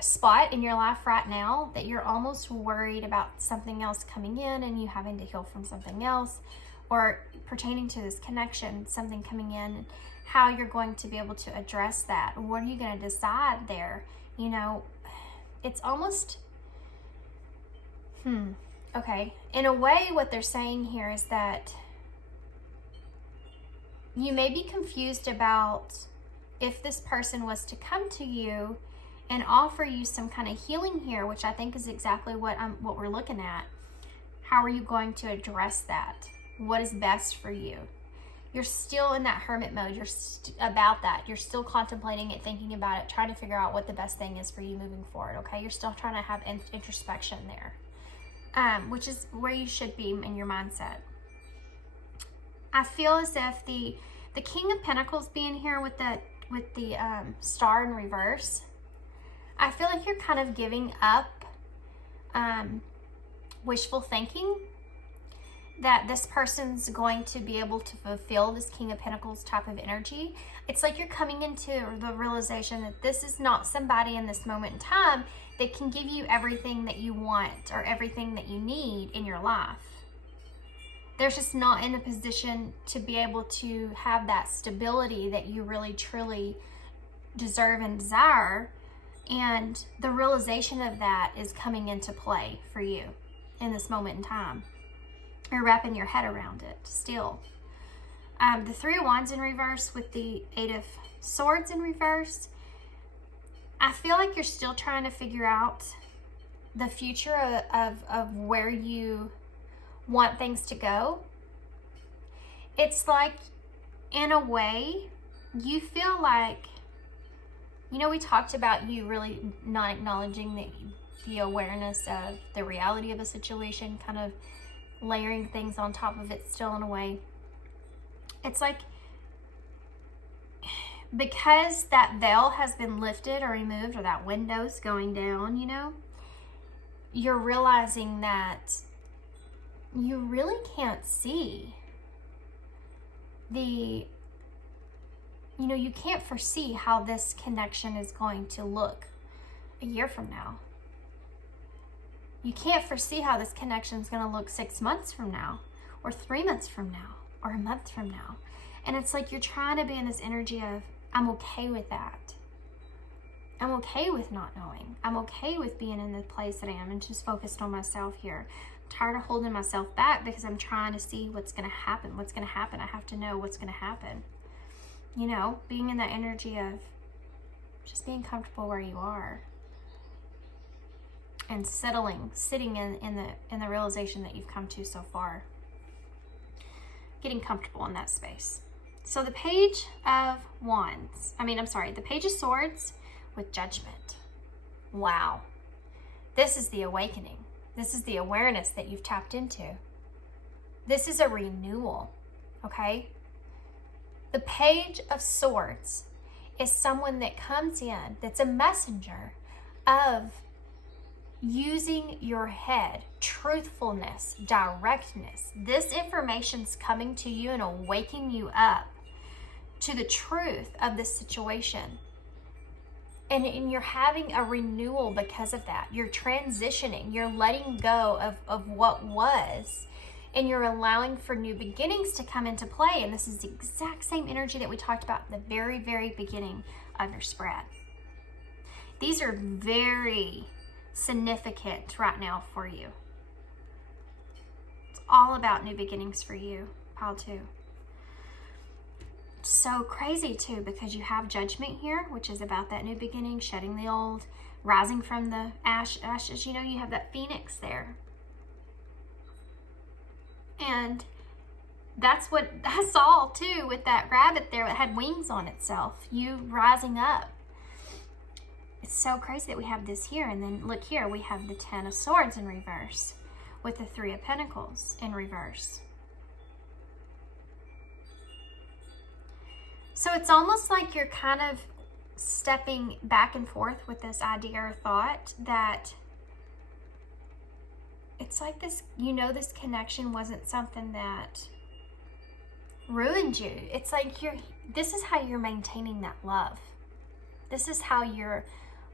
spot in your life right now that you're almost worried about something else coming in and you having to heal from something else, or pertaining to this connection, something coming in, how you're going to be able to address that. What are you going to decide there? You know, it's almost, okay. In a way, what they're saying here is that you may be confused about if this person was to come to you and offer you some kind of healing here, which I think is exactly what we're looking at. How are you going to address that? What is best for you? You're still in that hermit mode. You're about that. You're still contemplating it, thinking about it, trying to figure out what the best thing is for you moving forward, okay? You're still trying to have introspection there. which is where you should be in your mindset. I feel as if the King of Pentacles being here with the star in reverse, I feel like you're kind of giving up wishful thinking that this person's going to be able to fulfill this King of Pentacles type of energy. It's like you're coming into the realization that this is not somebody in this moment in time that can give you everything that you want or everything that you need in your life. They're just not in a position to be able to have that stability that you really truly deserve and desire. And the realization of that is coming into play for you in this moment in time. You're wrapping your head around it still. The Three of Wands in reverse with the Eight of Swords in reverse. I feel like you're still trying to figure out the future of where you want things to go. It's like, in a way, you feel like, you know, we talked about you really not acknowledging the awareness of the reality of a situation, kind of layering things on top of it still in a way. It's like, because that veil has been lifted or removed, or that window's going down, you know, you're realizing that you really can't see you can't foresee how this connection is going to look a year from now. You can't foresee how this connection is going to look 6 months from now, or 3 months from now, or a month from now. And it's like you're trying to be in this energy of, I'm okay with that. I'm okay with not knowing. I'm okay with being in the place that I am and just focused on myself here. I'm tired of holding myself back because I'm trying to see what's going to happen. I have to know what's going to happen. You know, being in that energy of just being comfortable where you are. And sitting in the realization that you've come to so far. Getting comfortable in that space. So the Page of the Page of Swords with Judgment. Wow. This is the awakening. This is the awareness that you've tapped into. This is a renewal, okay? The Page of Swords is someone that comes in, that's a messenger of using your head, truthfulness, directness. This information's coming to you and awakening you up to the truth of this situation. And you're having a renewal because of that. You're transitioning. You're letting go of what was. And you're allowing for new beginnings to come into play. And this is the exact same energy that we talked about at the very, very beginning of your spread. These are very significant right now for you. It's all about new beginnings for you, pile 2. So crazy too, because you have Judgment here, which is about that new beginning, shedding the old, rising from the ashes. You know, you have that phoenix there. And that's what I saw too with that rabbit there that had wings on itself. You rising up. It's so crazy that we have this here. And then look here, we have the Ten of Swords in reverse with the Three of Pentacles in reverse. So it's almost like you're kind of stepping back and forth with this idea or thought that it's like this, you know, this connection wasn't something that ruined you. It's like this is how you're maintaining that love. This is how you're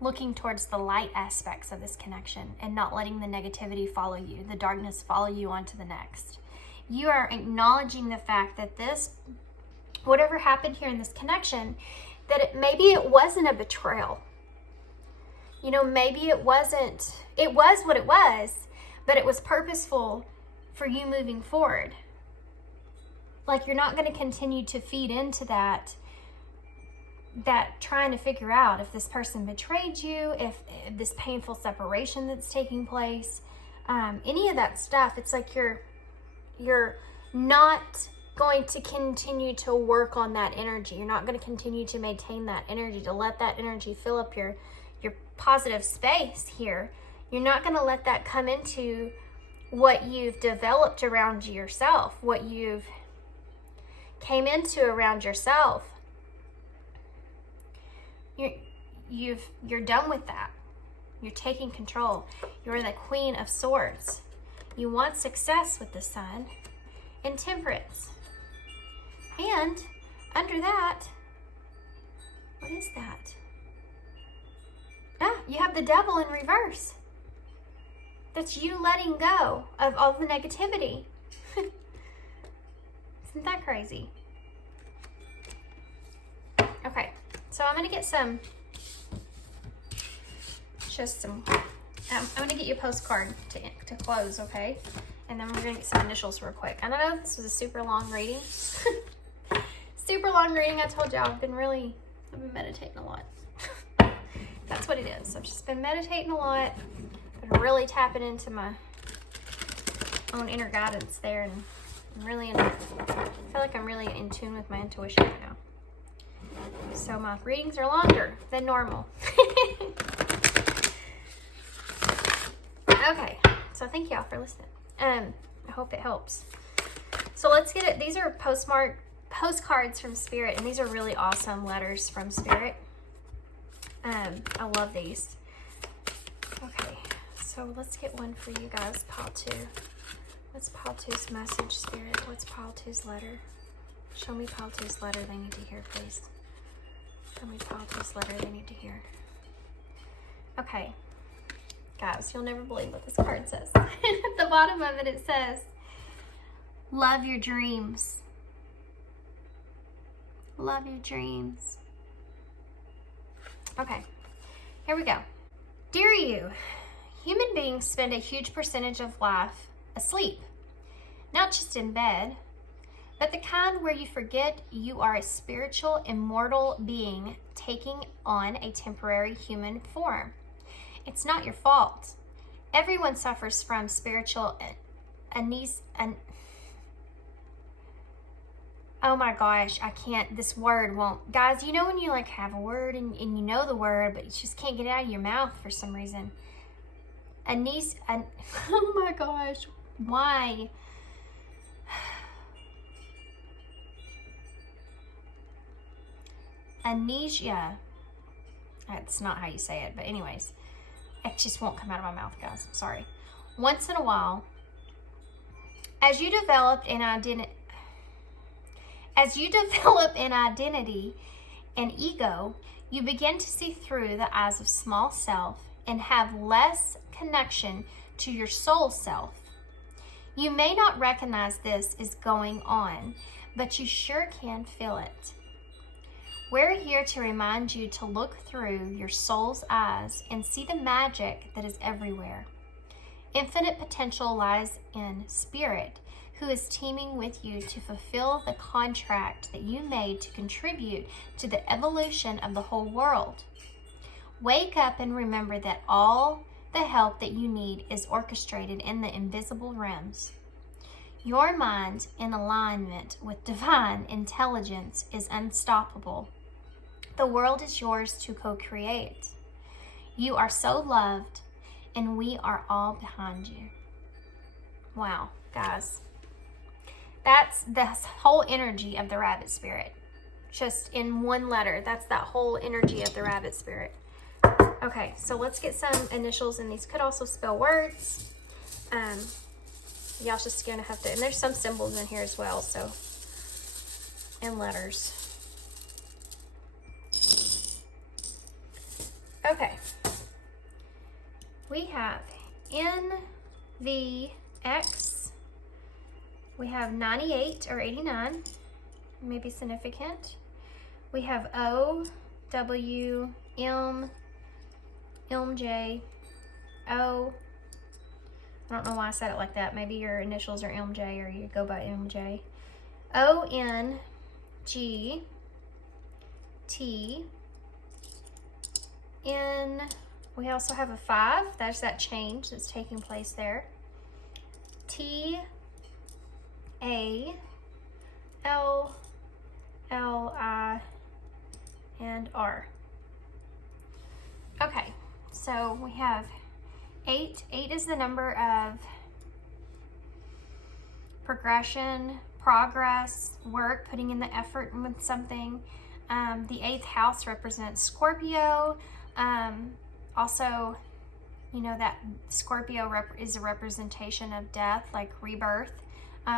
looking towards the light aspects of this connection and not letting the negativity follow you, the darkness follow you on to the next. You are acknowledging the fact that this, whatever happened here in this connection, that maybe it wasn't a betrayal. You know, maybe it was what it was, but it was purposeful for you moving forward. Like you're not going to continue to feed into that trying to figure out if this person betrayed you, if this painful separation that's taking place, any of that stuff. It's like you're not going to continue to work on that energy. You're not going to continue to maintain that energy, to let that energy fill up your positive space here. You're not going to let that come into what you've developed around yourself, what you've came into around yourself. You're done with that. You're taking control. You're the Queen of Swords. You want success with the Sun and Temperance. And under that, what is that? You have the Devil in reverse. That's you letting go of all the negativity. Isn't that crazy? Okay, so I'm going to get I'm going to get you a postcard to close, okay? And then we're going to get some initials real quick. I know this was a super long reading. Super long reading. I told y'all I've been meditating a lot. That's what it is. I've just been meditating a lot. Been really tapping into my own inner guidance there, and I feel like I'm really in tune with my intuition right now. So my readings are longer than normal. Okay, so thank y'all for listening. I hope it helps. So let's get it. These are postcards from Spirit, and these are really awesome letters from Spirit. I love these. Okay, so let's get one for you guys. Pile 2. What's Pile 2's message, Spirit? What's Pile 2's letter? Show me Pile 2's letter they need to hear, please. Show me Pile 2's letter they need to hear. Okay. Guys, you'll never believe what this card says. At the bottom of it, it says, love your dreams. Love your dreams. Okay, here we go. Dear you, human beings spend a huge percentage of life asleep, not just in bed, but the kind where you forget you are a spiritual, immortal being taking on a temporary human form. It's not your fault. Everyone suffers from spiritual oh my gosh, I can't, this word won't. Guys, you know when you like have a word and you know the word, but you just can't get it out of your mouth for some reason. Oh my gosh, why? Amnesia. That's not how you say it, but anyways. It just won't come out of my mouth, guys. I'm sorry. Once in a while, as you develop an identity and ego, you begin to see through the eyes of small self and have less connection to your soul self. You may not recognize this is going on, but you sure can feel it. We're here to remind you to look through your soul's eyes and see the magic that is everywhere. Infinite potential lies in Spirit, who is teaming with you to fulfill the contract that you made to contribute to the evolution of the whole world. Wake up and remember that all the help that you need is orchestrated in the invisible realms. Your mind, in alignment with divine intelligence, is unstoppable. The world is yours to co-create. You are so loved, and we are all behind you. Wow, guys. That's the whole energy of the rabbit spirit. Just in one letter, that's that whole energy of the rabbit spirit. Okay, so let's get some initials, and these could also spell words. Y'all just gonna have to, and there's some symbols in here as well, so, and letters. Okay, we have NVX, we have 98 or 89, maybe significant. We have OWM, MJ, O. I don't know why I said it like that. Maybe your initials are MJ or you go by MJ. ONGT. We also have a 5. That's that change that's taking place there. TALLI and R. Okay, so we have 8. 8 is the number of progression, progress, work, putting in the effort with something. The 8th house represents Scorpio. Also, you know, that Scorpio is a representation of death, like rebirth,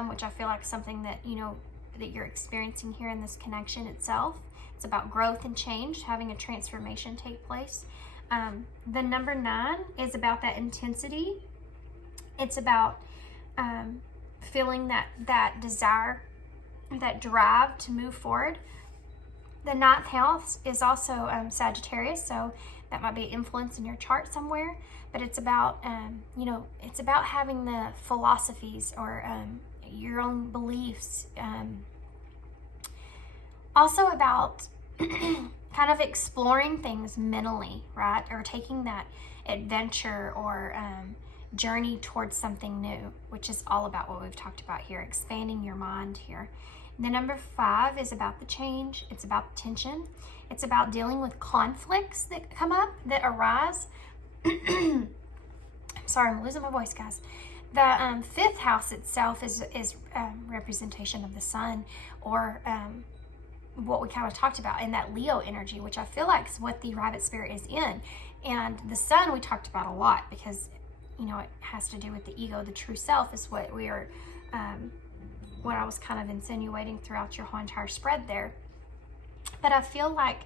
which I feel like something that, you know, that you're experiencing here in this connection itself. It's about growth and change, having a transformation take place. The number 9 is about that intensity. It's about feeling that desire, that drive to move forward. The 9th house is also Sagittarius, so that might be influence in your chart somewhere. But it's about, you know, it's about having the philosophies or your own beliefs. Also about kind of exploring things mentally, right? Or taking that adventure or journey towards something new, which is all about what we've talked about here, expanding your mind here. The number 5 is about the change. It's about the tension. It's about dealing with conflicts that come up, that arise. I'm sorry, I'm losing my voice, guys. The 5th house itself is representation of the sun, or what we kind of talked about in that Leo energy, which I feel like is what the rabbit spirit is in. And the sun we talked about a lot because, you know, it has to do with the ego. The true self is what we are, what I was kind of insinuating throughout your whole entire spread there. But I feel like,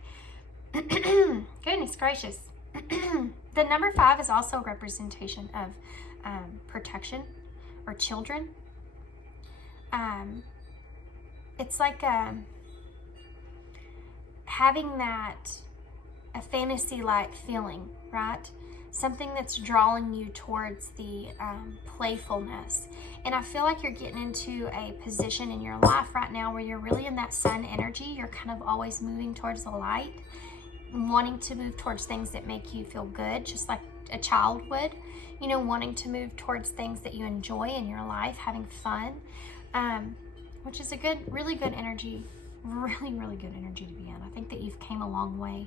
goodness gracious, the number 5 is also a representation of protection or children. It's like having that, a fantasy-like feeling, right? Something that's drawing you towards the playfulness. And I feel like you're getting into a position in your life right now where you're really in that sun energy. You're kind of always moving towards the light, wanting to move towards things that make you feel good, just like a child would, you know, wanting to move towards things that you enjoy in your life, having fun, which is a good, really good energy, really good energy to be in. I think that you've came a long way.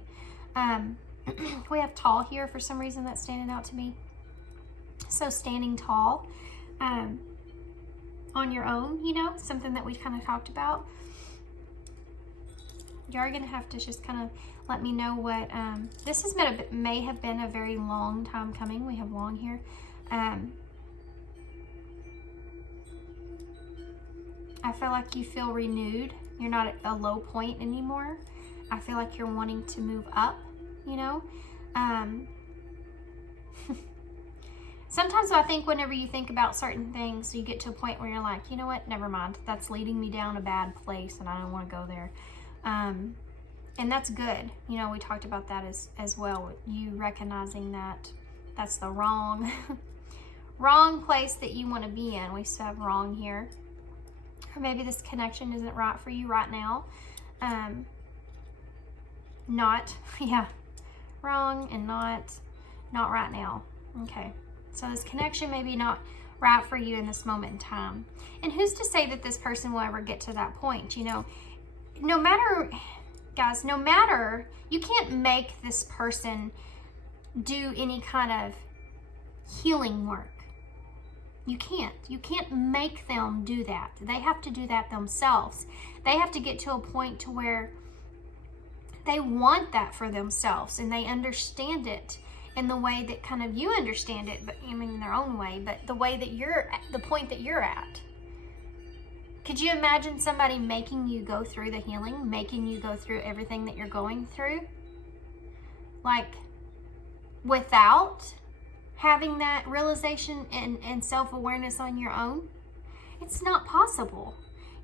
We have tall here for some reason. That's standing out to me. So standing tall on your own, you know, something that we kind of talked about. You're going to have to just kind of let me know what, this has been may have been a very long time coming. We have long here. I feel like you feel renewed. You're not at a low point anymore. I feel like you're wanting to move up, you know. Sometimes I think whenever you think about certain things, you get to a point where you're like, you know what, never mind. That's leading me down a bad place and I don't want to go there. And that's good. You know, we talked about that as well. You recognizing that that's the wrong place that you want to be in. We still have wrong here. Or maybe this connection isn't right for you right now. Wrong and not right now. Okay. So this connection may be not right for you in this moment in time. And who's to say that this person will ever get to that point? You know, no matter, guys, you can't make this person do any kind of healing work. You can't make them do that. They have to do that themselves. They have to get to a point to where they want that for themselves and they understand it in the way that kind of you understand it, but I mean in their own way, but the way that you're at, the point that you're at. Could you imagine somebody making you go through the healing, making you go through everything that you're going through? Like, without having that realization and self-awareness on your own? It's not possible.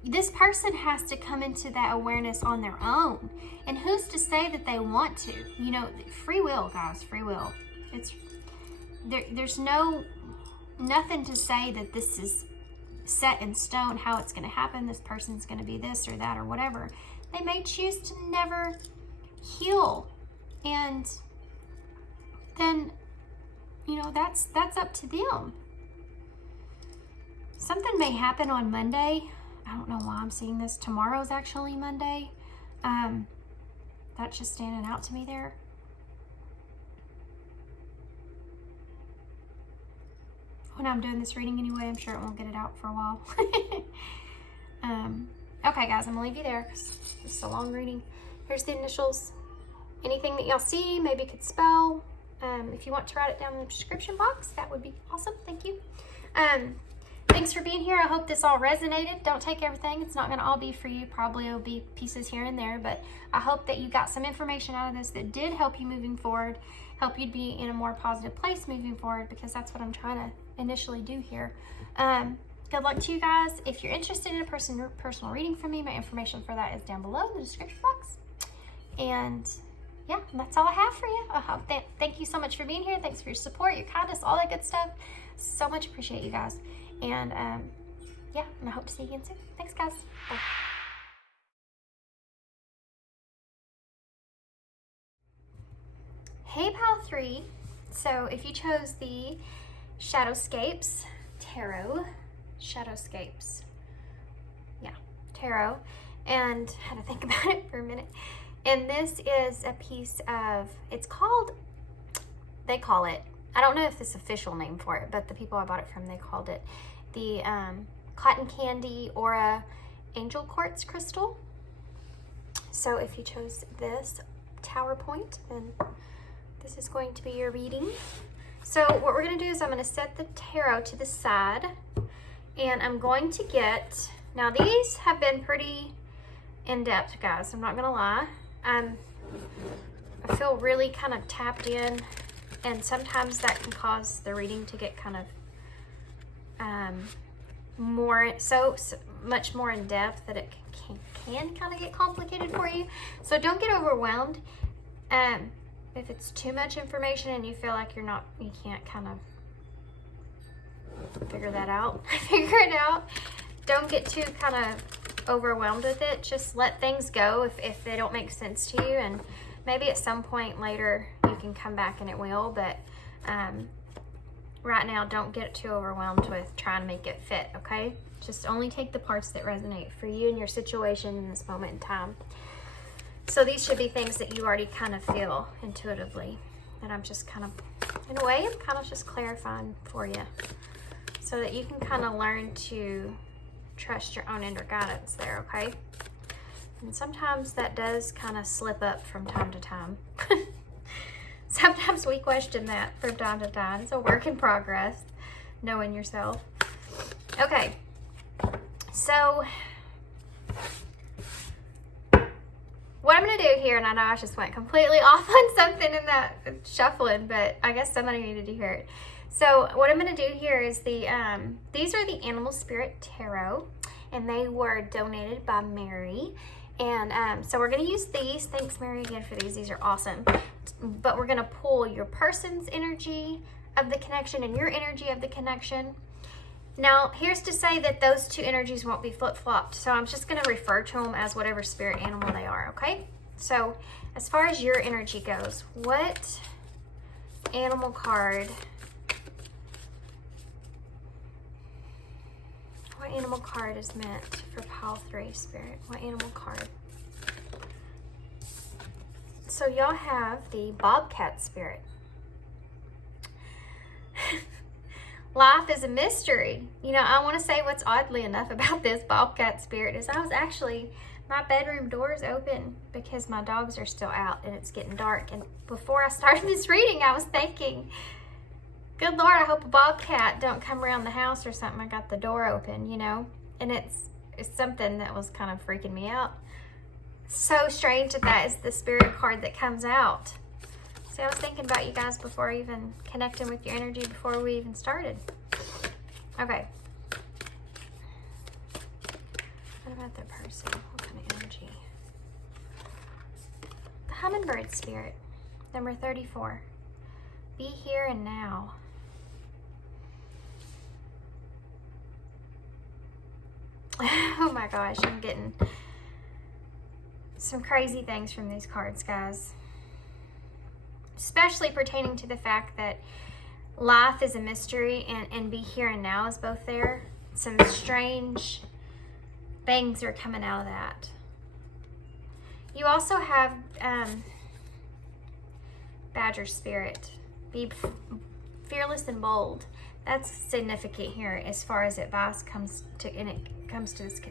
This person has to come into that awareness on their own. And who's to say that they want to? You know, free will, guys, free will. There's nothing to say that this is set in stone, how it's going to happen. This person's going to be this or that or whatever. They may choose to never heal. And then, you know, that's up to them. Something may happen on Monday. I don't know why I'm seeing this. Tomorrow's actually Monday. That's just standing out to me there. when I'm doing this reading anyway. I'm sure it won't get it out for a while. Okay, guys, I'm gonna leave you there because it's a long reading. Here's the initials. Anything that y'all see, maybe could spell. If you want to write it down in the description box, that would be awesome. Thank you. Thanks for being here. I hope this all resonated. Don't take everything. It's not going to all be for you. Probably it'll be pieces here and there, but I hope that you got some information out of this that did help you moving forward, help you be in a more positive place moving forward, because that's what I'm trying to initially do here. Good luck to you guys. If you're interested in a personal reading from me, my information for that is down below in the description box. And yeah, that's all I have for you. I hope thank you so much for being here. Thanks for your support, your kindness, all that good stuff. So much appreciate you guys. And yeah, and I hope to see you again soon. Thanks, guys. Bye. Hey, Pile 3. So if you chose the Shadowscapes Tarot, Shadowscapes, yeah, Tarot, and had to think about it for a minute. And this is a piece of, it's called, they call it, I don't know if it's official name for it, but the people I bought it from, they called it the Cotton Candy Aura Angel Quartz Crystal. So if you chose this Tower Point, then this is going to be your reading. So what we're gonna do is I'm gonna set the tarot to the side, and I'm going to get, now these have been pretty in-depth, guys, I'm not gonna lie. I feel really kind of tapped in, and sometimes that can cause the reading to get kind of so much more in depth that it can kind of get complicated for you. So don't get overwhelmed. If it's too much information and you feel like you can't kind of figure that out, figure it out. Don't get too kind of overwhelmed with it. Just let things go if they don't make sense to you, and maybe at some point later you can come back and it will, but right now don't get too overwhelmed with trying to make it fit, okay? Just only take the parts that resonate for you and your situation in this moment in time. So these should be things that you already kind of feel intuitively, and I'm just kind of, in a way, I'm kind of just clarifying for you so that you can kind of learn to trust your own inner guidance there, okay? And sometimes that does kind of slip up from time to time. Sometimes we question that from time to time. It's a work in progress, knowing yourself. Okay, so what I'm gonna do here, and I know I just went completely off on something in that shuffling, but I guess somebody needed to hear it. So what I'm going to do here is these are the Animal Spirit Tarot, and they were donated by Mary. And so we're going to use these. Thanks, Mary, again for these. These are awesome. But we're going to pull your person's energy of the connection and your energy of the connection. Now, here's to say that those two energies won't be flip-flopped. So I'm just going to refer to them as whatever spirit animal they are, okay? So as far as your energy goes, what animal card... What animal card is meant for Pile 3 Spirit? What animal card? So y'all have the Bobcat Spirit. Life is a mystery. You know, I want to say what's oddly enough about this Bobcat Spirit is my bedroom door is open because my dogs are still out and it's getting dark. And before I started this reading, I was thinking, good Lord, I hope a bobcat don't come around the house or something. I got the door open, you know, and it's something that was kind of freaking me out. So strange that is the spirit card that comes out. See, I was thinking about you guys before even connecting with your energy before we even started. Okay. What about their person? What kind of energy? The Hummingbird Spirit, number 34. Be here and now. Oh my gosh, I'm getting some crazy things from these cards, guys. Especially pertaining to the fact that life is a mystery and be here and now is both there. Some strange things are coming out of that. You also have Badger Spirit. Be fearless and bold. That's significant here as far as advice comes to, and it comes to this.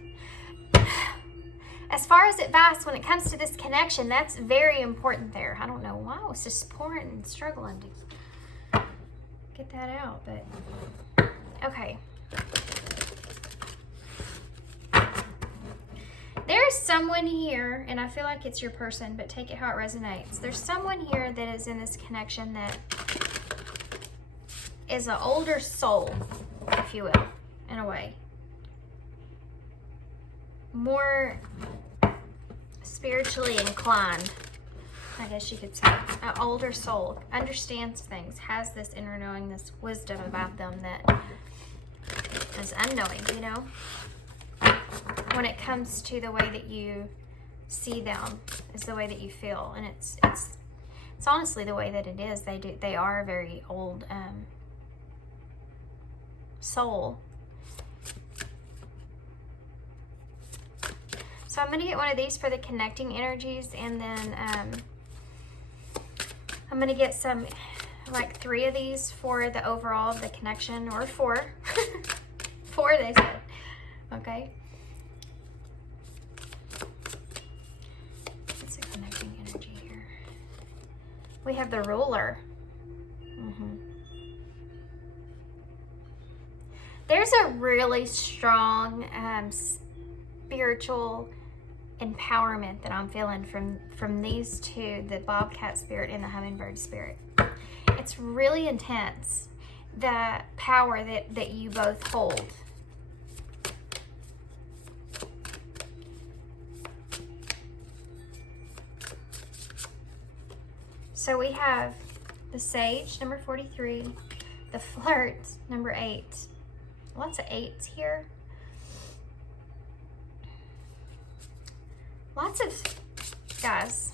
As far as advice, when it comes to this connection, that's very important there. I don't know why I was just pouring and struggling to get that out, but okay. There's someone here, and I feel like it's your person, but take it how it resonates. There's someone here that is in this connection that is an older soul, if you will, in a way. More spiritually inclined, I guess you could say. An older soul, understands things, has this inner knowing, this wisdom about them that is unknowing, you know? When it comes to the way that you see them, is the way that you feel. And it's honestly the way that it is. They are a very old soul. So I'm going to get one of these for the connecting energies, and then I'm going to get some, like 3 of these for the overall of the connection, or 4. 4 they said. Okay. What's the connecting energy here? We have the ruler. There's a really strong spiritual empowerment that I'm feeling from these two, the bobcat spirit and the hummingbird spirit. It's really intense, the power that you both hold. So we have the sage, number 43, the flirt, number 8. Lots of 8s here. Lots of, guys,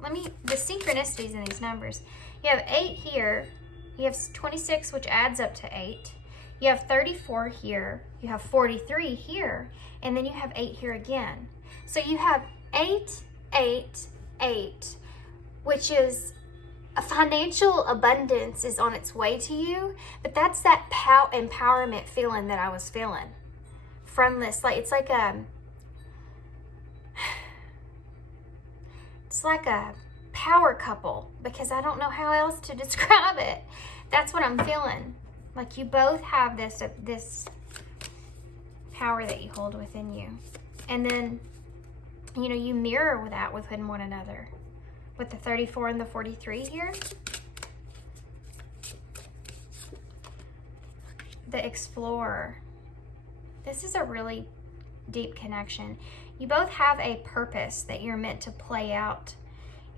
the synchronicities in these numbers. You have 8 here. You have 26, which adds up to 8. You have 34 here. You have 43 here. And then you have 8 here again. So you have 8, 8, 8, which is a financial abundance is on its way to you. But that's that empowerment feeling that I was feeling from this. It's like a power couple, because I don't know how else to describe it. That's what I'm feeling. Like you both have this power that you hold within you. And then, you know, you mirror that within one another. With the 34 and the 43 here. The explorer. This is a really deep connection. You both have a purpose that you're meant to play out.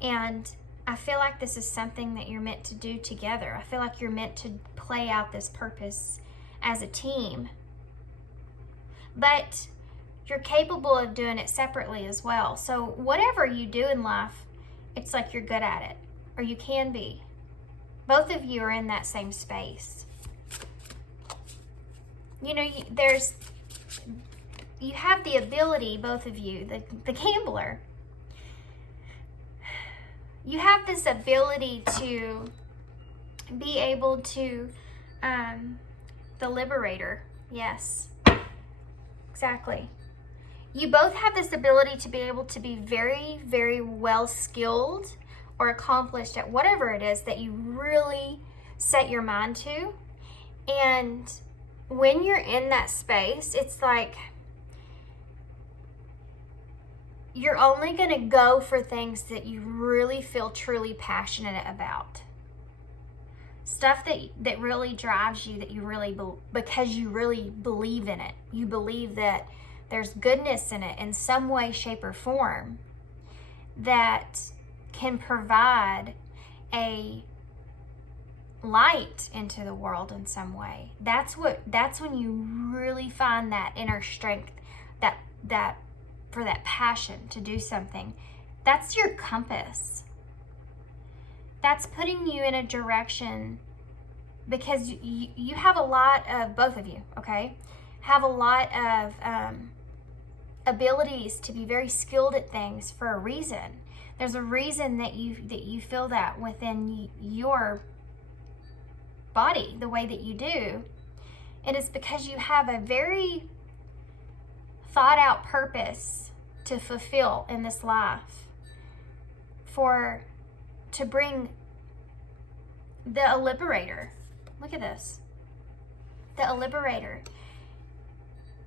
And I feel like this is something that you're meant to do together. I feel like you're meant to play out this purpose as a team. But you're capable of doing it separately as well. So whatever you do in life, it's like you're good at it, or you can be. Both of you are in that same space. You know, you have the ability, both of you, the gambler, you have this ability to be able to, the liberator, yes, exactly. You both have this ability to be able to be very, very well skilled or accomplished at whatever it is that you really set your mind to. And when you're in that space, it's like you're only going to go for things that you really feel truly passionate about. Stuff that really drives you, that you really, because you really believe in it. You believe that there's goodness in it in some way, shape, or form that can provide a light into the world in some way. That's when you really find that inner strength, that for that passion to do something. That's your compass. That's putting you in a direction, because you have a lot of, both of you, okay, have a lot of abilities to be very skilled at things for a reason. There's a reason that you feel that within your body, the way that you do. it is because you have a very thought out purpose to fulfill in this life, to bring the liberator. Look at this. The liberator.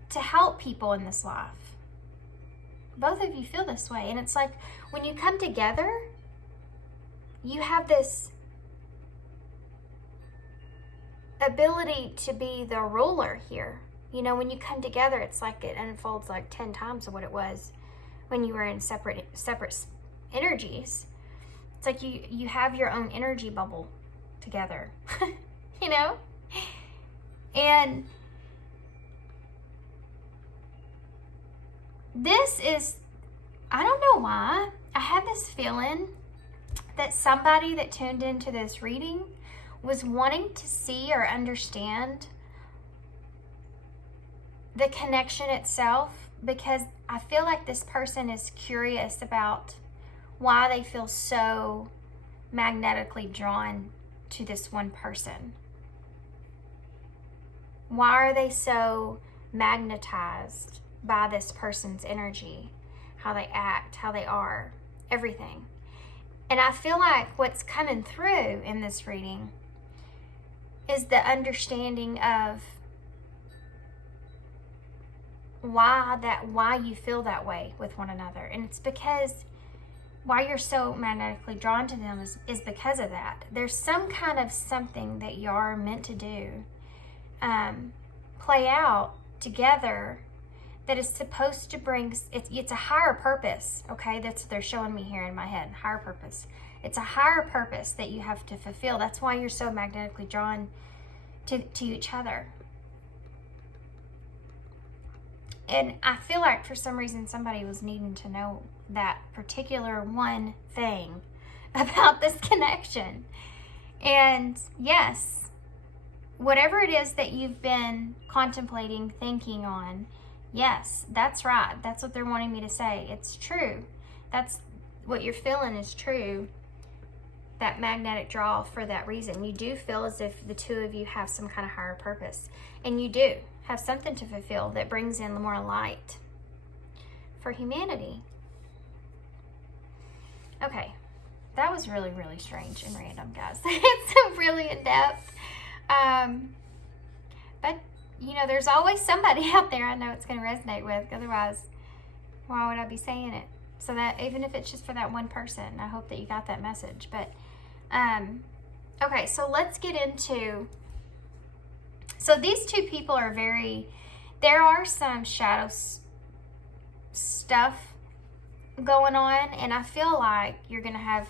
To help people in this life. Both of you feel this way. And it's like when you come together, you have this ability to be the ruler here. You know, when you come together, it's like it unfolds like 10 times of what it was when you were in separate energies. It's like you have your own energy bubble together, you know? And this is, I don't know why, I have this feeling that somebody that tuned into this reading was wanting to see or understand the connection itself, because I feel like this person is curious about why they feel so magnetically drawn to this one person. Why are they so magnetized by this person's energy, how they act, how they are, everything. And I feel like what's coming through in this reading is the understanding of why you feel that way with one another. And it's because why you're so magnetically drawn to them is because of that. There's some kind of something that you're meant to do, play out together, that is supposed to bring, it's a higher purpose, okay? That's what they're showing me here in my head, higher purpose. It's a higher purpose that you have to fulfill. That's why you're so magnetically drawn to each other. And I feel like for some reason somebody was needing to know that particular one thing about this connection. And yes, whatever it is that you've been contemplating, thinking on, yes, that's right. That's what they're wanting me to say. It's true. That's what you're feeling is true. That magnetic draw for that reason. You do feel as if the two of you have some kind of higher purpose. And you do have something to fulfill that brings in more light for humanity. Okay. That was really, really strange and random, guys. It's really in-depth. But you know, there's always somebody out there I know it's going to resonate with. Otherwise, why would I be saying it? So that even if it's just for that one person, I hope that you got that message. But, okay, so let's get into, so these two people are there are some shadow stuff going on. And I feel like you're going to have,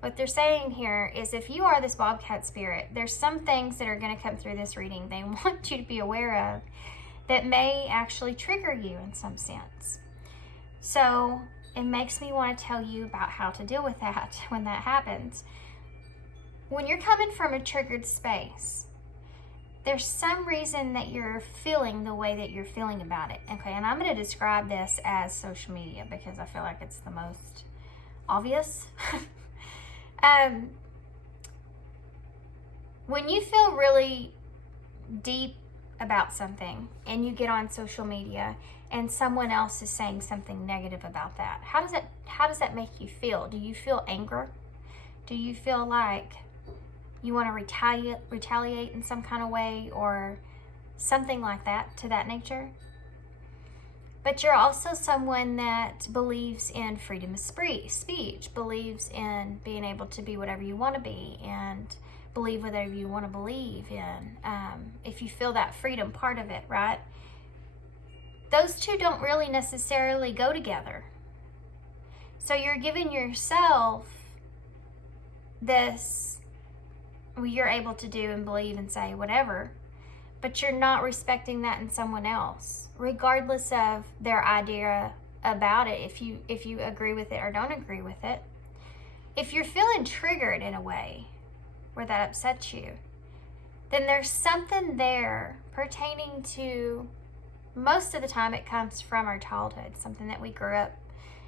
what they're saying here is if you are this bobcat spirit, there's some things that are going to come through this reading they want you to be aware of that may actually trigger you in some sense. So it makes me want to tell you about how to deal with that when that happens. When you're coming from a triggered space, there's some reason that you're feeling the way that you're feeling about it. Okay, and I'm going to describe this as social media because I feel like it's the most obvious. When you feel really deep about something and you get on social media and someone else is saying something negative about that, how does that make you feel? Do you feel anger? Do you feel like you want to retaliate in some kind of way or something like that, to that nature? But you're also someone that believes in freedom of speech, believes in being able to be whatever you want to be and believe whatever you want to believe in. If you feel that freedom part of it, right? Those two don't really necessarily go together. So you're giving yourself this, you're able to do and believe and say whatever, but you're not respecting that in someone else, regardless of their idea about it, if you agree with it or don't agree with it. If you're feeling triggered in a way where that upsets you, then there's something there pertaining to, most of the time it comes from our childhood, something that we grew up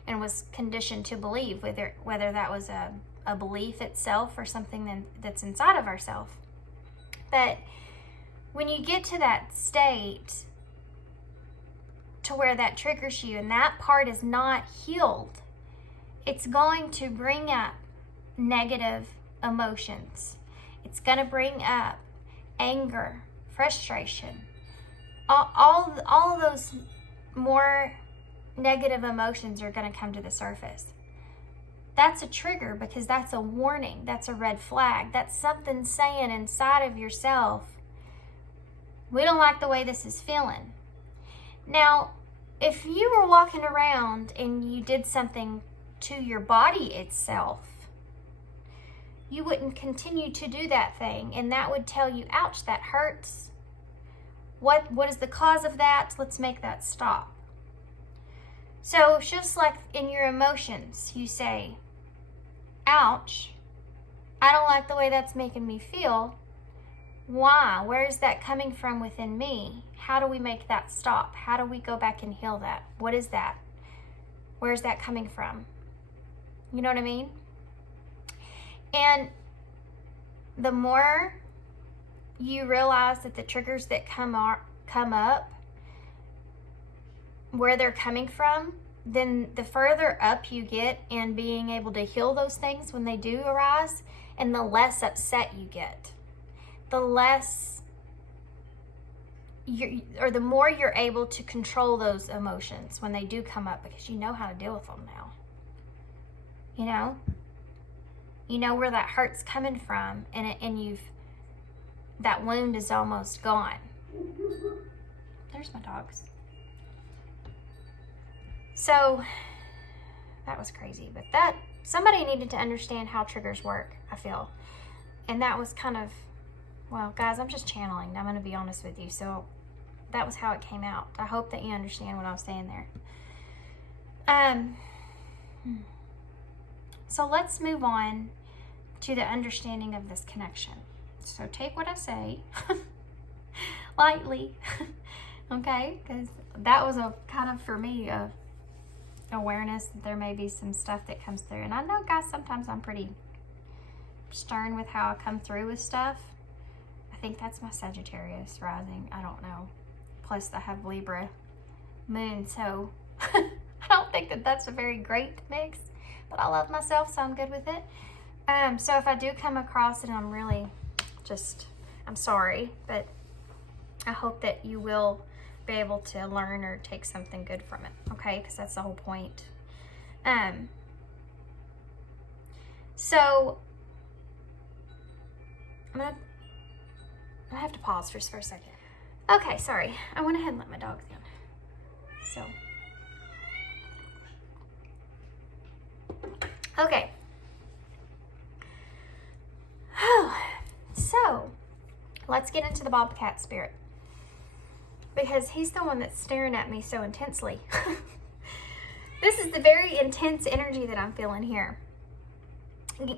and was conditioned to believe, whether that was a belief itself or something that's inside of ourselves. But when you get to that state to where that triggers you and that part is not healed, it's going to bring up negative emotions. It's going to bring up anger, frustration, all those more negative emotions are going to come to the surface. That's a trigger because that's a warning. That's a red flag. That's something saying inside of yourself, we don't like the way this is feeling. Now, if you were walking around and you did something to your body itself, you wouldn't continue to do that thing, and that would tell you, ouch, that hurts. What is the cause of that? Let's make that stop. So just like in your emotions, you say, ouch, I don't like the way that's making me feel. Why? Where is that coming from within me? How do we make that stop? How do we go back and heal that? What is that? Where is that coming from? You know what I mean? And the more you realize that the triggers that come up, where they're coming from, then the further up you get in being able to heal those things when they do arise, and the less upset you get. The less the more you're able to control those emotions when they do come up, because you know how to deal with them now. You know where that hurt's coming from, and that wound is almost gone. There's my dogs. So that was crazy, but somebody needed to understand how triggers work, I feel. And that was kind of, well, guys, I'm just channeling. I'm going to be honest with you. So that was how it came out. I hope that you understand what I was saying there. So let's move on to the understanding of this connection. So take what I say lightly, okay? Because that was a kind of, for me, a awareness that there may be some stuff that comes through. And I know, guys, sometimes I'm pretty stern with how I come through with stuff. I think that's my Sagittarius rising. I don't know. Plus, I have Libra moon, so I don't think that that's a very great mix. But I love myself, so I'm good with it. So if I do come across it, I'm really I'm sorry, but I hope that you will be able to learn or take something good from it, okay? Because that's the whole point. So I have to pause just for a second. Okay, sorry. I went ahead and let my dogs in. So, okay. So, let's get into the bobcat spirit, because he's the one that's staring at me so intensely. This is the very intense energy that I'm feeling here. And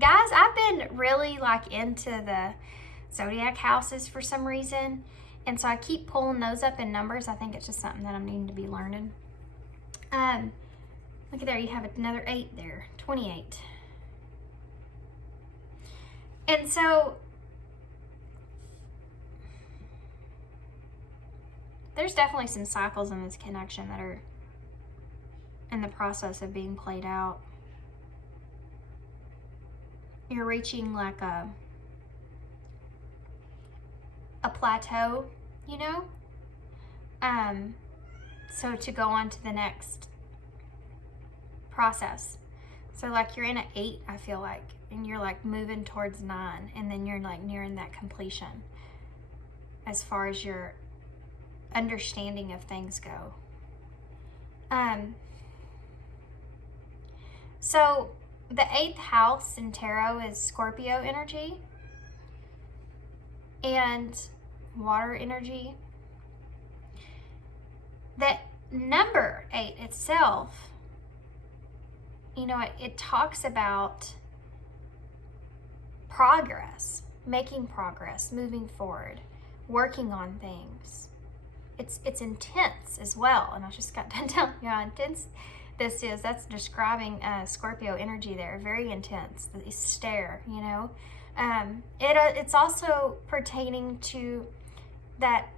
guys, I've been really into the zodiac houses for some reason. And so I keep pulling those up in numbers. I think it's just something that I'm needing to be learning. Look at there, you have another 8 there, 28. And so there's definitely some cycles in this connection that are in the process of being played out. You're reaching like a plateau, you know? So to go on to the next process. So like you're in an 8, I feel like, and you're like moving towards 9, and then you're like nearing that completion as far as your understanding of things go. So the 8th house in tarot is Scorpio energy and water energy. That number 8 itself, you know, it talks about progress, making progress, moving forward, working on things. It's intense as well, and I just got done telling you how intense this is. That's describing Scorpio energy there. Very intense. The stare, you know. It's also pertaining to that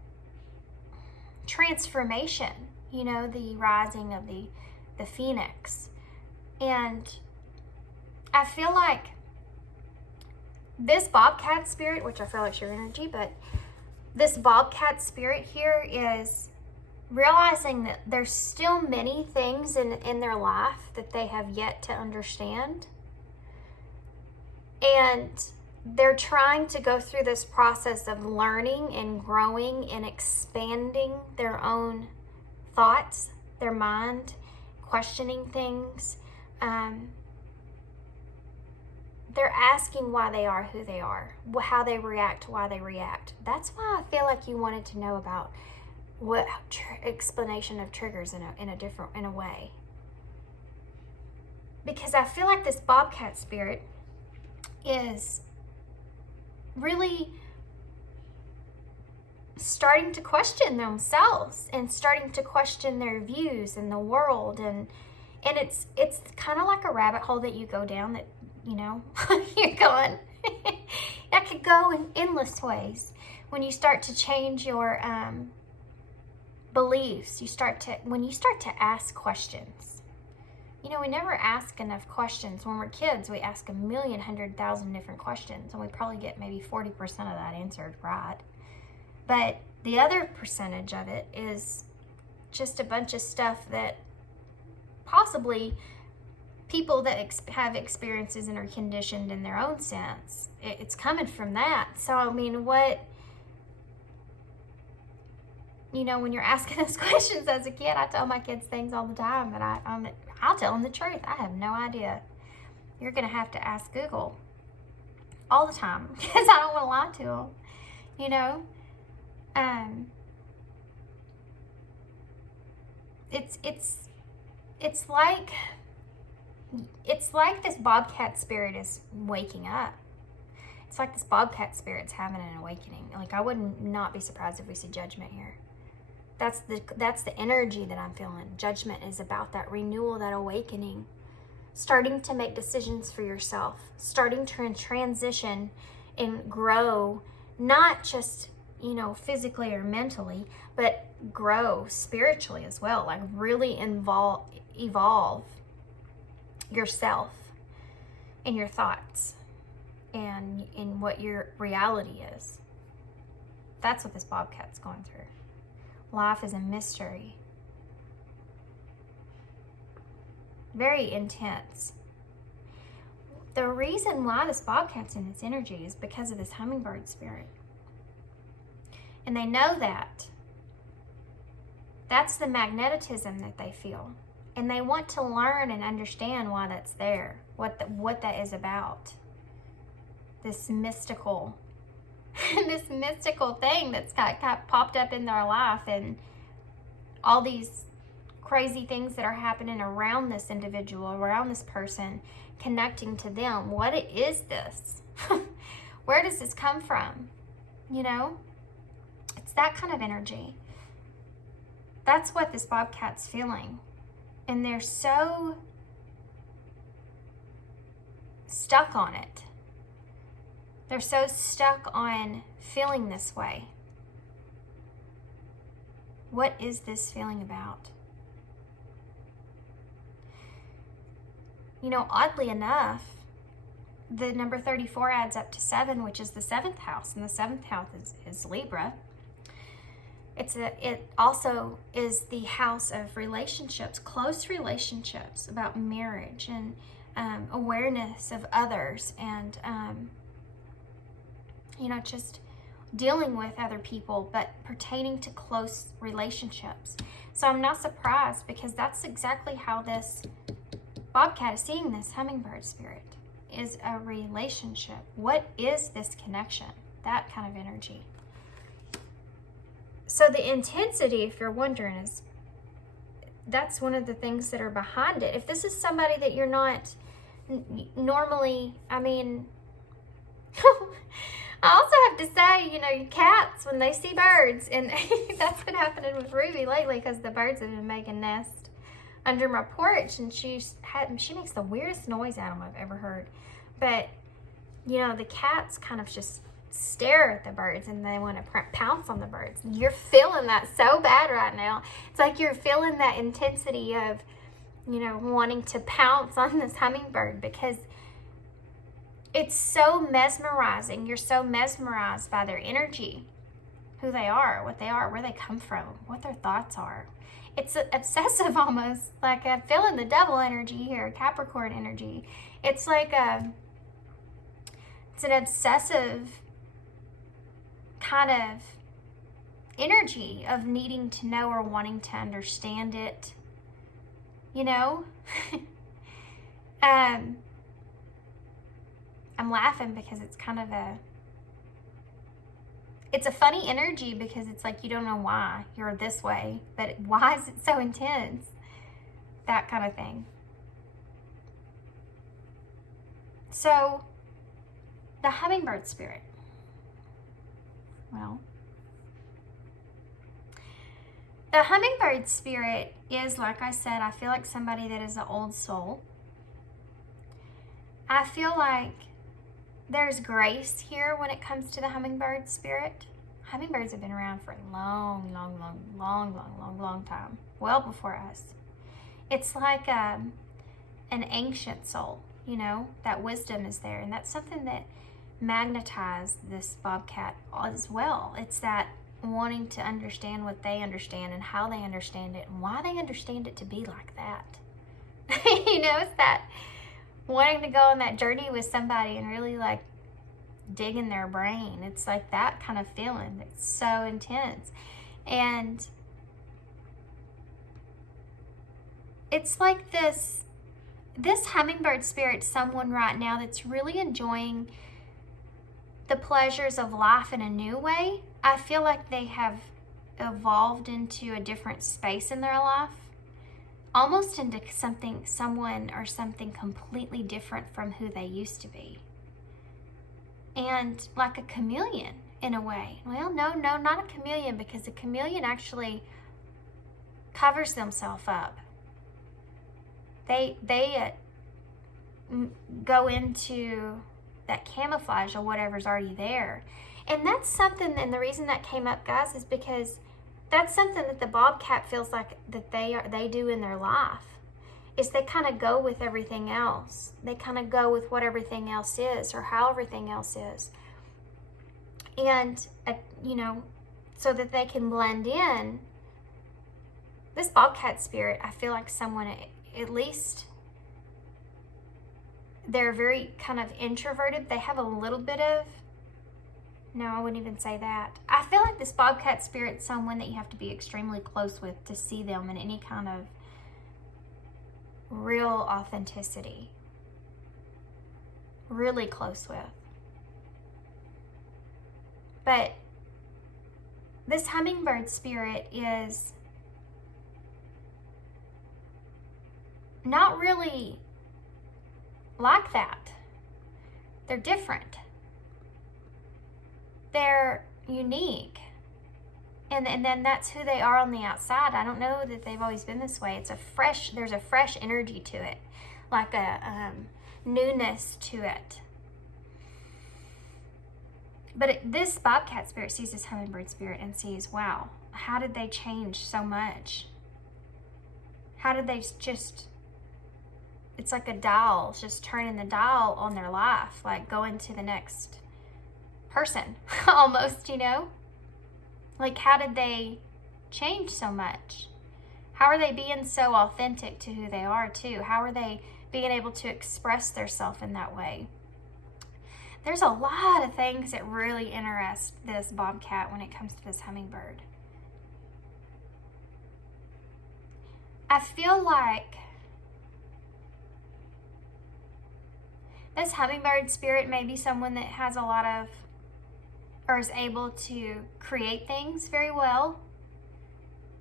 transformation, you know, the rising of the phoenix. And I feel like this bobcat spirit, which I feel like your energy, but this bobcat spirit here is realizing that there's still many things in their life that they have yet to understand. And they're trying to go through this process of learning and growing and expanding their own thoughts, their mind, questioning things. They're asking why they are who they are, how they react, why they react. That's why I feel like you wanted to know about what explanation of triggers in a way. Because I feel like this bobcat spirit is really starting to question themselves and starting to question their views in the world, and it's kind of like a rabbit hole that you go down that, you know, you're going that could go in endless ways when you start to change your beliefs. When you start to ask questions. You know, we never ask enough questions. When we're kids, we ask 1,100,000 different questions, and we probably get maybe 40% of that answered right. But the other percentage of it is just a bunch of stuff that possibly people that have experiences and are conditioned in their own sense, it's coming from that. So, I mean, you know, when you're asking those questions as a kid, I tell my kids things all the time, but I'll tell them the truth. I have no idea. You're going to have to ask Google all the time because I don't want to lie to them, you know. It's like this bobcat spirit is waking up. It's like this bobcat spirit's having an awakening. Like, I would not be surprised if we see judgment here. That's the energy that I'm feeling. Judgment is about that renewal, that awakening, starting to make decisions for yourself, starting to transition and grow, not just, you know, physically or mentally, but grow spiritually as well. Like, really evolve yourself and your thoughts and in what your reality is. That's what this bobcat's going through. Life is a mystery. Very intense. The reason why this bobcat's in its energy is because of this hummingbird spirit. And they know that. That's the magnetism that they feel. And they want to learn and understand why that's there, what that is about. This mystical thing that's got popped up in their life, and all these crazy things that are happening around this individual, around this person, connecting to them. What is this? Where does this come from? You know? It's that kind of energy. That's what this bobcat's feeling. And they're so stuck on it. They're so stuck on feeling this way. What is this feeling about? You know, oddly enough, the number 34 adds up to 7, which is the 7th house, and the 7th house is Libra. It also is the house of relationships, close relationships, about marriage and awareness of others, and you know, just dealing with other people, but pertaining to close relationships. So I'm not surprised, because that's exactly how this bobcat is seeing this hummingbird spirit, is a relationship. What is this connection? That kind of energy. So the intensity, if you're wondering, is that's one of the things that are behind it. If this is somebody that you're not normally, I mean, I also have to say, you know, your cats, when they see birds, and that's been happening with Ruby lately, because the birds have been making nests under my porch, and she makes the weirdest noise at them I've ever heard. But, you know, the cats kind of just stare at the birds and they want to pounce on the birds. You're feeling that so bad right now. It's like you're feeling that intensity of, you know, wanting to pounce on this hummingbird because it's so mesmerizing. You're so mesmerized by their energy, who they are, what they are, where they come from, what their thoughts are. It's obsessive almost, like I'm feeling the devil energy here, Capricorn energy. It's like it's an obsessive kind of energy of needing to know or wanting to understand it, you know? I'm laughing because it's kind of it's a funny energy because it's like you don't know why you're this way, but why is it so intense? That kind of thing. So, the hummingbird spirit. Well, the hummingbird spirit is, like I said, I feel like somebody that is an old soul. I feel like there's grace here when it comes to the hummingbird spirit. Hummingbirds have been around for a long time, well before us. It's like an ancient soul, you know, that wisdom is there, and that's something that magnetized this bobcat as well. It's that wanting to understand what they understand and how they understand it and why they understand it to be like that. You know, it's that wanting to go on that journey with somebody and really like dig in their brain. It's like that kind of feeling. It's so intense. And it's like this hummingbird spirit, someone right now that's really enjoying the pleasures of life in a new way. I feel like they have evolved into a different space in their life, almost into someone or something completely different from who they used to be. And like a chameleon in a way. Well, no, not a chameleon, because a chameleon actually covers themselves up. They go into that camouflage or whatever's already there. And that's something, and the reason that came up, guys, is because that's something that the bobcat feels like that they do in their life, is they kind of go with everything else. They kind of go with what everything else is or how everything else is. And, you know, so that they can blend in. This bobcat spirit, I feel like someone, at least, they're very kind of introverted. They have a little bit of, no, I wouldn't even say that. I feel like this bobcat spirit's someone that you have to be extremely close with to see them in any kind of real authenticity. Really close with. But this hummingbird spirit is not really like that. They're different. They're unique. And then that's who they are on the outside. I don't know that they've always been this way. There's a fresh energy to it. Like a newness to it. But this bobcat spirit sees this hummingbird spirit and sees, wow, how did they change so much? How did they just, it's like a dial, just turning the dial on their life, like going to the next person, almost, you know? Like, how did they change so much? How are they being so authentic to who they are, too? How are they being able to express themselves in that way? There's a lot of things that really interest this bobcat when it comes to this hummingbird. I feel like this hummingbird spirit may be someone that has a lot of, or is able to create things very well,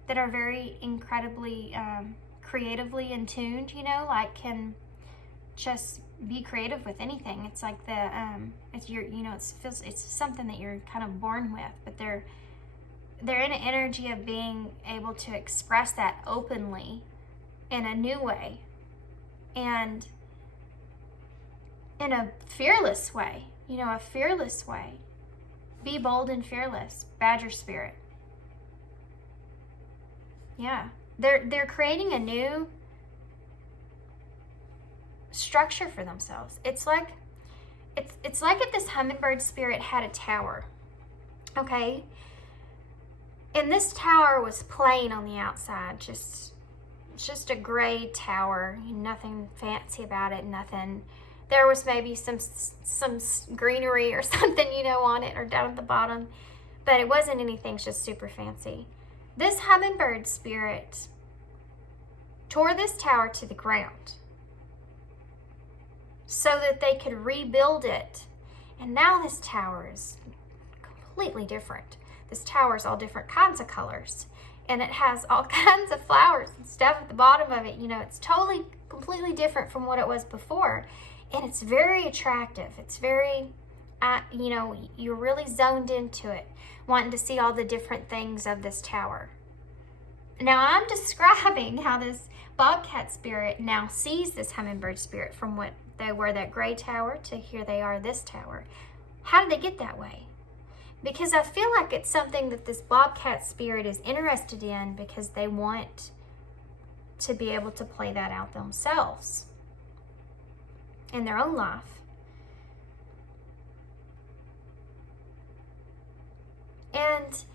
that are very incredibly creatively in tuned, you know, like can just be creative with anything. It's like it's your, you know, it's something that you're kind of born with, but they're in an energy of being able to express that openly in a new way and in a fearless way, you know, a fearless way. Be bold and fearless. Badger spirit. Yeah. They're creating a new structure for themselves. It's like if this hummingbird spirit had a tower. Okay? And this tower was plain on the outside, just a gray tower, nothing fancy about it, nothing. There was maybe some greenery or something, on it or down at the bottom, but it wasn't anything just super fancy. This hummingbird spirit tore this tower to the ground so that they could rebuild it. And now this tower is completely different. This tower is all different kinds of colors. And it has all kinds of flowers and stuff at the bottom of it. It's totally, completely different from what it was before. And it's very attractive. It's very, you're really zoned into it, wanting to see all the different things of this tower. Now, I'm describing how this bobcat spirit now sees this hummingbird spirit from what they were, that gray tower, to here they are, this tower. How did they get that way? Because I feel like it's something that this bobcat spirit is interested in, because they want to be able to play that out themselves in their own life. And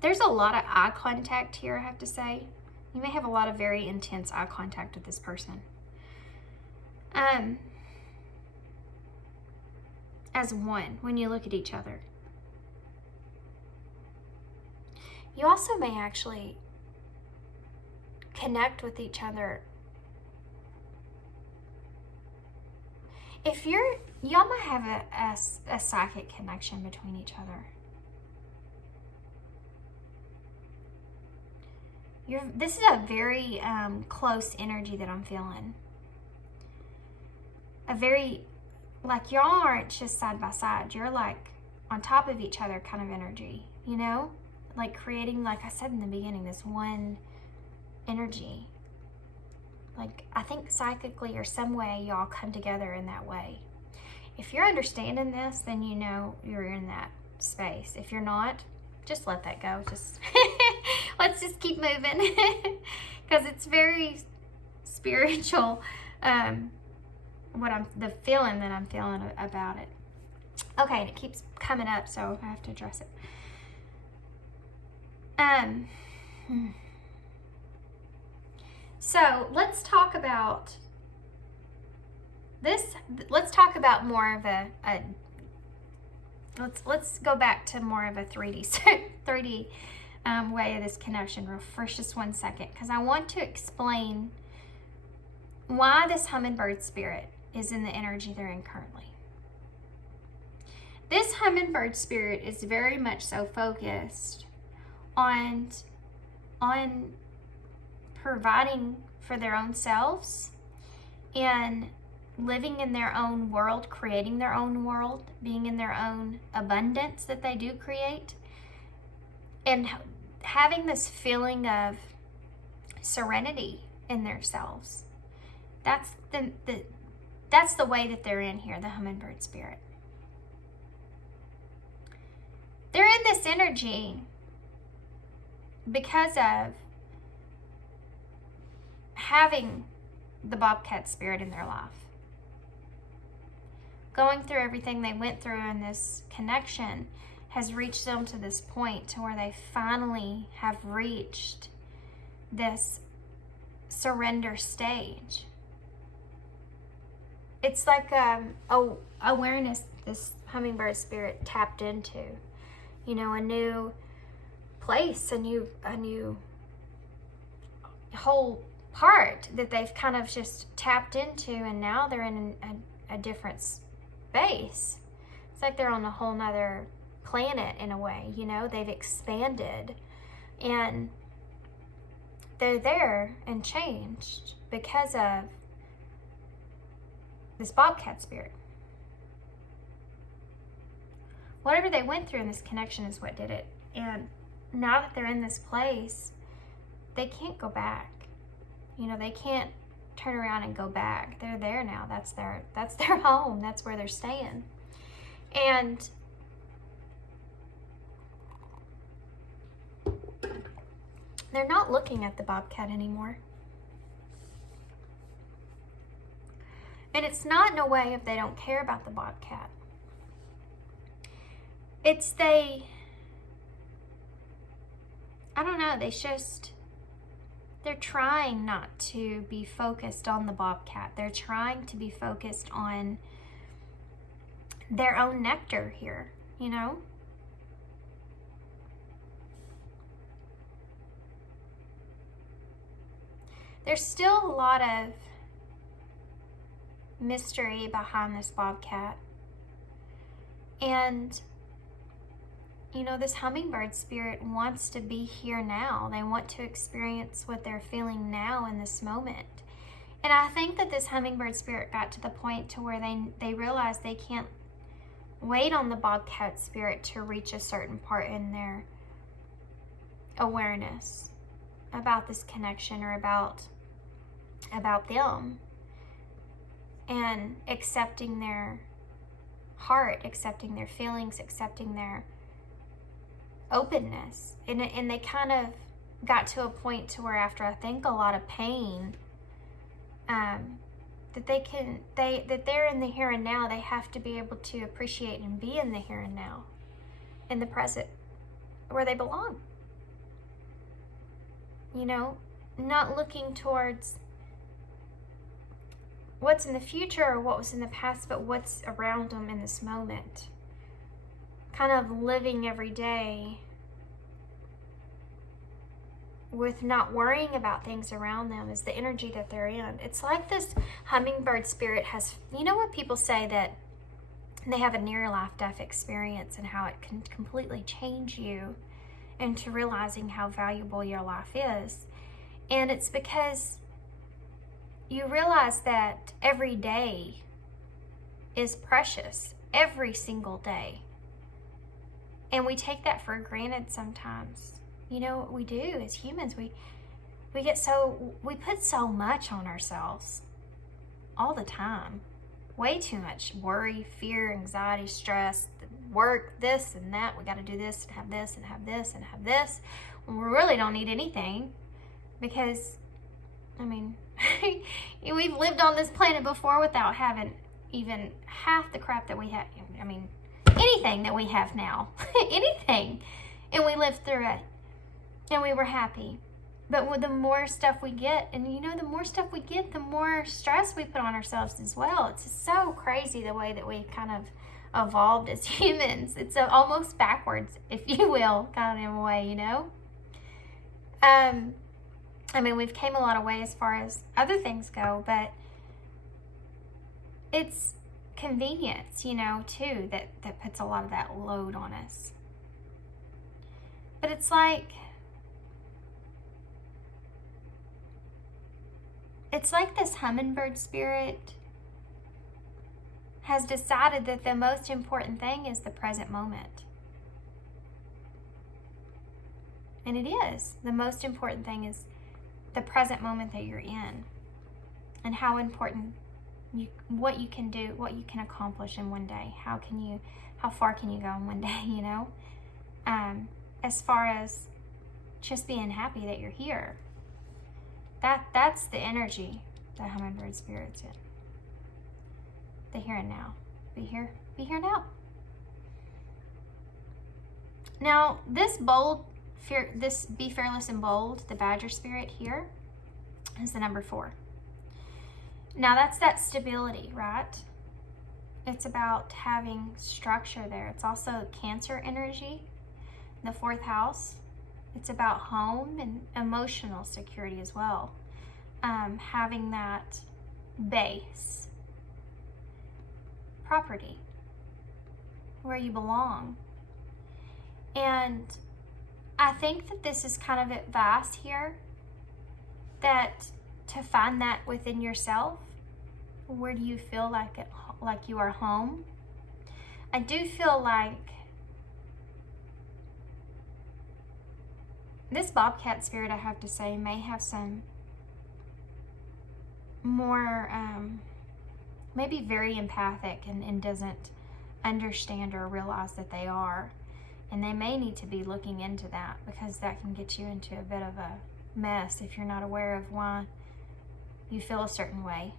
there's a lot of eye contact here, I have to say. You may have a lot of very intense eye contact with this person. As one, when you look at each other. You also may actually connect with each other. If y'all might have a psychic connection between each other. This is a very close energy that I'm feeling. A very, like, y'all aren't just side by side. You're like on top of each other kind of energy, Like creating, like I said in the beginning, this one energy. Like, I think psychically or some way y'all come together in that way. If you're understanding this, then you're in that space. If you're not, just let that go. Just let's just keep moving, because it's very spiritual. The feeling that I'm feeling about it. Okay, and it keeps coming up, so I have to address it. So let's talk about this. Let's talk about more of let's go back to more of a 3D way of this connection for just 1 second, because I want to explain why this hummingbird spirit is in the energy they're in currently. This hummingbird spirit is very much so focused on providing for their own selves and living in their own world, creating their own world, being in their own abundance that they do create, and having this feeling of serenity in themselves. That's the way that they're in here, the hummingbird spirit. They're in this energy because of having the bobcat spirit in their life. Going through everything they went through in this connection has reached them to this point to where they finally have reached this surrender stage. It's like awareness this hummingbird spirit tapped into, a new place, a new whole part that they've kind of just tapped into, and now they're in a different space. It's like they're on a whole nother planet in a way, they've expanded, and they're there and changed because of this bobcat spirit. Whatever they went through in this connection is what did it. And now that they're in this place, they can't go back. They can't turn around and go back. They're there now. That's their home. That's where they're staying. And they're not looking at the bobcat anymore. And it's not in a way if they don't care about the bobcat. It's I don't know, they're trying not to be focused on the bobcat. They're trying to be focused on their own nectar here, you know? There's still a lot of mystery behind this bobcat. And, you know, this hummingbird spirit wants to be here now. They want to experience what they're feeling now in this moment. And I think that this hummingbird spirit got to the point to where they realized they can't wait on the bobcat spirit to reach a certain part in their awareness about this connection or about them, and accepting their heart, accepting their feelings, accepting their openness. And they kind of got to a point to where, after I think a lot of pain, that they're in the here and now. They have to be able to appreciate and be in the here and now, in the present, where they belong. You know, not looking towards what's in the future or what was in the past, but what's around them in this moment. Kind of living every day with not worrying about things around them is the energy that they're in. It's like this hummingbird spirit has, you know what people say, that they have a near life-death experience and how it can completely change you into realizing how valuable your life is. And it's because you realize that every day is precious, every single day. And we take that for granted sometimes. You know what we do as humans? We put so much on ourselves all the time. Way too much worry, fear, anxiety, stress, work, this and that. We got to do this and have this and have this and have this. When we really don't need anything, because, I mean, we've lived on this planet before without having even half the crap that we have. I mean, anything that we have now. Anything. And we lived through it. And we were happy. But with the more stuff we get, and you know, the more stuff we get, the more stress we put on ourselves as well. It's so crazy the way that we've kind of evolved as humans. It's almost backwards, if you will, kind of in a way, you know? I mean, we've came a lot of way as far as other things go, but it's convenience, you know, too, that puts a lot of that load on us. But it's like this hummingbird spirit has decided that the most important thing is the present moment. And it is. The most important thing is the present moment that you're in, and how important what you can do, what you can accomplish in one day. How far can you go in one day, you know? As far as just being happy that you're here. That's the energy that hummingbird spirit's in. The here and now. Be here now. Now, this be fearless and bold, the badger spirit here, is the number 4. Now that's that stability, right? It's about having structure there. It's also Cancer energy, the 4th house. It's about home and emotional security as well. Having that base, property, where you belong. And I think that this is kind of advice here, that to find that within yourself. Where do you feel like you are home? I do feel like this bobcat spirit, I have to say, may have some more, maybe very empathic and doesn't understand or realize that they are. And they may need to be looking into that, because that can get you into a bit of a mess if you're not aware of why you feel a certain way.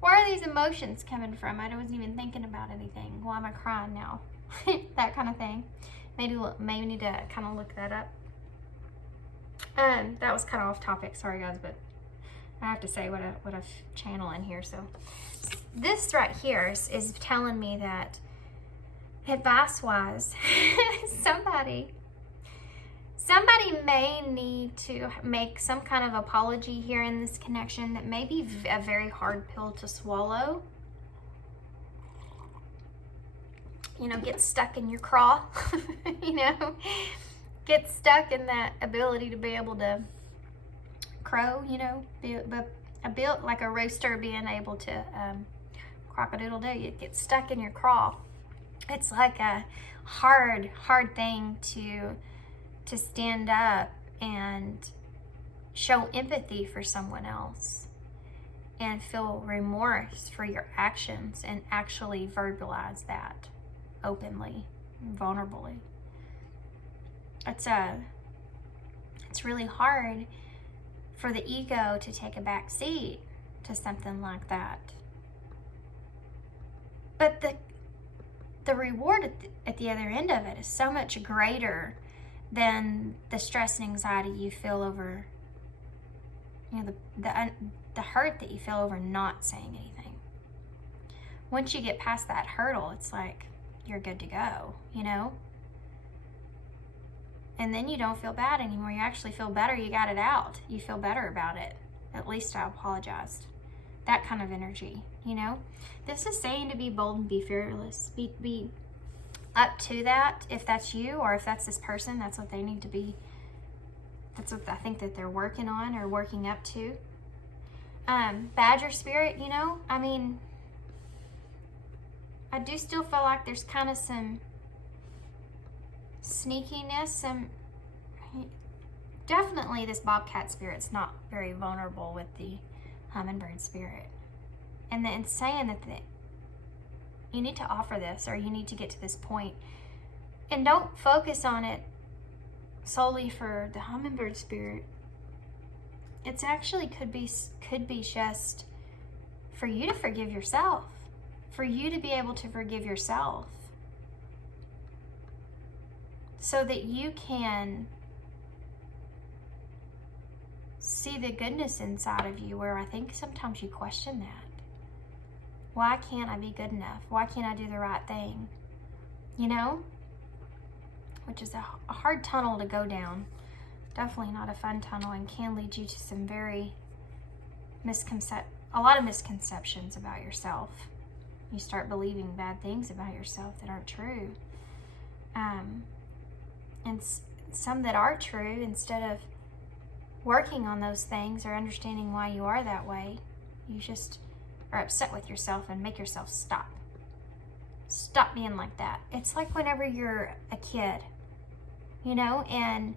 Where are these emotions coming from? I wasn't even thinking about anything. Why am I crying now? That kind of thing. Maybe need to kind of look that up. That was kind of off topic. Sorry guys, but I have to say what a channel in here. So this right here is telling me that advice-wise, somebody may need to make some kind of apology here in this connection that may be a very hard pill to swallow. You know, get stuck in your craw. You know, get stuck in that ability to be able to crow, you know, built like a rooster being able to crock-a-doodle-doo. You get stuck in your craw. It's like a hard thing to stand up and show empathy for someone else and feel remorse for your actions and actually verbalize that openly, vulnerably. It's really hard for the ego to take a back seat to something like that. But the reward at the other end of it is so much greater than the stress and anxiety you feel over, you know, the hurt that you feel over not saying anything. Once you get past that hurdle, it's like you're good to go, you know? And then you don't feel bad anymore. You actually feel better. You got it out. You feel better about it. At least I apologized. That kind of energy, you know? This is saying to be bold and be fearless. Be up to that. If that's you or if that's this person, that's what they need to be. That's what I think that they're working on or working up to. Badger spirit, you know? I mean, I do still feel like there's kind of some sneakiness, definitely this bobcat spirit's not very vulnerable with the hummingbird spirit. And then saying that you need to offer this, or you need to get to this point, and don't focus on it solely for the hummingbird spirit. It's actually could be just for you to forgive yourself, for you to be able to forgive yourself, so that you can see the goodness inside of you, where I think sometimes you question that. Why can't I be good enough? Why can't I do the right thing? You know? Which is a hard tunnel to go down. Definitely not a fun tunnel, and can lead you to some very a lot of misconceptions about yourself. You start believing bad things about yourself that aren't true. And some that are true, instead of working on those things or understanding why you are that way, you just are upset with yourself and make yourself stop. Stop being like that. It's like whenever you're a kid, you know, and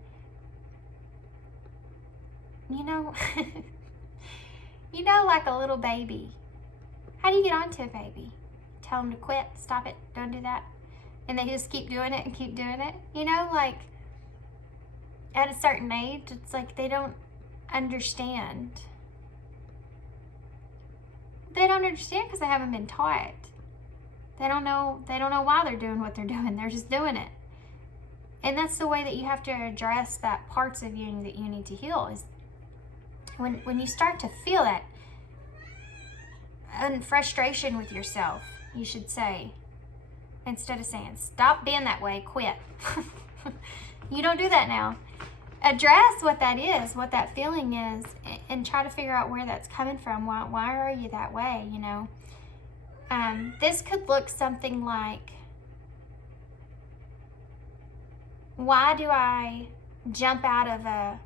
you know, like a little baby. How do you get onto a baby? Tell them to quit, stop it, don't do that. And they just keep doing it and keep doing it. You know, like at a certain age, it's like they don't understand. They don't understand because they haven't been taught. They don't know why they're doing what they're doing. They're just doing it. And that's the way that you have to address that parts of you that you need to heal, is when you start to feel that frustration with yourself, you should say, instead of saying, stop being that way, quit. You don't do that now. Address what that is, what that feeling is, and try to figure out where that's coming from. Why are you that way, you know? This could look something like, why do I jump out of a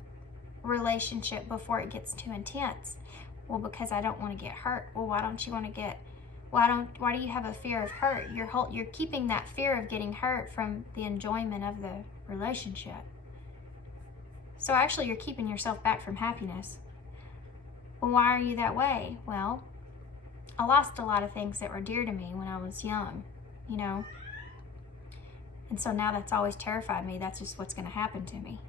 relationship before it gets too intense? Well, because I don't want to get hurt. Well, why don't you want to get, why do you have a fear of hurt? You're keeping that fear of getting hurt from the enjoyment of the relationship. So actually you're keeping yourself back from happiness. Well, why are you that way? Well, I lost a lot of things that were dear to me when I was young, you know. And so now that's always terrified me. That's just what's going to happen to me.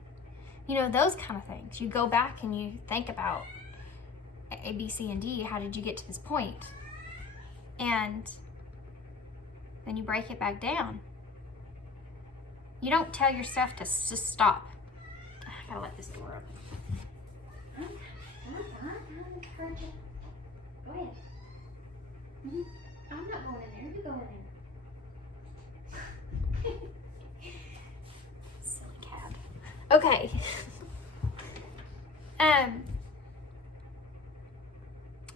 You know, those kind of things. You go back and you think about A, B, C, and D. How did you get to this point? And then you break it back down. You don't tell yourself to just stop. I gotta let this door open. Go ahead. I'm not going in there. You go in there. Silly cat. Okay.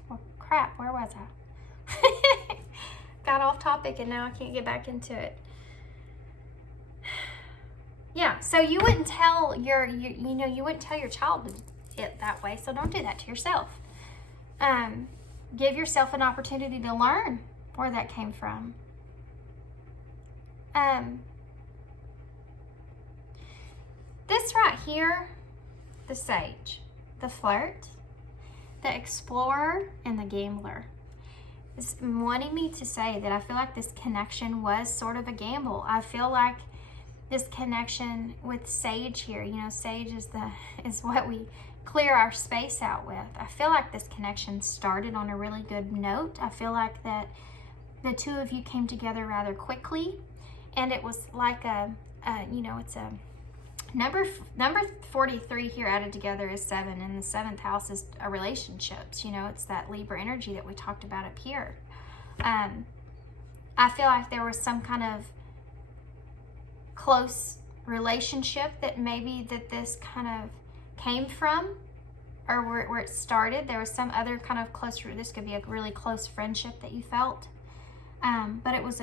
Well, crap. Where was I? Got off topic and now I can't get back into it. Yeah, so you wouldn't tell you wouldn't tell your child it that way, so don't do that to yourself. Give yourself an opportunity to learn where that came from. This right here, the sage, the flirt, the explorer, and the gambler, is wanting me to say that I feel like this connection was sort of a gamble. I feel like this connection with sage here, you know, sage is what we clear our space out with. I feel like this connection started on a really good note. I feel like that the two of you came together rather quickly, and it was like you know, it's a number 43 here added together is 7, and the 7th house is a relationships. You know, it's that Libra energy that we talked about up here. I feel like there was some kind of close relationship that maybe that this kind of came from, or where it started. There was some other kind of close, this could be a really close friendship that you felt, but it was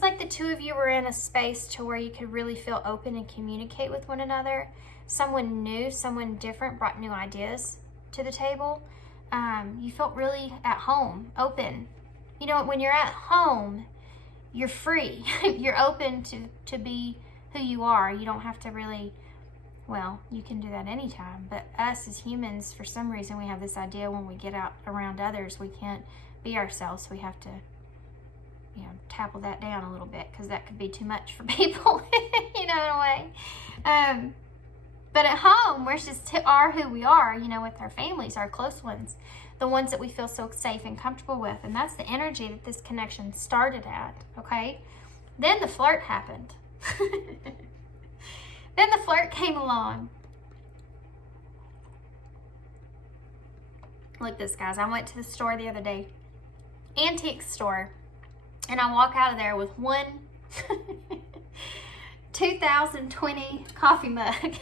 like the two of you were in a space to where you could really feel open and communicate with one another. Someone new, someone different brought new ideas to the table. You felt really at home, open. You know, when you're at home, you're free. You're open to be who you are. You don't have to really, well, you can do that anytime. But us as humans, for some reason, we have this idea when we get out around others, we can't be ourselves. So we have to, you know, tackle that down a little bit, because that could be too much for people, you know, in a way. But at home, we're just are who we are, you know, with our families, our close ones, the ones that we feel so safe and comfortable with. And that's the energy that this connection started at, okay? Then the flirt happened. Then the flirt came along. Look this, guys. I went to the store the other day, antique store, and I walk out of there with one 2020 coffee mug.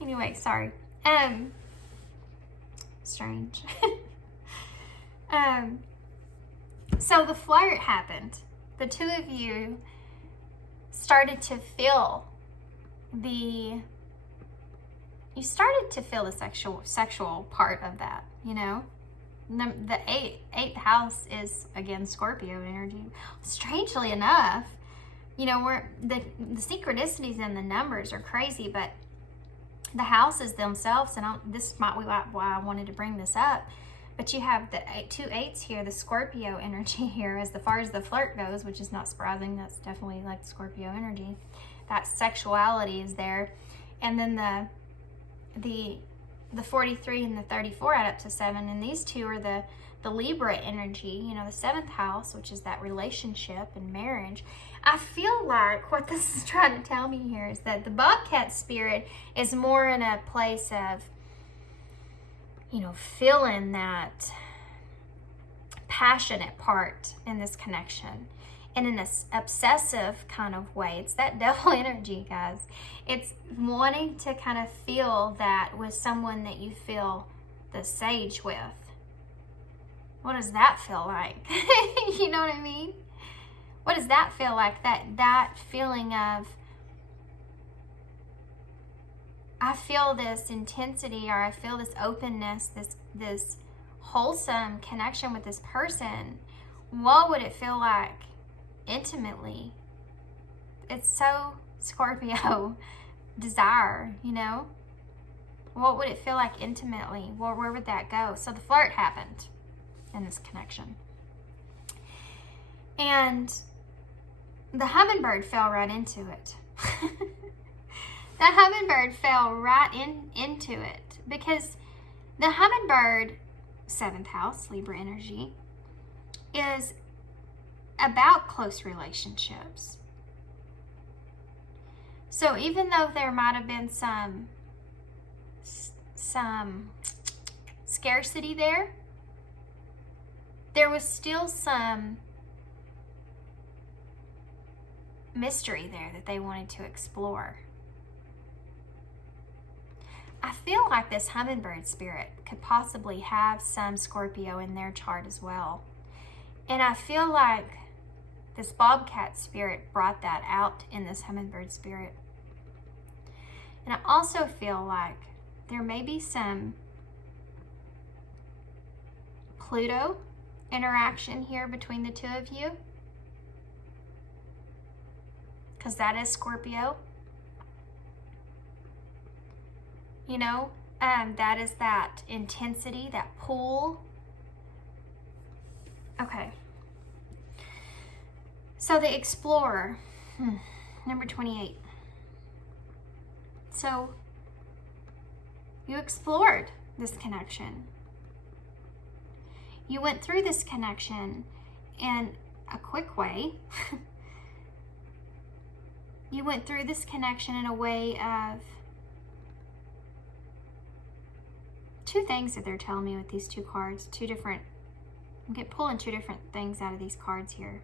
Anyway, sorry. Strange. So the flirt happened. The two of you started to feel the sexual part of that, you know. The eighth house is, again, Scorpio energy. Strangely enough, you know, the synchronicities and the numbers are crazy, but the houses themselves, and this might be why I wanted to bring this up, but you have the 2 8s here, the Scorpio energy here, as far as the flirt goes, which is not surprising. That's definitely like Scorpio energy. That sexuality is there. And then the 43 and the 34 add up to 7, and these two are the Libra energy, you know, the 7th house, which is that relationship and marriage. I feel like what this is trying to tell me here is that the Bobcat spirit is more in a place of, you know, feeling that passionate part in this connection in an obsessive kind of way. It's that devil energy, guys. It's wanting to kind of feel that with someone that you feel the sage with. What does that feel like? You know what I mean? What does that feel like? That feeling of, I feel this intensity, or I feel this openness, this wholesome connection with this person. What would it feel like intimately? It's so Scorpio desire, you know? What would it feel like intimately? Where would that go? So the flirt happened in this connection. And the hummingbird fell right into it. The hummingbird fell right into it because the hummingbird, 7th house, Libra energy, is about close relationships. So even though there might have been some scarcity there, there was still some mystery there that they wanted to explore. I feel like this hummingbird spirit could possibly have some Scorpio in their chart as well. And I feel like this bobcat spirit brought that out in this hummingbird spirit. And I also feel like there may be some Pluto interaction here between the two of you, because that is Scorpio. You know, that is that intensity, that pull. Okay. So the explorer, number 28. So you explored this connection. You went through this connection in a quick way. You went through this connection in a way of two things that they're telling me with these two cards, I'm pulling two different things out of these cards here.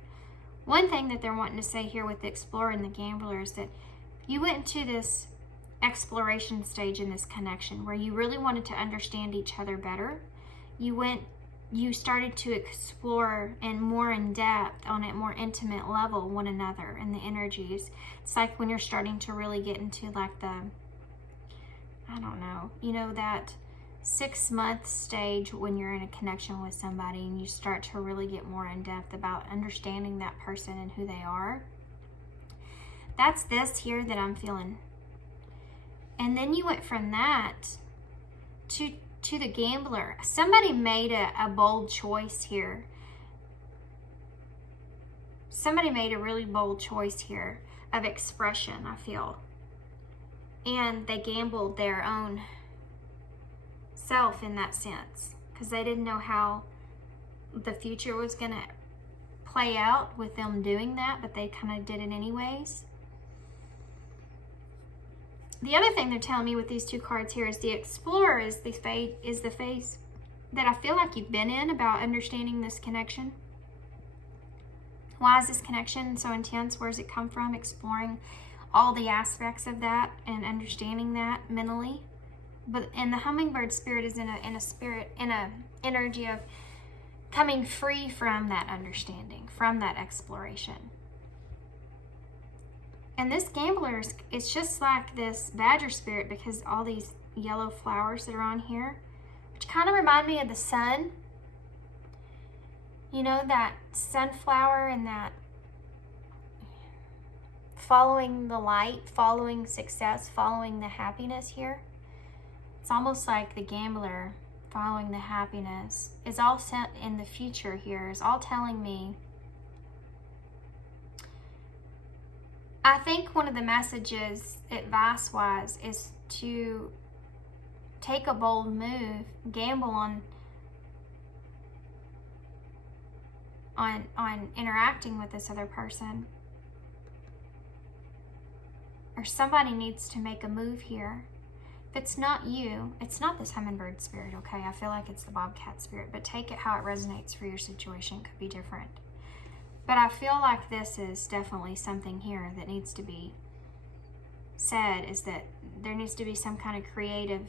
One thing that they're wanting to say here with the explorer and the gambler is that you went into this exploration stage in this connection where you really wanted to understand each other better. You started to explore and more in depth on a more intimate level one another and the energies. It's like when you're starting to really get into like the, I don't know, you know, that 6-month stage when you're in a connection with somebody and you start to really get more in depth about understanding that person and who they are. That's this here that I'm feeling. And then you went from that to the gambler. Somebody made a bold choice here. Somebody made a really bold choice here of expression, I feel. And they gambled their own self in that sense because they didn't know how the future was going to play out with them doing that, but they kind of did it anyways. The other thing they're telling me with these two cards here is the explorer is the phase that I feel like you've been in about understanding this connection. Why is this connection so intense? Where does it come from? Exploring all the aspects of that and understanding that mentally. And the hummingbird spirit is in a energy of coming free from that understanding, from that exploration. And this gambler is just like this badger spirit because all these yellow flowers that are on here, which kind of remind me of the sun. You know, that sunflower and that following the light, following success, following the happiness here. It's almost like the gambler following the happiness is all set in the future here, is all telling me. I think one of the messages, advice-wise, is to take a bold move, gamble on interacting with this other person. Or somebody needs to make a move here. If it's not you, it's not this hummingbird spirit, okay? I feel like it's the bobcat spirit, but take it how it resonates for your situation. It could be different. But I feel like this is definitely something here that needs to be said, is that there needs to be some kind of creative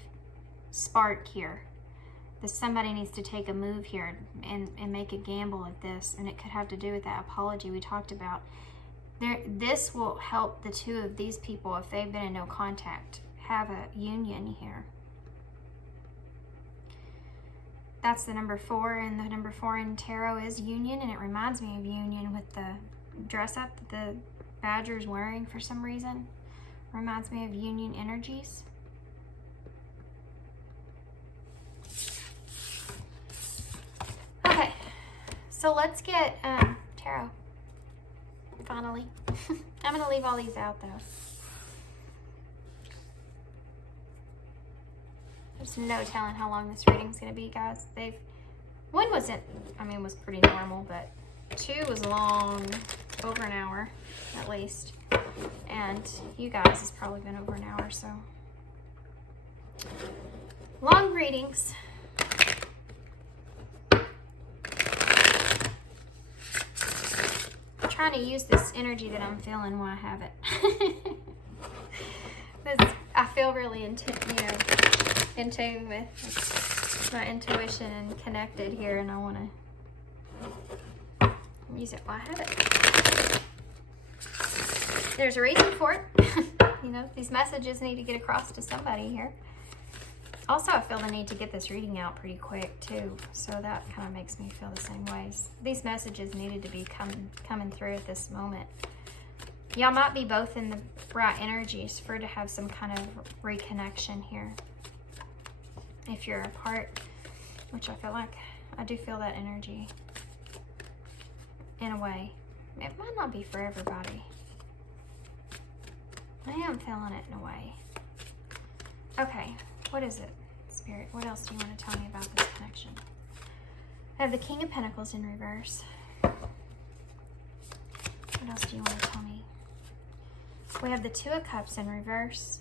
spark here. That somebody needs to take a move here and make a gamble at this. And it could have to do with that apology we talked about. This will help the two of these people, if they've been in no contact, have a union here. That's the number 4, and the number 4 in tarot is union, and it reminds me of union with the dress up that the badger's wearing for some reason. Reminds me of union energies. So let's get tarot. Finally. I'm going to leave all these out though. There's no telling how long this reading's going to be, guys. One wasn't, was pretty normal, but 2 was long, over an hour at least. And you guys has probably been over an hour, so. Long readings. I'm trying to use this energy that I'm feeling while I have it. I feel really in tune with my intuition and connected here, and I want to use it while I have it. There's a reason for it. These messages need to get across to somebody here. Also, I feel the need to get this reading out pretty quick too, so that kind of makes me feel the same ways. These messages needed to be coming through at this moment. Y'all might be both in the right energies for to have some kind of reconnection here. If you're apart, which I feel like I do feel that energy in a way. It might not be for everybody. I am feeling it in a way. Okay, what is it, Spirit? What else do you want to tell me about this connection? I have the King of Pentacles in reverse. What else do you want to tell me? We have the Two of Cups in reverse.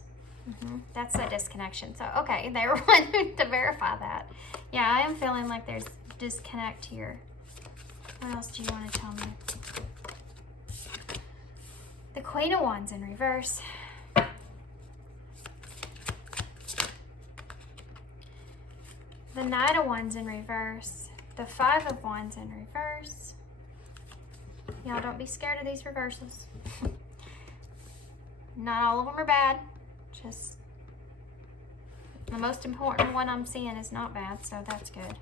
That's a disconnection. So, okay, they were wanting to verify that. Yeah, I am feeling like there's disconnect here. What else do you want to tell me? The Queen of Wands in reverse. The Knight of Wands in reverse. The Five of Wands in reverse. Y'all don't be scared of these reversals. Not all of them are bad. Just the most important one I'm seeing is not bad, so that's good.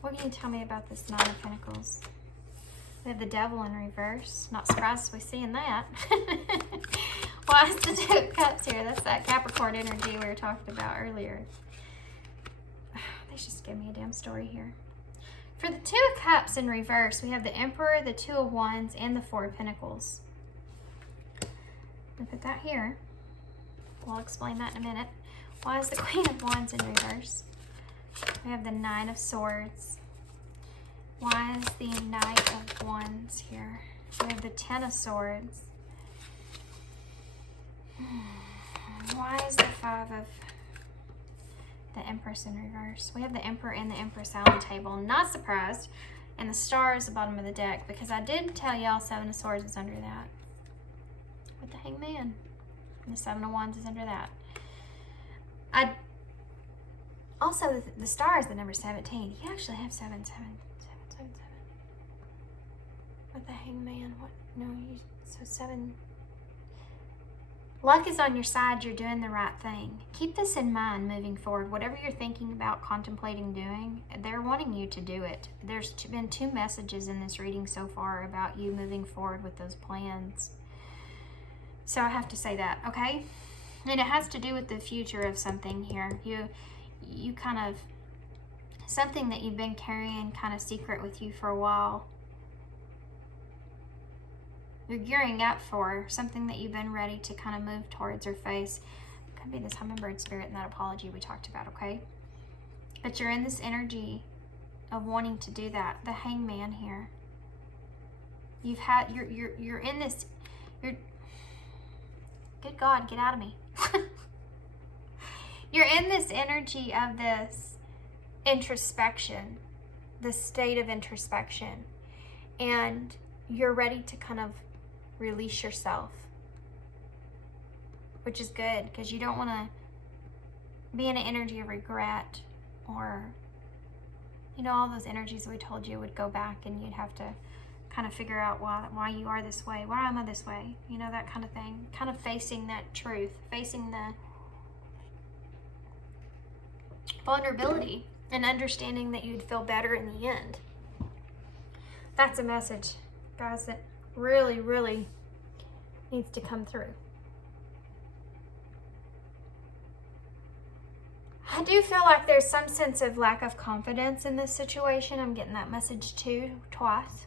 What can you tell me about this Nine of Pentacles? We have the Devil in reverse. Not surprised we're seeing that. Why is the Two of Cups here? That's that Capricorn energy we were talking about earlier. They just gave me a damn story here. For the Two of Cups in reverse, we have the Emperor, the Two of Wands, and the Four of Pentacles. I'll put that here. We'll explain that in a minute. Why is the Queen of Wands in reverse? We have the Nine of Swords. Why is the Knight of Wands here? We have the Ten of Swords. Why is the Five of the Empress in reverse? We have the Emperor and the Empress out on the table. Not surprised. And the Star is the bottom of the deck, because I did tell y'all Seven of Swords is under that. With the Hangman. And the Seven of Wands is under that. Also, the Star is the number 17. You actually have 7, 7, 7, 7, 7. With the Hangman, what? No, so 7. Luck is on your side. You're doing the right thing. Keep this in mind moving forward. Whatever you're thinking about, contemplating doing, they're wanting you to do it. There's been 2 messages in this reading so far about you moving forward with those plans. So I have to say that, okay? And it has to do with the future of something here. You kind of, something that you've been carrying kind of secret with you for a while. You're gearing up for something that you've been ready to kind of move towards or face. It could be this hummingbird spirit and that apology we talked about, okay? But you're in this energy of wanting to do that. The Hangman here. You're in this, good God, get out of me. You're in this energy of this introspection, the state of introspection, and you're ready to kind of release yourself, which is good, because you don't want to be in an energy of regret, or all those energies we told you would go back and you'd have to kind of figure out why you are this way, why am I this way, that kind of thing. Kind of facing that truth, facing the vulnerability, and understanding that you'd feel better in the end. That's a message, guys, that really, really needs to come through. I do feel like there's some sense of lack of confidence in this situation. I'm getting that message too, twice.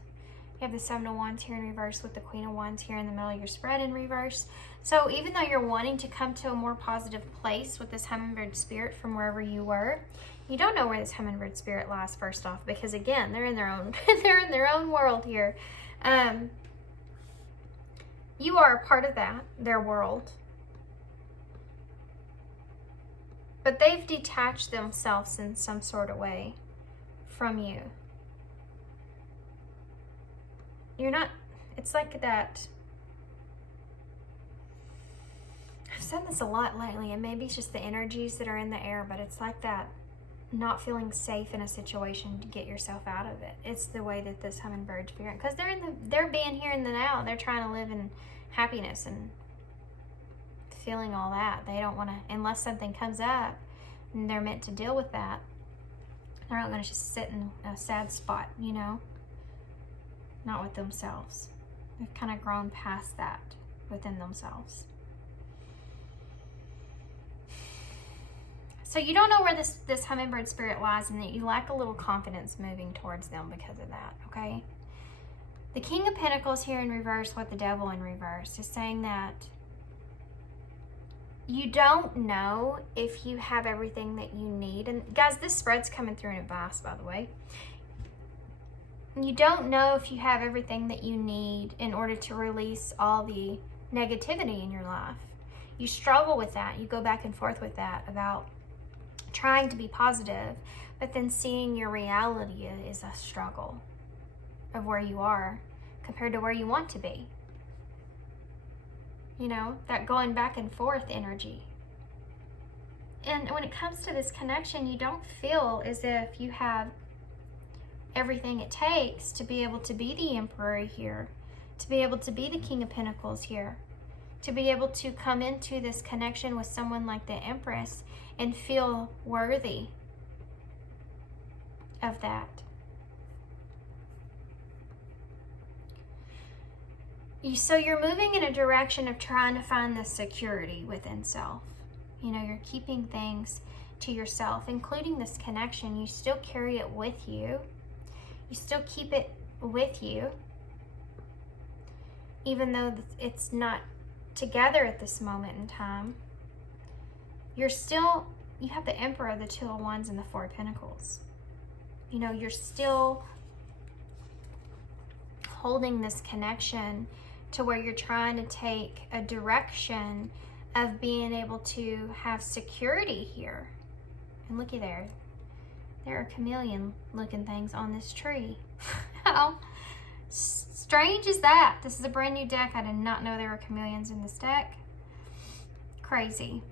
You have the Seven of Wands here in reverse with the Queen of Wands here in the middle of your spread in reverse. So even though you're wanting to come to a more positive place with this hummingbird spirit from wherever you were, you don't know where this hummingbird spirit lies first off, because again, they're in their own they're in their own world here. You are a part of that, their world. But they've detached themselves in some sort of way from you. You're not, it's like that. I've said this a lot lately, and maybe it's just the energies that are in the air, but it's like that not feeling safe in a situation to get yourself out of it. It's the way that this hummingbird's figuring, because they're being here in the now. They're trying to live in happiness and feeling all that. They don't want to, unless something comes up and they're meant to deal with that, they're not going to just sit in a sad spot, you know, not with themselves. They've kind of grown past that within themselves. So you don't know where this hummingbird spirit lies, and that you lack a little confidence moving towards them because of that, okay? The King of Pentacles here in reverse with the Devil in reverse is saying that you don't know if you have everything that you need. And guys, this spread's coming through in advice, by the way. You don't know if you have everything that you need in order to release all the negativity in your life. You struggle with that. You go back and forth with that about trying to be positive, but then seeing your reality is a struggle of where you are compared to where you want to be. You know, that going back and forth energy. And when it comes to this connection, you don't feel as if you have everything it takes to be able to be the Emperor here, to be able to be the King of Pentacles here, to be able to come into this connection with someone like the Empress and feel worthy of that. So you're moving in a direction of trying to find the security within self. You know, you're keeping things to yourself, including this connection. You still carry it with you. You still keep it with you, even though it's not together at this moment in time. You have the Emperor, the Two of Wands, and the Four of Pentacles. You know, you're still holding this connection to where you're trying to take a direction of being able to have security here. And looky there. There are chameleon looking things on this tree. How strange is that? This is a brand new deck. I did not know there were chameleons in this deck. Crazy.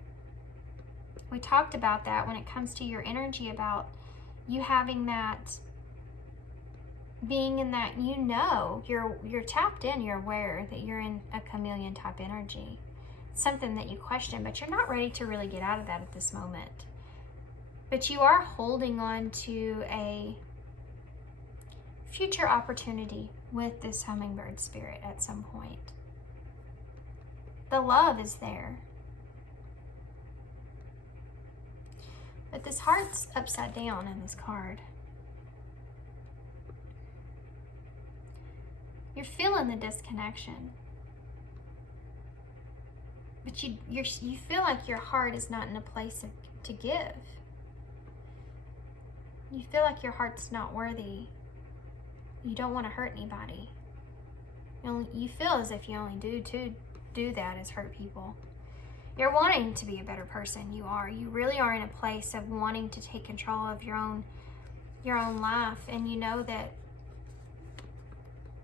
We talked about that when it comes to your energy, about you having that, being in that, you know, you're tapped in, you're aware that you're in a chameleon type energy. It's something that you question, but you're not ready to really get out of that at this moment. But you are holding on to a future opportunity with this hummingbird spirit at some point. The love is there. But this heart's upside down in this card. You're feeling the disconnection. But you feel like your heart is not in a place to give. You feel like your heart's not worthy. You don't want to hurt anybody. You feel as if you only do that is hurt people. You're wanting to be a better person. You are. You really are in a place of wanting to take control of your own life, and you know that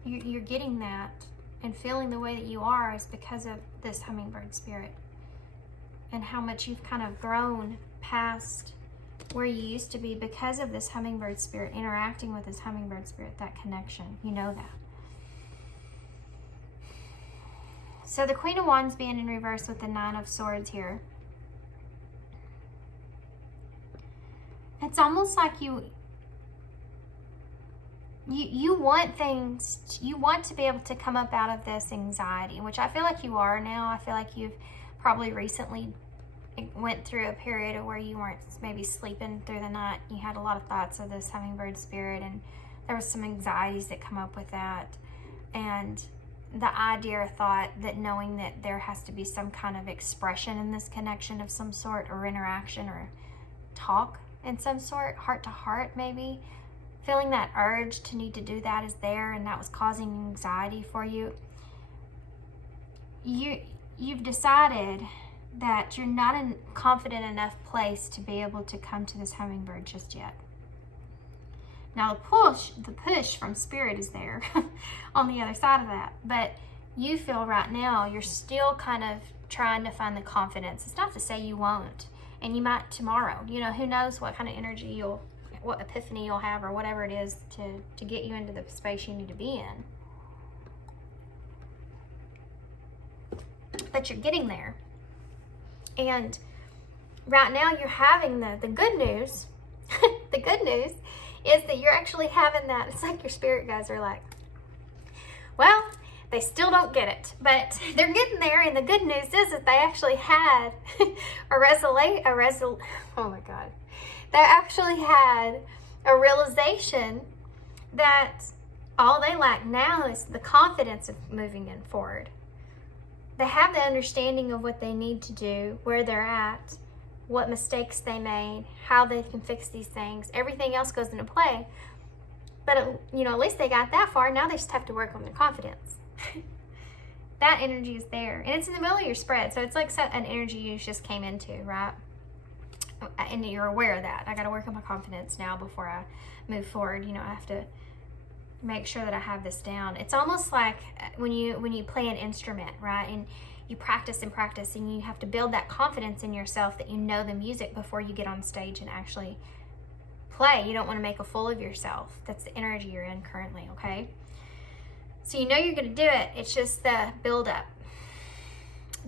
you're getting that and feeling the way that you are is because of this hummingbird spirit and how much you've kind of grown past where you used to be because of this hummingbird spirit, interacting with this hummingbird spirit, that connection. You know that. So the Queen of Wands being in reverse with the Nine of Swords here. It's almost like you want things, you want to be able to come up out of this anxiety, which I feel like you are now. I feel like you've probably recently went through a period of where you weren't maybe sleeping through the night. You had a lot of thoughts of this hummingbird spirit, and there was some anxieties that come up with that. And the idea or thought that knowing that there has to be some kind of expression in this connection of some sort, or interaction, or talk in some sort, heart to heart maybe, feeling that urge to need to do that is there, and that was causing anxiety for you. You've decided that you're not in confident enough place to be able to come to this hummingbird just yet. Now the push from spirit is there on the other side of that, but you feel right now you're still kind of trying to find the confidence. It's not to say you won't, and you might tomorrow. You know, who knows what kind of energy what epiphany you'll have, or whatever it is to get you into the space you need to be in. But you're getting there. And right now you're having the good news. The good news is that you're actually having that. It's like your spirit guys are like, well, they still don't get it, but they're getting there. And the good news is that they actually had oh my God. They actually had a realization that all they lack now is the confidence of moving in forward. They have the understanding of what they need to do, where they're at, what mistakes they made, how they can fix these things. Everything else goes into play. But, at least they got that far. Now they just have to work on their confidence. That energy is there. And it's in the middle of your spread. So it's like an energy you just came into, right? And you're aware of that. I got to work on my confidence now before I move forward. I have to make sure that I have this down. It's almost like when you play an instrument, right? And you practice and practice, and you have to build that confidence in yourself that you know the music before you get on stage and actually play. You don't want to make a fool of yourself. That's the energy you're in currently, okay? So you know you're going to do it. It's just the build up.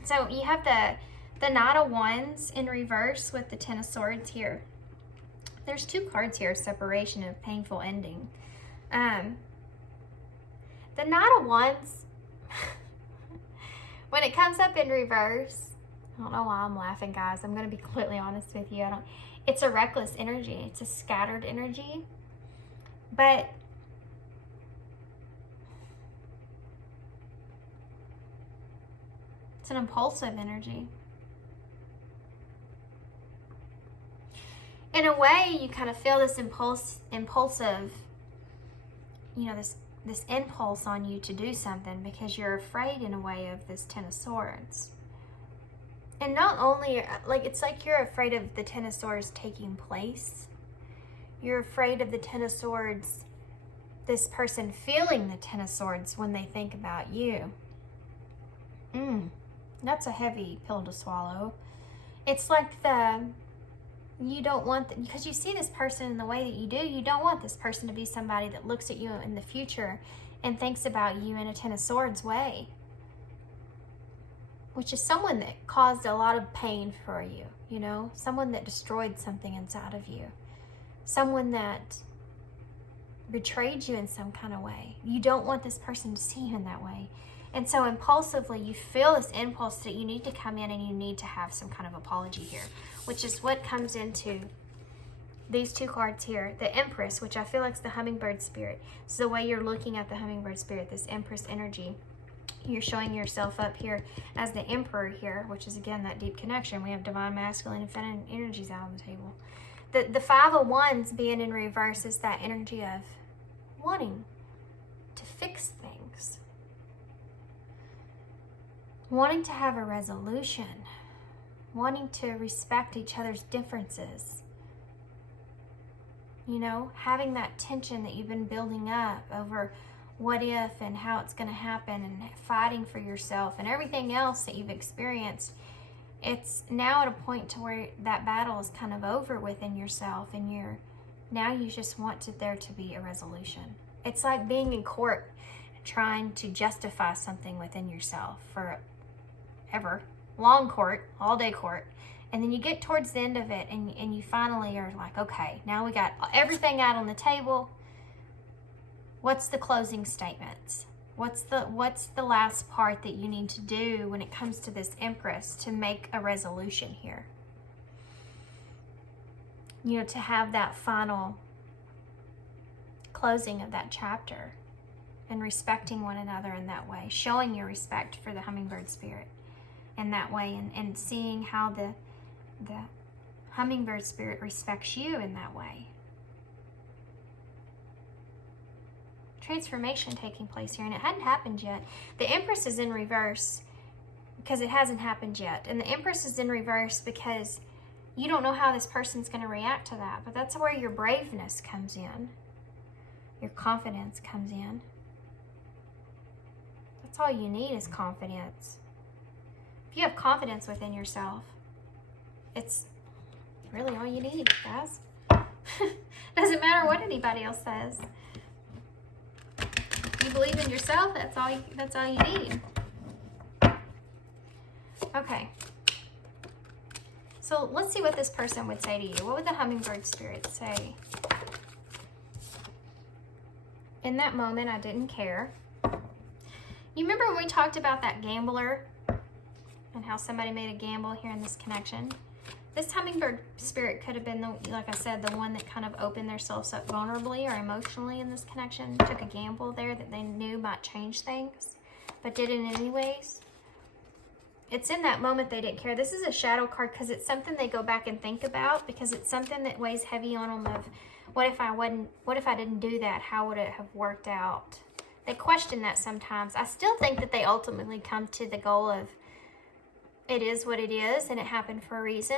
So you have the Knight of Wands in reverse with the Ten of Swords here. There's two cards here, separation and painful ending. The Knight of Wands, when it comes up in reverse, I don't know why I'm laughing, guys. I'm going to be completely honest with you. It's a reckless energy. It's a scattered energy. But it's an impulsive energy. In a way, you kind of feel this impulsive, this impulse on you to do something because you're afraid in a way of this Ten of Swords. And not only, it's like you're afraid of the Ten of Swords taking place. You're afraid of the Ten of Swords, this person feeling the Ten of Swords when they think about you. That's a heavy pill to swallow. It's like you don't want, because you see this person in the way that you do, you don't want this person to be somebody that looks at you in the future and thinks about you in a Ten of Swords way. Which is someone that caused a lot of pain for you, someone that destroyed something inside of you, someone that betrayed you in some kind of way. You don't want this person to see you in that way. And so impulsively, you feel this impulse that you need to come in and you need to have some kind of apology here, which is what comes into these two cards here. The Empress, which I feel like is the hummingbird spirit. So the way you're looking at the hummingbird spirit, this Empress energy, you're showing yourself up here as the Emperor here, which is, again, that deep connection. We have divine masculine and feminine energies out on the table. The Five of Wands being in reverse is that energy of wanting to fix things. Wanting to have a resolution. Wanting to respect each other's differences. Having that tension that you've been building up over what if and how it's going to happen, and fighting for yourself and everything else that you've experienced. It's now at a point to where that battle is kind of over within yourself, and now you just want there to be a resolution. It's like being in court and trying to justify something within yourself forever. Long court, all day court. And then you get towards the end of it and you finally are like, okay, now we got everything out on the table. What's the closing statements? What's the last part that you need to do when it comes to this Empress to make a resolution here? you know, to have that final closing of that chapter and respecting one another in that way, showing your respect for the hummingbird spirit in that way, and seeing how the hummingbird spirit respects you in that way. Transformation taking place here, and it hadn't happened yet. The Empress is in reverse because it hasn't happened yet, and the Empress is in reverse because you don't know how this person's going to react to that, but that's where your braveness comes in, your confidence comes in. That's all you need is confidence. If you have confidence within yourself, it's really all you need, guys. Doesn't matter what anybody else says. You believe in yourself, that's all you need. Okay. So let's see what this person would say to you. What would the hummingbird spirit say? In that moment, I didn't care. You remember when we talked about that gambler and how somebody made a gamble here in this connection? This hummingbird spirit could have been, like I said, the one that kind of opened themselves up vulnerably or emotionally in this connection, took a gamble there that they knew might change things, but did it anyways. It's in that moment they didn't care. This is a shadow card because it's something they go back and think about, because it's something that weighs heavy on them of, what if I didn't do that? How would it have worked out? They question that sometimes. I still think that they ultimately come to the goal of, it is what it is and it happened for a reason.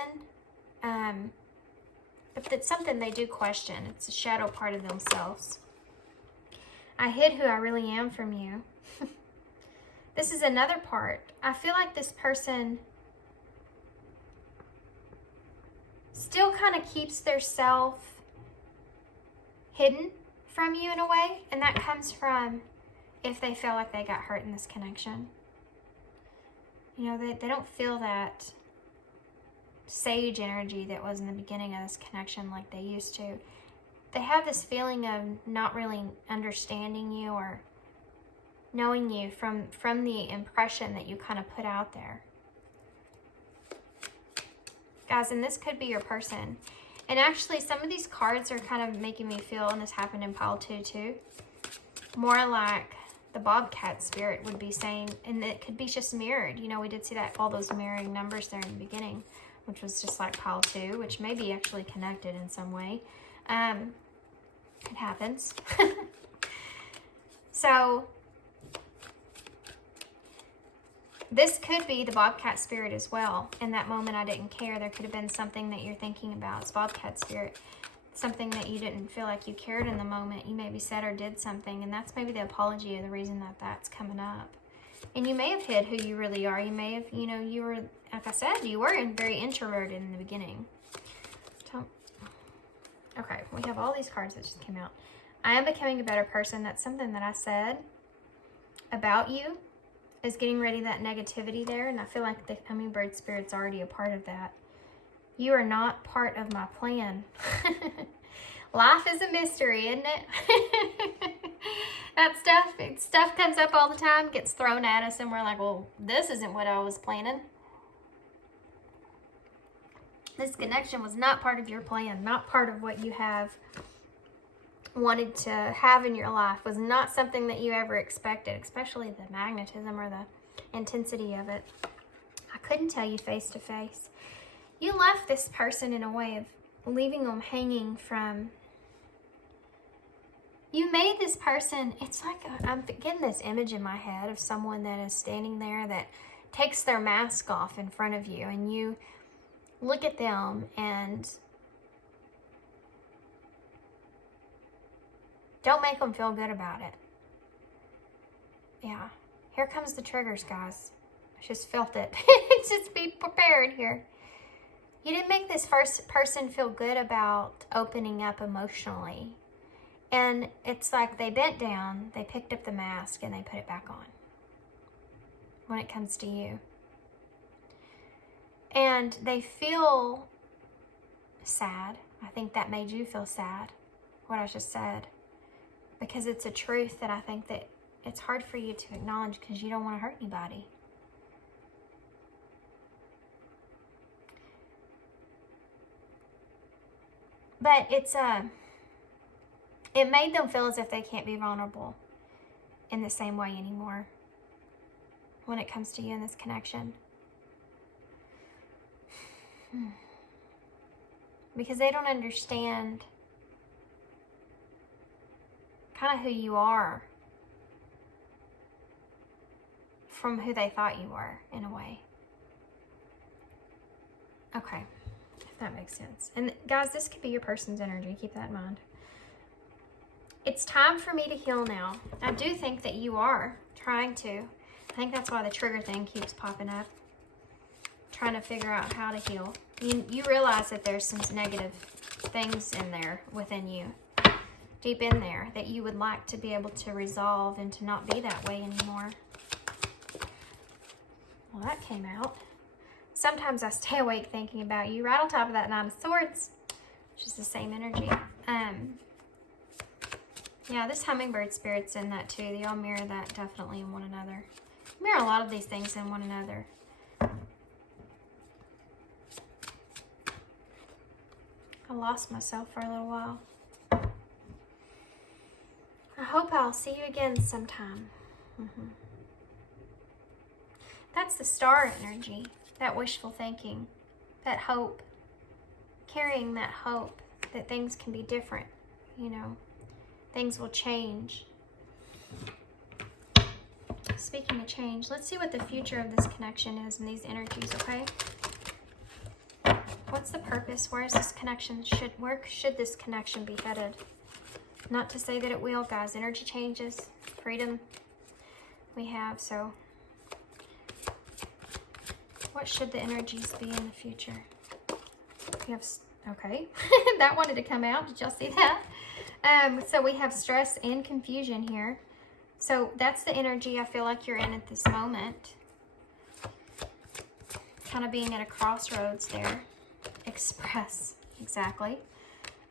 But it's something they do question. It's a shadow part of themselves. I hid who I really am from you. This is another part. I feel like this person still kind of keeps their self hidden from you in a way, and that comes from if they feel like they got hurt in this connection. You know, they don't feel that sage energy that was in the beginning of this connection like they used to. They have this feeling of not really understanding you or knowing you from the impression that you kind of put out there. Guys, and this could be your person. And actually, some of these cards are kind of making me feel, and this happened in pile 2 too, more like the bobcat spirit would be saying, and it could be just mirrored. You know, we did see that, all those mirroring numbers there in the beginning, which was just like pile 2, which may be actually connected in some way. It happens. So this could be the bobcat spirit as well. In that moment, I didn't care. There could have been something that you're thinking about. It's bobcat spirit. Something that you didn't feel like you cared in the moment. You maybe said or did something, and that's maybe the apology of the reason that that's coming up. And you may have hid who you really are. You may have, you know, you were, like I said, you were very introverted in the beginning. Okay, we have all these cards that just came out. I am becoming a better person. That's something that I said about you, is getting rid of that negativity there, and I feel like the hummingbird spirit's already a part of that. You are not part of my plan. Life is a mystery, isn't it? That stuff comes up all the time, gets thrown at us, and we're like, well, this isn't what I was planning. This connection was not part of your plan, not part of what you have wanted to have in your life, was not something that you ever expected, especially the magnetism or the intensity of it. I couldn't tell you face to face. You left this person in a way of leaving them hanging from, you made this person, it's like, I'm getting this image in my head of someone that is standing there that takes their mask off in front of you, and you look at them and don't make them feel good about it. Yeah. Here comes the triggers, guys. I just felt it. Just be prepared here. You didn't make this first person feel good about opening up emotionally. And it's like they bent down, they picked up the mask, and they put it back on when it comes to you. And they feel sad. I think that made you feel sad, what I just said. Because it's a truth that I think that it's hard for you to acknowledge because you don't want to hurt anybody. But it's it made them feel as if they can't be vulnerable in the same way anymore when it comes to you in this connection. Because they don't understand kind of who you are from who they thought you were, in a way. Okay, if that makes sense. And guys, this could be your person's energy. Keep that in mind. It's time for me to heal now. I do think that you are trying to. I think that's why the trigger thing keeps popping up. Trying to figure out how to heal. You realize that there's some negative things in there within you, deep in there, that you would like to be able to resolve and to not be that way anymore. Well, that came out. Sometimes I stay awake thinking about you, right on top of that Nine of Swords, which is the same energy. Yeah, this hummingbird spirit's in that too. They all mirror that definitely in one another. Mirror a lot of these things in one another. I lost myself for a little while. I hope I'll see you again sometime. That's the star energy, that wishful thinking, that hope, carrying that hope that things can be different, you know, things will change. Speaking of change, let's see what the future of this connection is in these energies, okay? What's the purpose? Where is this connection? Where should this connection be headed? Not to say that it will, guys. Energy changes, freedom we have, so what should the energies be in the future? We have, okay, that wanted to come out. Did y'all see that? So we have stress and confusion here. So that's the energy I feel like you're in at this moment. Kind of being at a crossroads there. Express, exactly.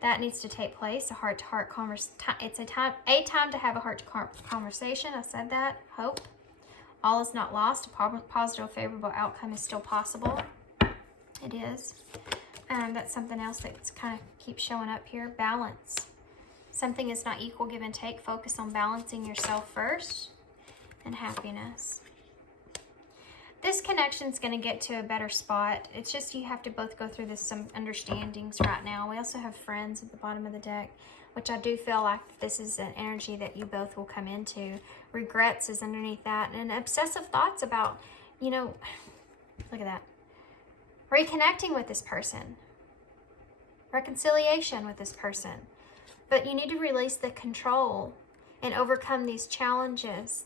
That needs to take place, a heart-to-heart conversation. It's a time to have a heart-to-heart conversation. I said that. Hope. All is not lost. A positive, favorable outcome is still possible. It is. That's something else that kind of keeps showing up here. Balance. Something is not equal, give and take. Focus on balancing yourself first. And happiness. This connection is going to get to a better spot. It's just you have to both go through some understandings right now. We also have friends at the bottom of the deck, which I do feel like this is an energy that you both will come into. Regrets is underneath that. And obsessive thoughts about, you know, look at that. Reconnecting with this person. Reconciliation with this person. But you need to release the control and overcome these challenges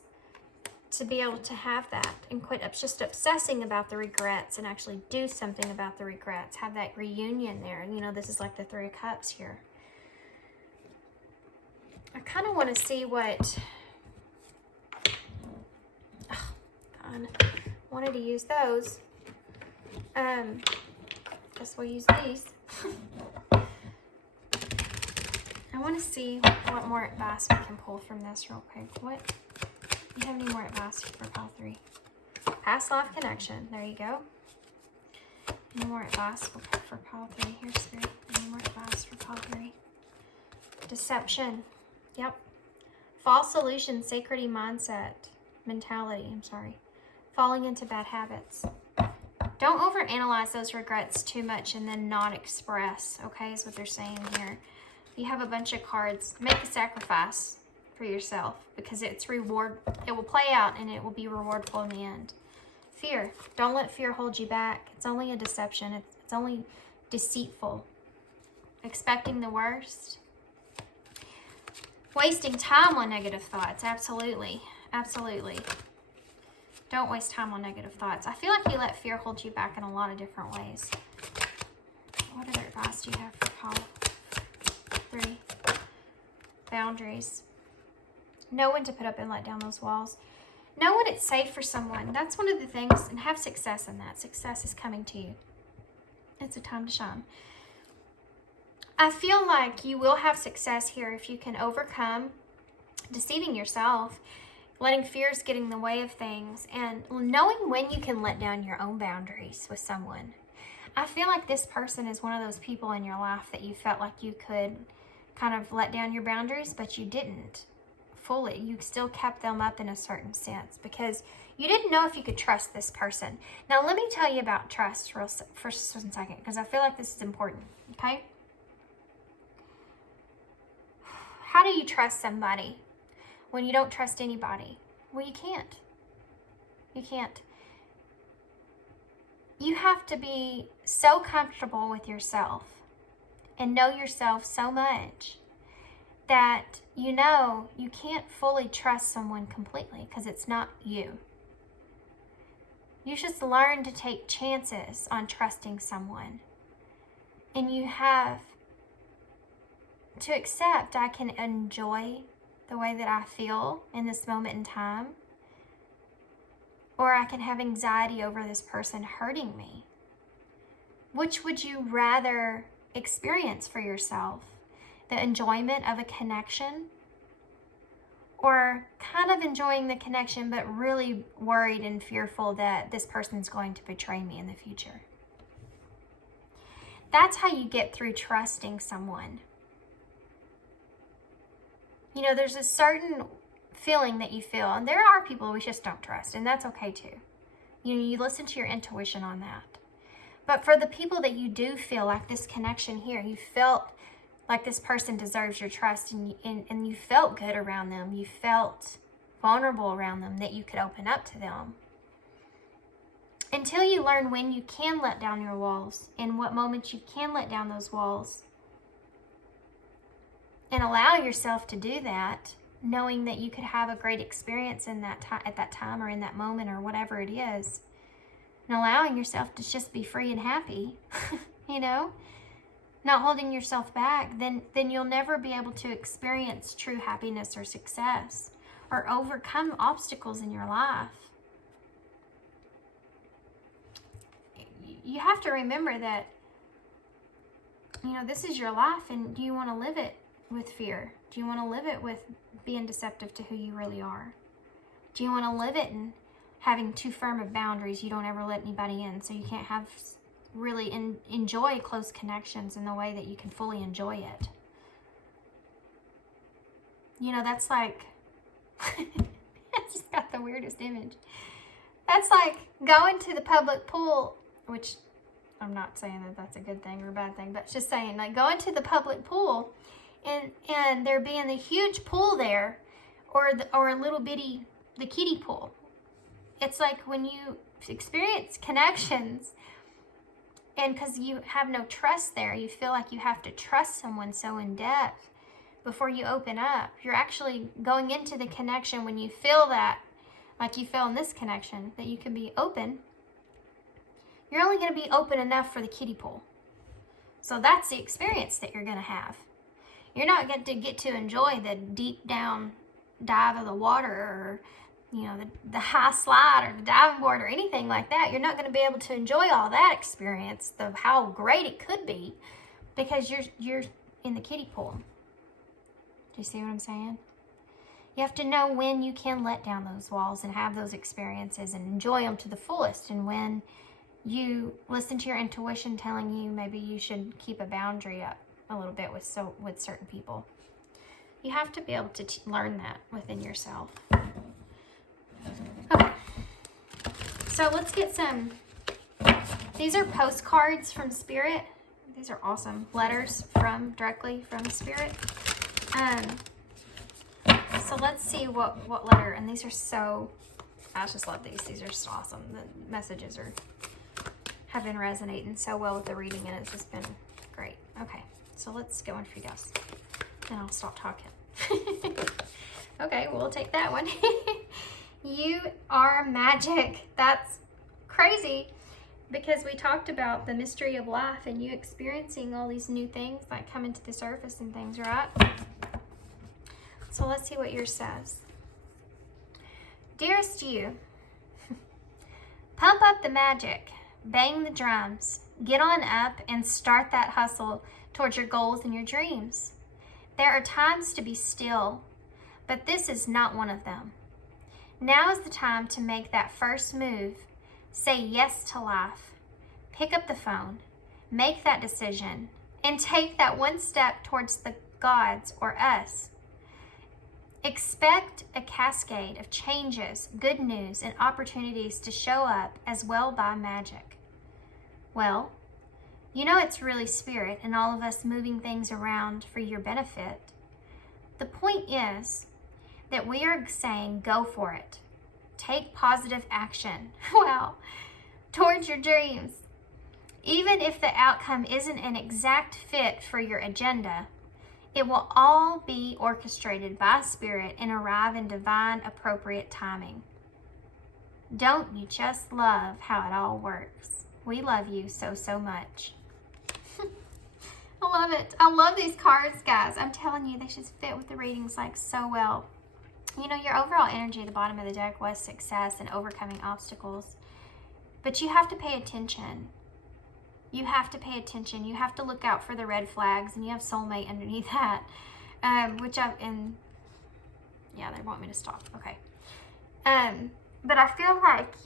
to be able to have that and quit just obsessing about the regrets and actually do something about the regrets. Have that reunion there. You know, this is like the Three of Cups here. I kind of want to see what... Oh, God. Wanted to use those. Guess we'll use these. I want to see what more advice we can pull from this real quick. What? Do you have any more advice for pile 3? Past life connection. There you go. Any more advice for pile 3? Here's 3. Any more advice for pile 3? Deception. Yep. False illusion, sacred mentality. I'm sorry. Falling into bad habits. Don't overanalyze those regrets too much and then not express, okay, is what they're saying here. You have a bunch of cards. Make a sacrifice for yourself because it's reward. It will play out and it will be rewardful in the end. Fear. Don't let fear hold you back. It's only a deception. It's only deceitful. Expecting the worst. Wasting time on negative thoughts. Absolutely. Absolutely. Don't waste time on negative thoughts. I feel like you let fear hold you back in a lot of different ways. What other advice do you have for Paul? 3. Boundaries. Know when to put up and let down those walls. Know when it's safe for someone. That's one of the things, and have success in that. Success is coming to you. It's a time to shine. I feel like you will have success here if you can overcome deceiving yourself, letting fears get in the way of things, and knowing when you can let down your own boundaries with someone. I feel like this person is one of those people in your life that you felt like you could kind of let down your boundaries, but you didn't fully. You still kept them up in a certain sense because you didn't know if you could trust this person. Now, let me tell you about trust for a second, because I feel like this is important, okay? How do you trust somebody when you don't trust anybody? Well, you can't. You can't. You have to be so comfortable with yourself and know yourself so much that you know you can't fully trust someone completely because it's not you. You just learn to take chances on trusting someone. And you have to accept I can enjoy the way that I feel in this moment in time, or I can have anxiety over this person hurting me. Which would you rather experience for yourself? The enjoyment of a connection, or kind of enjoying the connection but really worried and fearful that this person's going to betray me in the future? That's how you get through trusting someone. You know, there's a certain feeling that you feel, and there are people we just don't trust, and that's okay too. You know, you listen to your intuition on that. But for the people that you do feel like this connection here, you felt like this person deserves your trust, and you felt good around them, you felt vulnerable around them, that you could open up to them. Until you learn when you can let down your walls, and what moments you can let down those walls, and allow yourself to do that, knowing that you could have a great experience in that at that time, or in that moment, or whatever it is, and allowing yourself to just be free and happy, you know, not holding yourself back, then you'll never be able to experience true happiness or success, or overcome obstacles in your life. You have to remember that, you know, this is your life, and do you want to live it with fear? Do you want to live it with being deceptive to who you really are? Do you want to live it and having too firm of boundaries? You don't ever let anybody in, so you can't have really enjoy close connections in the way that you can fully enjoy it. You know, that's like, I just got the weirdest image. That's like going to the public pool, which I'm not saying that that's a good thing or a bad thing, but just saying, like, going to the public pool and there being the huge pool there, or a little bitty, the kiddie pool. It's like when you experience connections, and because you have no trust there, you feel like you have to trust someone so in depth before you open up. You're actually going into the connection when you feel that, like you feel in this connection, that you can be open. You're only going to be open enough for the kiddie pool. So that's the experience that you're going to have. You're not going to get to enjoy the deep down dive of the water, or, you know, the high slide, or the diving board, or anything like that. You're not going to be able to enjoy all that experience of how great it could be, because you're in the kiddie pool. Do you see what I'm saying? You have to know when you can let down those walls and have those experiences and enjoy them to the fullest, and when you listen to your intuition telling you maybe you should keep a boundary up a little bit with certain people. You have to be able to learn that within yourself. Okay, so let's get some. These are postcards from Spirit. These are awesome letters directly from Spirit. So let's see what letter. And these are so. I just love these. These are so awesome. The messages have been resonating so well with the reading, and it's just been great. Okay, so let's go in for you guys. Then I'll stop talking. Okay, we'll take that one. You are magic. That's crazy, because we talked about the mystery of life and you experiencing all these new things like coming to the surface and things, right? So let's see what yours says. Dearest you, pump up the magic, bang the drums, get on up and start that hustle towards your goals and your dreams. There are times to be still, but this is not one of them. Now is the time to make that first move. Say yes to life. pick up the phone, make that decision, and take that one step towards the gods or us. Expect a cascade of changes, good news, and opportunities to show up as well by magic. Well, you know it's really spirit and all of us moving things around for your benefit. The point is that we are saying go for it. Take positive action. Wow. Towards your dreams. Even if the outcome isn't an exact fit for your agenda, it will all be orchestrated by spirit and arrive in divine appropriate timing. Don't you just love how it all works? We love you so, so much. I love it. I love these cards, guys. I'm telling you, they just fit with the readings like so well. You know, your overall energy at the bottom of the deck was success and overcoming obstacles. But you have to pay attention. You have to pay attention. You have to look out for the red flags, and you have soulmate underneath that. Yeah, they want me to stop. Okay. But I feel like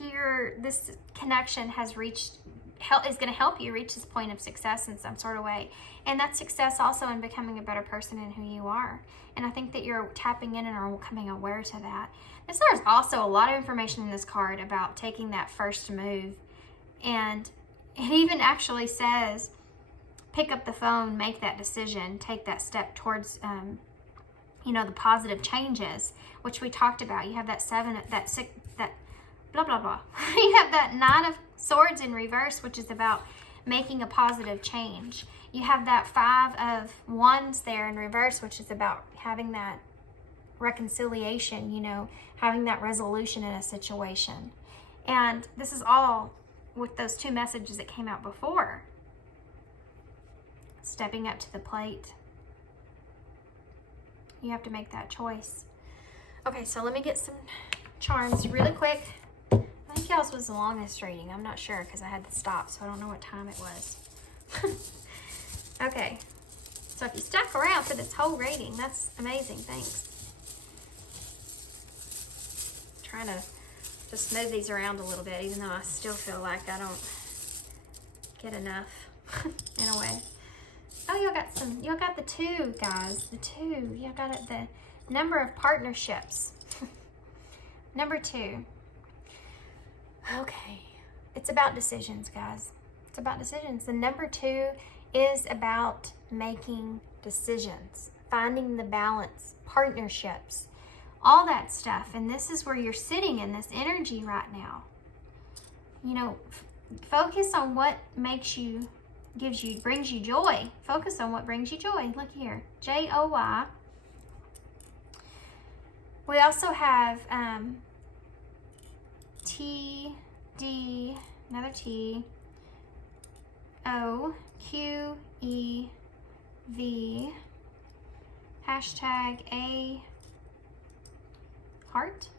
this connection has is going to help you reach this point of success in some sort of way. And that's success also in becoming a better person in who you are. And I think that you're tapping in and are becoming aware to that. There's also a lot of information in this card about taking that first move. And it even actually says, pick up the phone, make that decision, take that step towards, the positive changes, which we talked about. You have that 7, that 6, that blah, blah, blah. You have that 9 of Swords in reverse, which is about making a positive change. You have that 5 of Wands there in reverse, which is about having that reconciliation, having that resolution in a situation. And this is all with those 2 messages that came out before. Stepping up to the plate. You have to make that choice. Okay, so let me get some charms really quick. I think y'all's was the longest reading. I'm not sure because I had to stop, so I don't know what time it was. Okay, so if you stuck around for this whole reading, that's amazing. Thanks. Trying to just move these around a little bit, even though I still feel like I don't get enough in a way. Oh, y'all got the 2, guys. The 2. Y'all got it, the number of partnerships. Number 2. Okay. It's about decisions, guys. It's about decisions. The number 2 is about making decisions, finding the balance, partnerships, all that stuff. And this is where you're sitting in this energy right now. Focus on what brings you joy. Focus on what brings you joy. Look here, Joy. We also have TD, another T, OQEV, #A heart,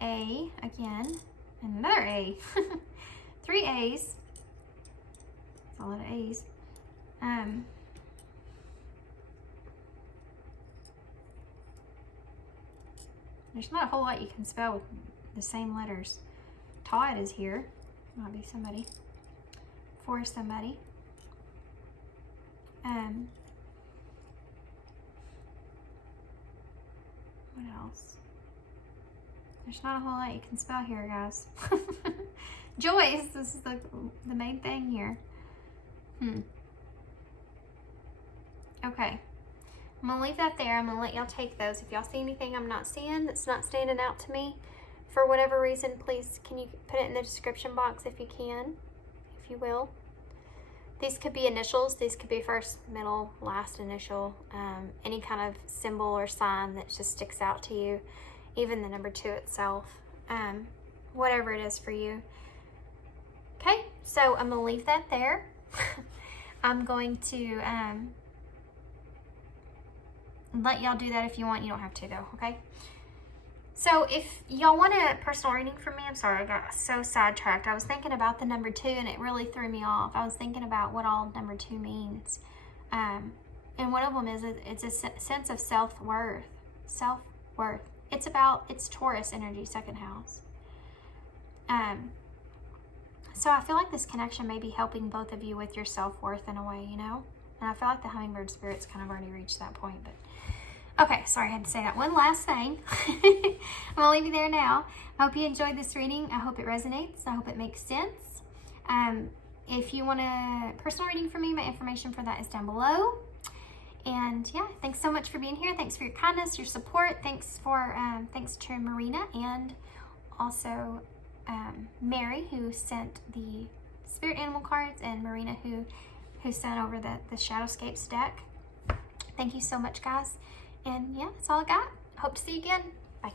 A again, and another A. 3 A's. That's a lot of A's. There's not a whole lot you can spell with the same letters. Todd is here. Might be somebody. For somebody. What else? There's not a whole lot you can spell here, guys. Joyce, this is the main thing here. Okay. I'm going to leave that there. I'm going to let y'all take those. If y'all see anything I'm not seeing that's not standing out to me, for whatever reason, please, can you put it in the description box if you can, if you will. These could be initials. These could be first, middle, last initial. Any kind of symbol or sign that just sticks out to you. Even the number 2 itself. Whatever it is for you. Okay, so I'm going to leave that there. I'm going to let y'all do that if you want. You don't have to though, okay? So if y'all want a personal reading from me, I'm sorry, I got so sidetracked. I was thinking about the number 2 and it really threw me off. I was thinking about what all number 2 means. And one of them is it's a sense of self-worth. Self-worth. It's Taurus energy, 2nd house. So I feel like this connection may be helping both of you with your self-worth in a way, you know? And I feel like the hummingbird spirit's kind of already reached that point, but okay, sorry, I had to say that one last thing. I'm gonna leave you there now. I hope you enjoyed this reading. I hope it resonates. I hope it makes sense. If you want a personal reading from me, my information for that is down below. And yeah, thanks so much for being here. Thanks for your kindness, your support. Thanks to Marina and also Mary, who sent the spirit animal cards, and Marina, who sent over the Shadowscapes deck. Thank you so much, guys. And yeah, that's all I got. Hope to see you again. Bye.